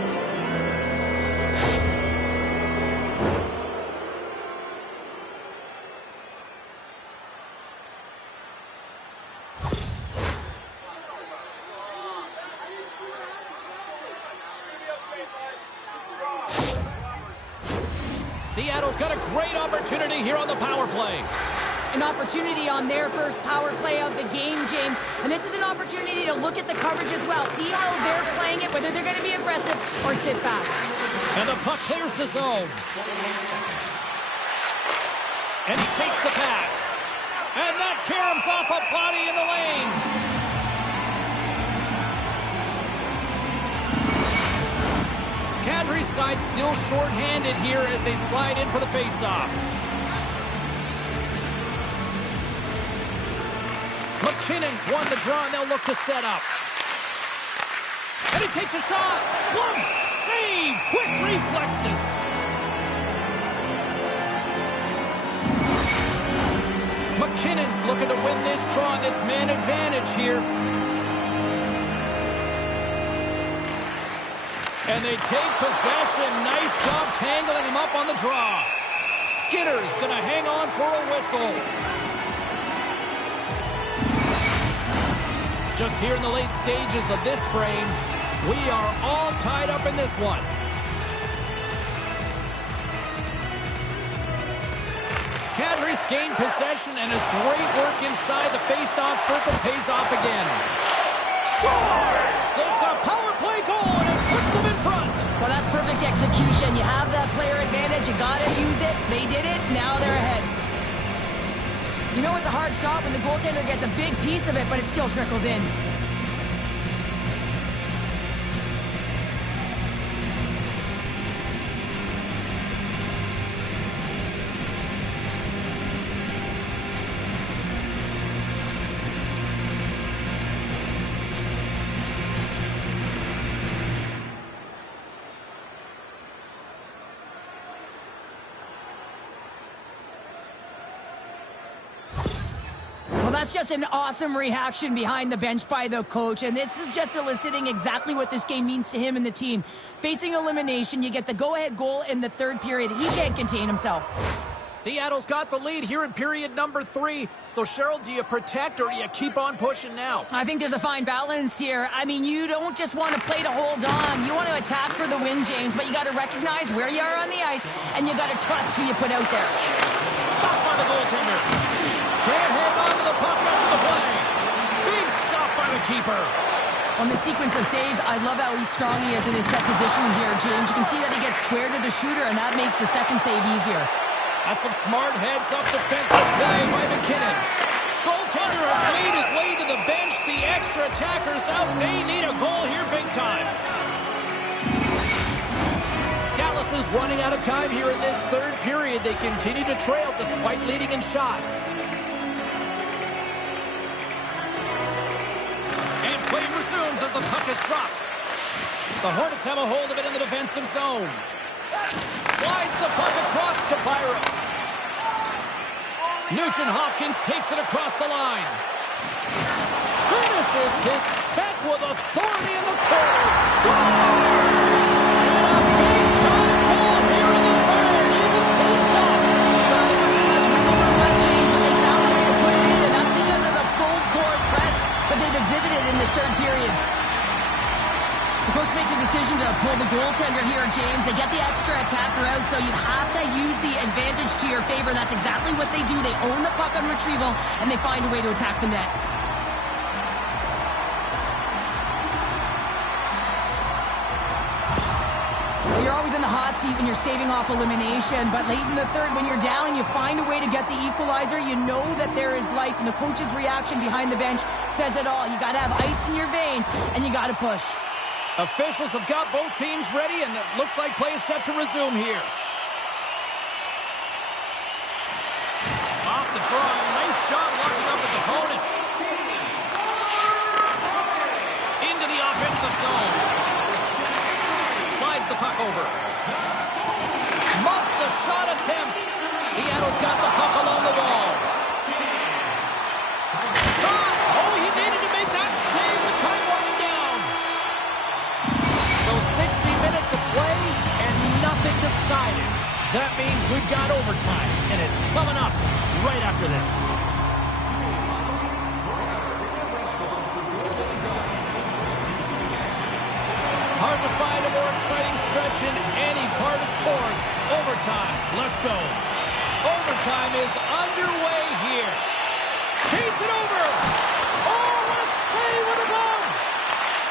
Seattle's got a great opportunity here on the power play. An opportunity on their first power play of the game, James. And this is an opportunity to look at the coverage as well. See how they're playing it, whether they're going to be aggressive or sit back. And the puck clears the zone. And he takes the pass. And that caroms off a body in the lane. Kadri's side still short-handed here as they slide in for the face-off. McKinnon's won the draw, and they'll look to set up. And he takes a shot. Glove save. Quick reflexes. McKinnon's looking to win this draw, this man advantage here. And they take possession. Nice job tangling him up on the draw. Skinner's going to hang on for a whistle. Just here in the late stages of this frame, we are all tied up in this one. Cadres gain possession, and his great work inside the face-off circle pays off again. Scores! It's a power play goal, and it puts them in front. Well, that's perfect execution. You have that player advantage. You got to use it. They did it. Now they're ahead. You know it's a hard shot when the goaltender gets a big piece of it, but it still trickles in. That's just an awesome reaction behind the bench by the coach, and this is just eliciting exactly what this game means to him and the team. Facing elimination, you get the go-ahead goal in the third period. He can't contain himself. Seattle's got the lead here in period number 3. So, Cheryl, do you protect or do you keep on pushing now? I think there's a fine balance here. I mean, you don't just want to play to hold on. You want to attack for the win, James, but you got to recognize where you are on the ice, and you got to trust who you put out there. Stop by the goaltender. Can't hang on to the puck after the play. Big stop by the keeper. On the sequence of saves, I love how strong he is in his set positioning here, James. You can see that he gets square to the shooter, and that makes the second save easier. That's some smart heads-up defensive play by McKinnon. Goaltender has made his way to the bench. The extra attackers out. They need a goal here big time. Dallas is running out of time here in this third period. They continue to trail despite leading in shots. And play resumes as the puck is dropped. The Hornets have a hold of it in the defensive zone. Slides the puck across to Byron. Nugent Hopkins takes it across the line. Finishes his check with authority in the corner. Scores! And a big-time goal here in the third. Evans takes up. Well, there wasn't much maneuver left, James, but they found a way to put it in, and that's because of the full court press that they've exhibited in this third period. The coach makes a decision to pull the goaltender here, James. They get the extra attacker out, so you have to use the advantage to your favor. That's exactly what they do. They own the puck on retrieval, and they find a way to attack the net. Well, you're always in the hot seat when you're saving off elimination, but late in the third, when you're down and you find a way to get the equalizer, you know that there is life, and the coach's reaction behind the bench says it all. You got to have ice in your veins, and you got to push. Officials have got both teams ready, and it looks like play is set to resume here. Off the draw. Nice job locking up his opponent. Into the offensive zone. Slides the puck over. Muffs the shot attempt. Seattle's got the puck along the wall. Shot! Oh, he needed to make that save with time winding down. So 60 minutes of play and nothing decided. That means we've got overtime, and it's coming up right after this. Hard to find a more exciting stretch in any part of sports. Overtime. Let's go. Overtime is underway here. Feeds it over. Oh, what a save with a glove.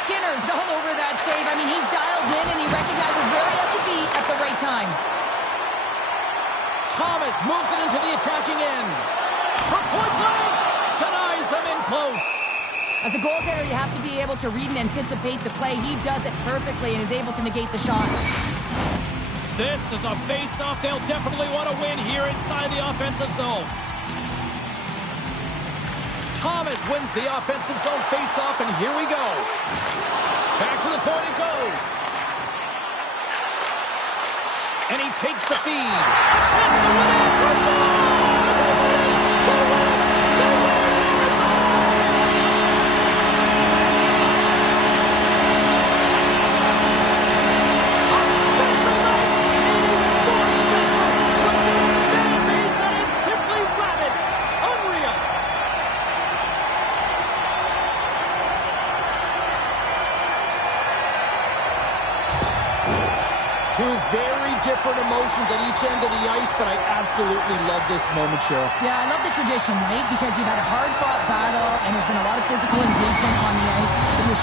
Skinner's all over that save. I mean, he's dialed in, and he recognizes where he has to be at the right time. Thomas moves it into the attacking end. From point blank. Denies him in close. As a goaltender, you have to be able to read and anticipate the play. He does it perfectly and is able to negate the shot. This is a face-off they'll definitely want to win here inside the offensive zone. Thomas wins the offensive zone face-off, and here we go. Back to the point it goes. And he takes the feed. Chance to win it. emotions at each end of the ice, but I absolutely love this moment, Cheryl. Yeah, I love the tradition, right? Because you've had a hard-fought battle, and there's been a lot of physical engagement on the ice. It was